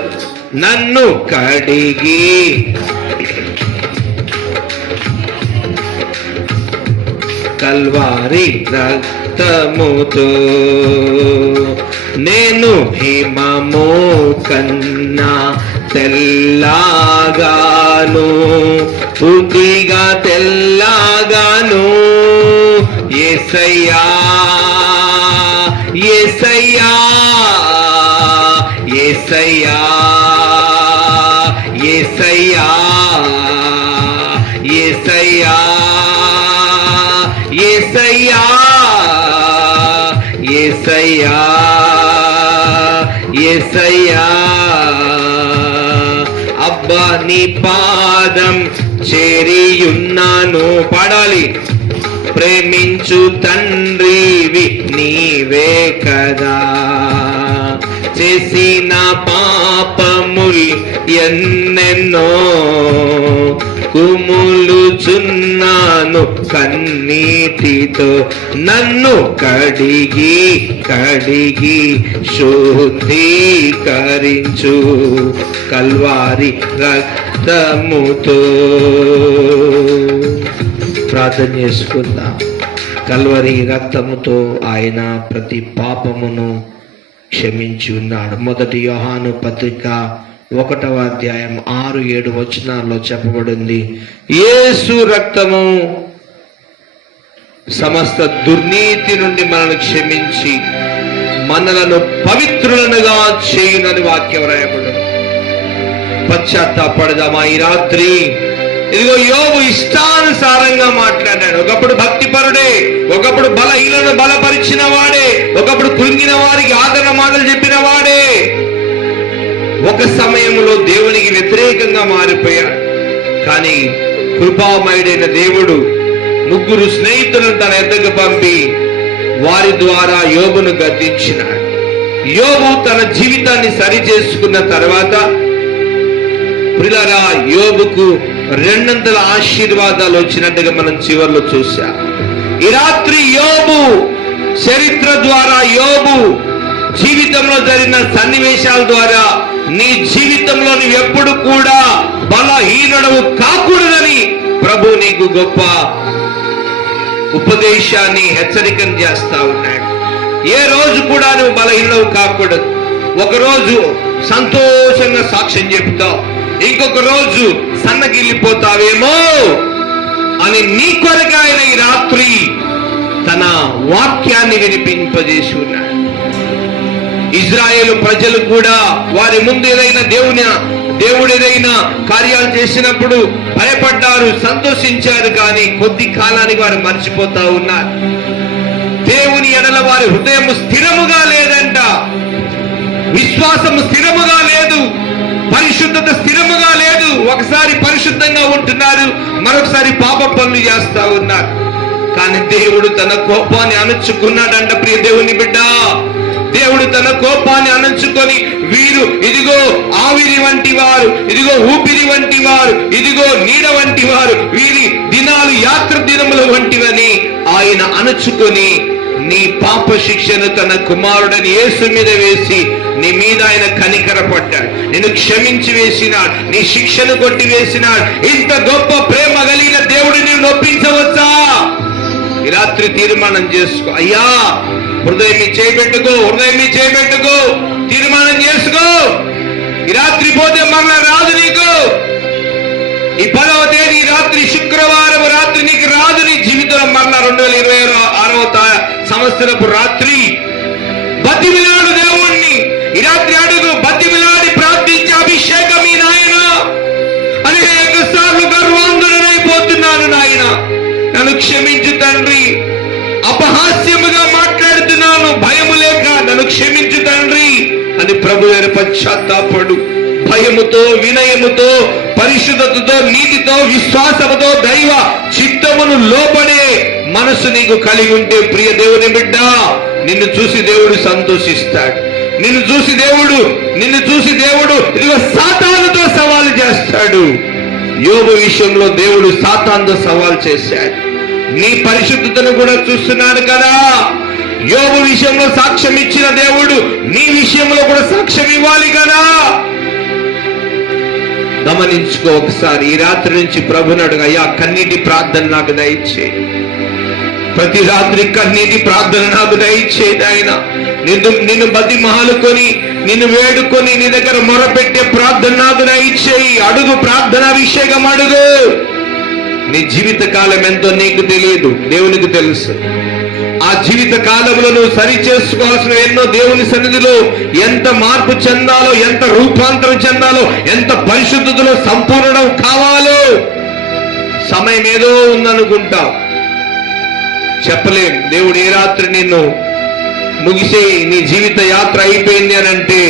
నన్ను కడిగి కల్వారి రక్తముతో నేను హిమము కన్నా తెల్లగాను, పూర్తిగా తెల్లగాను. యేసయ్యా యేసయ్యా యేసయ్యా యేసయ్యా యేసయ్యా యేసయ్యా యేసయ్యా యేసయ్యా. అబ్బా నీ పాదం చేరియున్నాను. పాడాలి. ప్రేమించు తండ్రివి నీవే కదా, చేసిన పాపముల్ ఎన్నెన్నో కుములుచున్నాను కన్నీటితో. నన్ను కడిగి కడిగి శుద్ధీకరించు కల్వారి రక్తముతో. ప్రార్థన చేసుకుందాం. కల్వరి రక్తముతో ఆయన ప్రతి పాపమును క్షమించి ఉన్నాడు. మొదటి యోహాను పత్రిక 1వ అధ్యాయం 6-7 వచనాల్లో చెప్పబడింది, యేసు రక్తము సమస్త దుర్నీతి నుండి మనల్ని క్షమించి మనలను పవిత్రులనుగా చేయునని వాక్యం రాయబడింది. పశ్చాత్తాపడదామా ఈ రాత్రి? ఇదిగో యోబు ఇష్టానుసారంగా మాట్లాడాడు. ఒకప్పుడు భక్తిపరుడే, ఒకప్పుడు బలహీనను బలపరిచిన వాడే, ఒకప్పుడు కృంగిన వారికి ఆదరణ మాటలు చెప్పిన వాడే. ఒక సమయంలో దేవునికి వ్యతిరేకంగా మారిపోయాడు. కానీ కృపామయుడైన దేవుడు 3 స్నేహితులను తన ఎద్దకు పంపి వారి ద్వారా యోబును గద్దించినాడు. యోబు తన జీవితాన్ని సరి చేసుకున్న తర్వాత ప్రియులారా యోబుకు 200 ఆశీర్వాదాలు వచ్చినట్టుగా మనం చివర్లో చూశాం. ఈ రాత్రి యోబు చరిత్ర ద్వారా, యోబు జీవితంలో జరిగిన సన్నివేశాల ద్వారా నీ జీవితంలో నువ్వు ఎప్పుడు కూడా బలహీనుడవు కాకూడదని ప్రభు నీకు గొప్ప ఉపదేశాన్ని హెచ్చరికను చేస్తా ఉన్నాడు. ఏ రోజు కూడా నువ్వు బలహీనవు కాకూడదు. ఒకరోజు సంతోషంగా సాక్ష్యం చెప్తావు, ఇంకొక రోజు సన్నగిల్లిపోతావేమో అని నీ కొరకు ఆయన ఈ రాత్రి తన వాక్యాన్ని వినిపింపజేసి ఉన్నాడు. ఇజ్రాయేలు ప్రజలు కూడా వారి ముందు ఏదైనా దేవుడు ఏదైనా కార్యాలు చేసినప్పుడు భయపడ్డారు, సంతోషించారు. కానీ కొద్ది కాలానికి వారు మర్చిపోతా ఉన్నారు. దేవుని ఎడల వారి హృదయం స్థిరముగా లేదంట, విశ్వాసము స్థిరముగా లేదు, పరిశుద్ధత స్థిరముగా లేదు. ఒకసారి పరిశుద్ధంగా ఉంటున్నారు, మరొకసారి పాప పనులు చేస్తా ఉన్నారు. కానీ దేవుడు తన కోపాన్ని అణుచుకున్నాడంట. ప్రియ దేవుని బిడ్డ, దేవుడు తన కోపాన్ని అణుచుకొని వీరు ఇదిగో ఆవిరి వంటి వారు, ఇదిగో ఊపిరి వంటి వారు, ఇదిగో నీడ వంటి వారు, వీరి దినాలు యాత్ర దినముల వంటివని ఆయన అణుచుకొని నీ పాప శిక్షను తన కుమారుడని యేసు మీద వేసి నీ మీద ఆయన కనికరపడ్డాడు, నిన్ను క్షమించి వేసినాడు, నీ శిక్షను కొట్టి వేసినాడు. ఇంత గొప్ప ప్రేమ కలిగిన దేవుడు నీవు నొప్పించవచ్చా? ఈ రాత్రి తీర్మానం చేసుకో. అయ్యా హృదయం చేయబెట్టుకో, తీర్మానం చేసుకో. ఈ రాత్రి పోతే మరలా రాదు నీకు. ఈ 10వ తేదీ రాత్రి, శుక్రవారం రాత్రి నీకు రాదు నీ జీవితంలో మరలా 2026వ సంవత్సరపు రాత్రి. బతిమిలాడు దేవుణ్ణి ఈ రాత్రి, అడుగు, బతిమిలాడి ప్రార్థించే అభిషేకం ఈ నాయన. అనేక సార్లు గర్వాంధుడనైపోతున్నాను నాయన, నన్ను క్షమించు తండ్రి. అపహాస్యముగా మాట్లాడుతున్నాను, భయము లేక నన్ను క్షమించు తండ్రి అని ప్రభు అయిన పశ్చాత్తాపడు. భయముతో, వినయముతో, పరిశుద్ధతతో, నీతితో, విశ్వాసముతో దైవ చిత్తమును లోపడే మనసు నీకు కలిగి ఉంటే ప్రియ దేవుని బిడ్డ, నిన్ను చూసి దేవుడు సంతోషిస్తాడు. నిన్ను చూసి దేవుడు ఇదిగో సాతానుతో సవాలు చేస్తాడు. యోబు విషయంలో దేవుడు సాతానుతో సవాలు చేశాడు. నీ పరిశుద్ధతను కూడా చూస్తున్నాడు కదా. యోబు విషయంలో సాక్ష్యం ఇచ్చిన దేవుడు నీ విషయంలో కూడా సాక్ష్యం ఇవ్వాలి కదా. గమనించుకో ఒకసారి. ఈ రాత్రి నుంచి ప్రభుని అడుగు, అయ్యా కన్నీటి ప్రార్థన నాకు దయచేయి. ప్రతి రాత్రి కన్నీటి ప్రార్థన నాకు దయచేది ఆయన. నిన్ను బతిమాలుకొని, నిన్ను వేడుకొని నీ దగ్గర మొరపెట్టే ప్రార్థన నాకు దయచేయి. అడుగు, ప్రార్థన అభిషేకం అడుగు. నీ జీవిత కాలం ఎంతో నీకు తెలియదు, దేవునికి తెలుసు. ఆ జీవిత కాలంలో నువ్వు సరి చేసుకోవాల్సిన ఎన్నో దేవుని సన్నిధిలో ఎంత మార్పు చెందాలో, ఎంత రూపాంతరం చెందాలో, ఎంత పరిశుద్ధతలో సంపూర్ణం కావాలో సమయం ఏదో ఉందనుకుంటావు, చెప్పలేం. దేవుడు ఏ రాత్రి నిన్ను ముగిసే నీ జీవిత యాత్ర అయిపోయింది అని అంటే,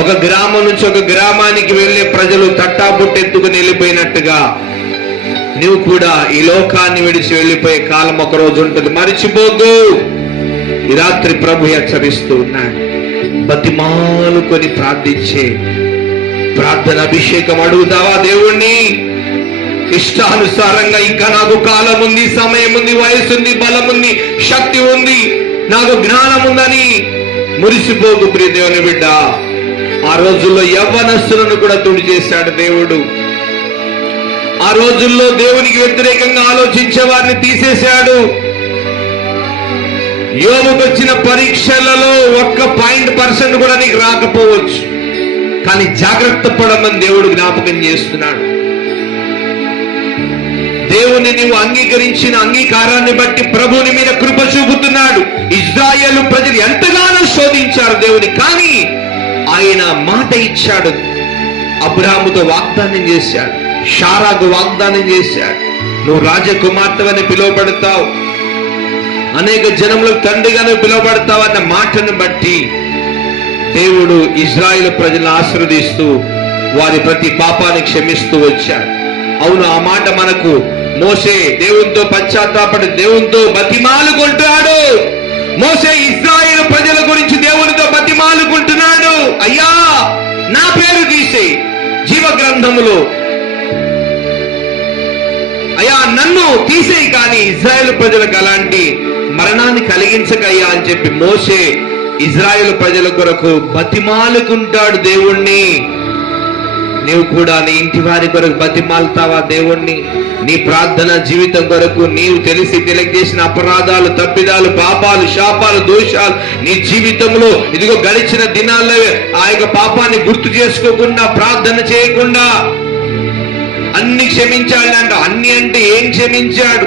ఒక గ్రామం నుంచి ఒక గ్రామానికి వెళ్లే ప్రజలు తట్టాబుట్టెత్తుకుని వెళ్ళిపోయినట్టుగా నువ్వు కూడా ఈ లోకాన్ని విడిచి వెళ్ళిపోయే కాలం ఒక రోజు ఉంటుంది. మరిచిపోద్దు. ఈ రాత్రి ప్రభు హెచ్చరిస్తూ ఉన్నాడు. బతిమాలుకొని ప్రార్థించే ప్రార్థన అభిషేకం అడుగుతావా దేవుణ్ణి? ఇష్టానుసారంగా ఇంకా నాకు కాలం ఉంది, సమయం ఉంది, వయసు ఉంది, బలం ఉంది, శక్తి ఉంది, నాకు జ్ఞానం ఉందని మురిసిపోకు ప్రియ దేవుని బిడ్డ. ఆ రోజుల్లో యవ్వనస్తులను కూడా తుడిచేశాడు దేవుడు. ఆ రోజుల్లో దేవునికి వ్యతిరేకంగా ఆలోచించే వారిని తీసేశాడు. యోబుకు వచ్చిన పరీక్షలలో 1% కూడా నీకు రాకపోవచ్చు, కానీ జాగ్రత్త పడమని దేవుడు జ్ఞాపకం చేస్తున్నాడు. దేవుని నీవు అంగీకరించిన అంగీకారాన్ని బట్టి ప్రభుని మీద కృప చూపుతున్నాడు. ఇజ్రాయేలు ప్రజలు ఎంతగానో శోధించారు దేవుని, కానీ ఆయన మాట ఇచ్చాడు. అబ్రాహాముతో వాగ్దానం చేశాడు, షారాకు వాగ్దానం చేశాడు, నువ్వు రాజకుమార్తెవని పిలువబడతావు, అనేక జనములకు తండ్రిగానే పిలువబడతావు అన్న మాటను బట్టి దేవుడు ఇజ్రాయేలు ప్రజలను ఆశీర్వదిస్తూ వారి ప్రతి పాపాన్ని క్షమిస్తూ వచ్చాడు. అవును, ఆ మాట మనకు మోషే దేవునితో పశ్చాత్తాపడి దేవునితో బతిమాలుకుంటున్నాడు. మోషే ఇశ్రాయేలు ప్రజల గురించి దేవునితో బతిమాలుకుంటున్నాడు. అయ్యా నా పేరు తీసేయి జీవ గ్రంథములో, అయ్యా నన్ను తీసేయి, కానీ ఇజ్రాయేలు ప్రజలకు అలాంటి మరణాన్ని కలిగించకయ్యా అని చెప్పి మోషే ఇజ్రాయేలు ప్రజల కొరకు బతిమాలుకుంటాడు దేవుణ్ణి. నీవు కూడా నీ ఇంటి వారి కొరకు బతిమాలుతావా దేవుణ్ణి? నీ ప్రార్థన జీవితం కొరకు నీవు తెలిసి తెలియజేసిన అపరాధాలు, తప్పిదాలు, పాపాలు, శాపాలు, దోషాలు నీ జీవితంలో ఇదిగో గడిచిన దినాల్లో ఆ యొక్క పాపాన్ని గుర్తు చేసుకోకుండా, ప్రార్థన చేయకుండా అన్ని క్షమించాడు అంట. అన్ని అంటే ఏం క్షమించాడు?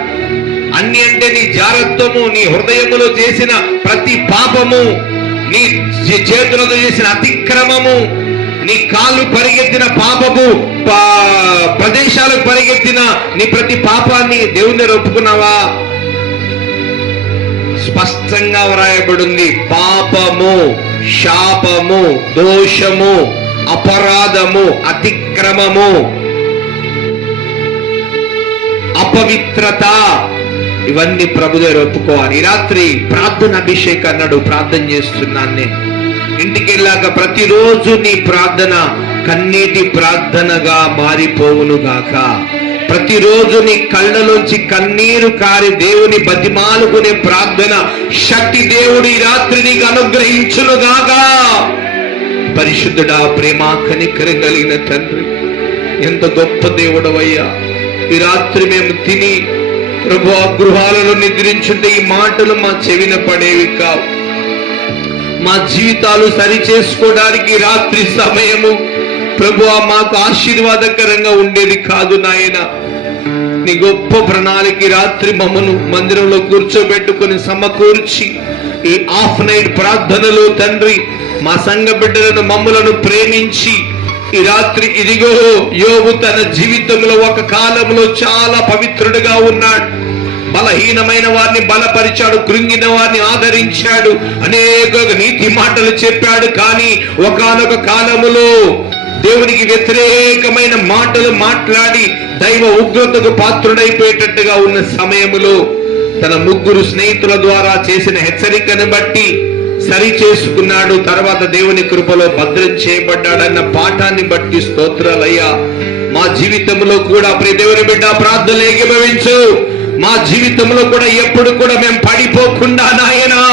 అన్ని అంటే నీ జాగ్రత్తము, నీ హృదయములో చేసిన ప్రతి పాపము, నీ చేతులతో చేసిన అతిక్రమము, నీ కాళ్ళు పరిగెత్తిన పాపము, ప్రదేశాలకు పరిగెత్తిన నీ ప్రతి పాపాన్ని దేవుని దగ్గర ఒప్పుకున్నావా? స్పష్టంగా వ్రాయబడింది. పాపము, శాపము, దోషము, అపరాధము, అతిక్రమము, అపవిత్రత, ఇవన్నీ ప్రభు దగ్గర ఒప్పుకోవాలి. ఈ రాత్రి ప్రార్థన అభిషేకం అన్నాడు. ప్రార్థన చేస్తున్నాను నేను. ఇంటికి వెళ్ళాక ప్రతిరోజు నీ ప్రార్థన కన్నీటి ప్రార్థనగా మారిపోవును గాక. ప్రతిరోజు నీ కళ్ళలోంచి కన్నీరు కారి దేవుని బతిమాలుకునే ప్రార్థన శక్తి దేవుడు ఈ రాత్రి నీకు అనుగ్రహించును గాక. పరిశుద్ధుడా, ప్రేమ కనికరం కలిగిన తండ్రి, ఎంత గొప్ప దేవుడవయ్యా. ఈ రాత్రి మేము తిని ప్రభు గృహాలలో నిద్రించుంటే ఈ మాటలు మా చెవిన పడేవి కావు. మా జీవితాలు సరి చేసుకోవడానికి రాత్రి సమయము ప్రభువా మాకు ఆశీర్వాదకరంగా ఉండేది కాదు నాయన. నీ గొప్ప ప్రణాళిక రాత్రి మమ్మను మందిరంలో కూర్చోబెట్టుకుని సమకూర్చి ఈ హాఫ్ నైట్ ప్రార్థనలో తండ్రి మా సంఘ బిడ్డలను మమ్ములను ప్రేమించి ఈ రాత్రి ఇదిగో యోబు తన జీవితంలో ఒక కాలంలో చాలా పవిత్రుడిగా ఉన్నాడు. బలహీనమైన వారిని బలపరిచాడు, కృంగిన వారిని ఆదరించాడు, అనేక నీతి మాటలు చెప్పాడు. కానీ ఒకానొక కాలములో దేవునికి వ్యతిరేకమైన మాటలు మాట్లాడి దైవ ఉగ్రతకు పాత్రుడైపోయేటట్టుగా ఉన్న సమయములో తన 3 స్నేహితుల ద్వారా చేసిన హెచ్చరికను బట్టి సరి చేసుకున్నాడు. తర్వాత దేవుని కృపలో భద్రం చేయబడ్డాడన్న పాఠాన్ని బట్టి స్తోత్రాలయ్యా. మా జీవితంలో కూడా ప్రియ దేవుని బిడ్డ ప్రార్థనలు ఏకీభవించు. మా జీవితంలో కూడా ఎప్పుడు కూడా మేము పడిపోకుండా నాయనా,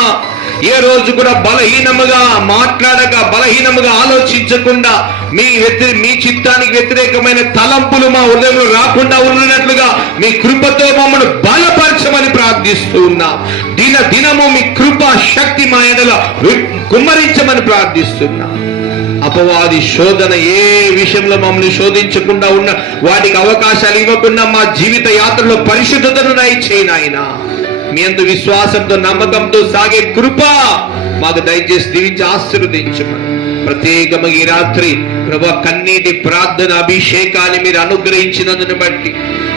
ఏ రోజు కూడా బలహీనముగా మాట్లాడక, బలహీనముగా ఆలోచించకుండా మీ చిత్తానికి వ్యతిరేకమైన తలంపులు మా హృదయంలో రాకుండా ఉన్నట్లుగా మీ కృపతో మమ్మల్ని బలపరచమని ప్రార్థిస్తూ ఉన్నాం. దినము మీ కృప శక్తి మా ఎడల కుమ్మరించమని ప్రార్థిస్తున్నాం. అపవాది శోధన ఏ విషయంలో మమ్మల్ని శోధించకుండా ఉన్న వాటికి అవకాశాలు ఇవ్వకుండా మా జీవిత యాత్రలో పరిశుద్ధతను దయచేయి నాయనా. మీ అందు విశ్వాసంతో నమ్మకంతో సాగే కృప మాకు దయచేసి దీవించి ఆశీర్వదించమని ప్రత్యేకంగా ఈ రాత్రి ప్రభు కన్నీటి ప్రార్థన అభిషేకాన్ని మీరు అనుగ్రహించినందును బట్టి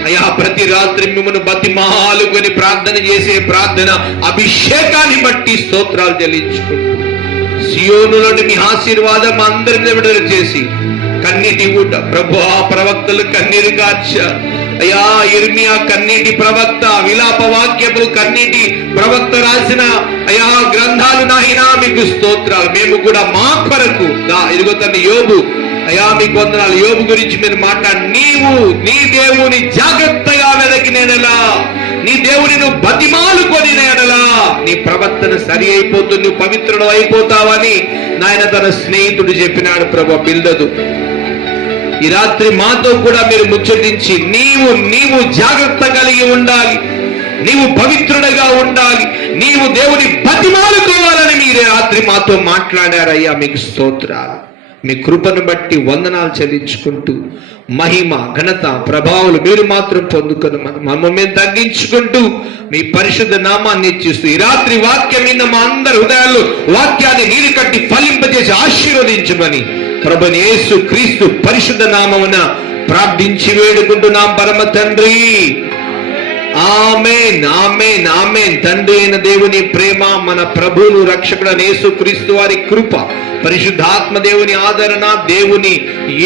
అయ్యా, ప్రతి రాత్రి మిమ్మల్ని బతిమాలుకొని ప్రార్థన చేసే ప్రార్థన అభిషేకాన్ని బట్టి స్తోత్రాలు చెల్లించుకుంటూ సియోనులోని మీ ఆశీర్వాదం అందరిని విడుదల చేసి కన్నీటి ఊట ప్రభు ఆ ప్రవక్తలు కన్నీరు కార్చారు. అయ్యా, ఇర్మియా కన్నీటి ప్రవక్త, విలాప వాక్యములు కన్నీటి ప్రవక్త రాసిన అయ్యా గ్రంథాలు నాయనా మీకు స్తోత్రాలు. మేము కూడా మా కొరకు ఇదిగో తన యోబు, అయ్యా మీకు వందనాలు. యోబు గురించి మీరు మాట్లాడి నీవు నీ దేవుని జాగ్రత్తగా వెదకినేలా, నీ దేవుని నువ్వు బతిమాలుకొని నేడలా నీ ప్రవర్తన సరి అయిపోతుంది, నువ్వు పవిత్రుడు అయిపోతావని నాయన తన స్నేహితుడు చెప్పినాడు. ప్రభు బిల్దదు ఈ రాత్రి మాతో కూడా మీరు ముచ్చటించి నీవు జాగ్రత్త కలిగి ఉండాలి, నీవు పవిత్రుడిగా ఉండాలి, నీవు దేవుని బతిమాలుకోవాలని మీరు రాత్రి మాతో మాట్లాడారయ్యా. మీకు స్తోత్రాలు. మీ కృపను బట్టి వందనాలు చెల్లించుకుంటూ మహిమ ఘనత ప్రభావాలు మీరు మాత్రం పొందుకొని మమ్మల్ని మేము తగ్గించుకుంటూ మీ పరిశుద్ధ నామాన్ని ఇచ్చిస్తూ ఈ రాత్రి వాక్యం విన్న మా అందరి హృదయాల్లో వాక్యాన్ని నీరు కట్టి ఫలింపజేసి ఆశీర్వదించమని ప్రభుని యేసు క్రీస్తు పరిశుద్ధ నామమున ప్రార్థించి వేడుకుంటున్నాం పరమ తండ్రి. ఆమేన్, ఆమేన్, ఆమేన్. తండ్రి అయిన దేవుని ప్రేమ, మన ప్రభువును రక్షకుడైన యేసు క్రీస్తు వారి కృప, పరిశుద్ధాత్మ దేవుని ఆదరణ, దేవుని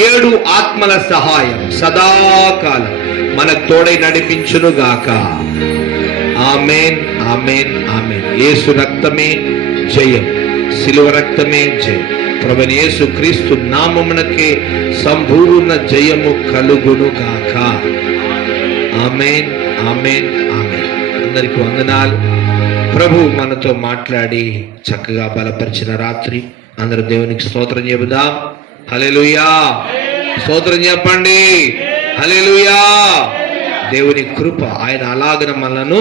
7 ఆత్మల సహాయం సదాకాలం మనకు తోడై నడిపించును గాక. ఆమేన్, ఆమేన్, ఆమేన్. యేసు రక్తమే జయం, శిలువ రక్తమే జయం. ప్రభుని యేసు క్రీస్తు నామమునకే సంపూర్ణ జయము కలుగును గాక. ఆమేన్, ఆమేన్, ఆమేన్. అందరికి వందనాలు. ప్రభు మనతో మాట్లాడి చక్కగా బలపరిచిన రాత్రి అందరూ దేవునికి స్తోత్రం చెబుదాం. హల్లెలూయా. స్తోత్రం చెప్పండి. హల్లెలూయా. దేవుని కృప ఆయన అలాగన మనలను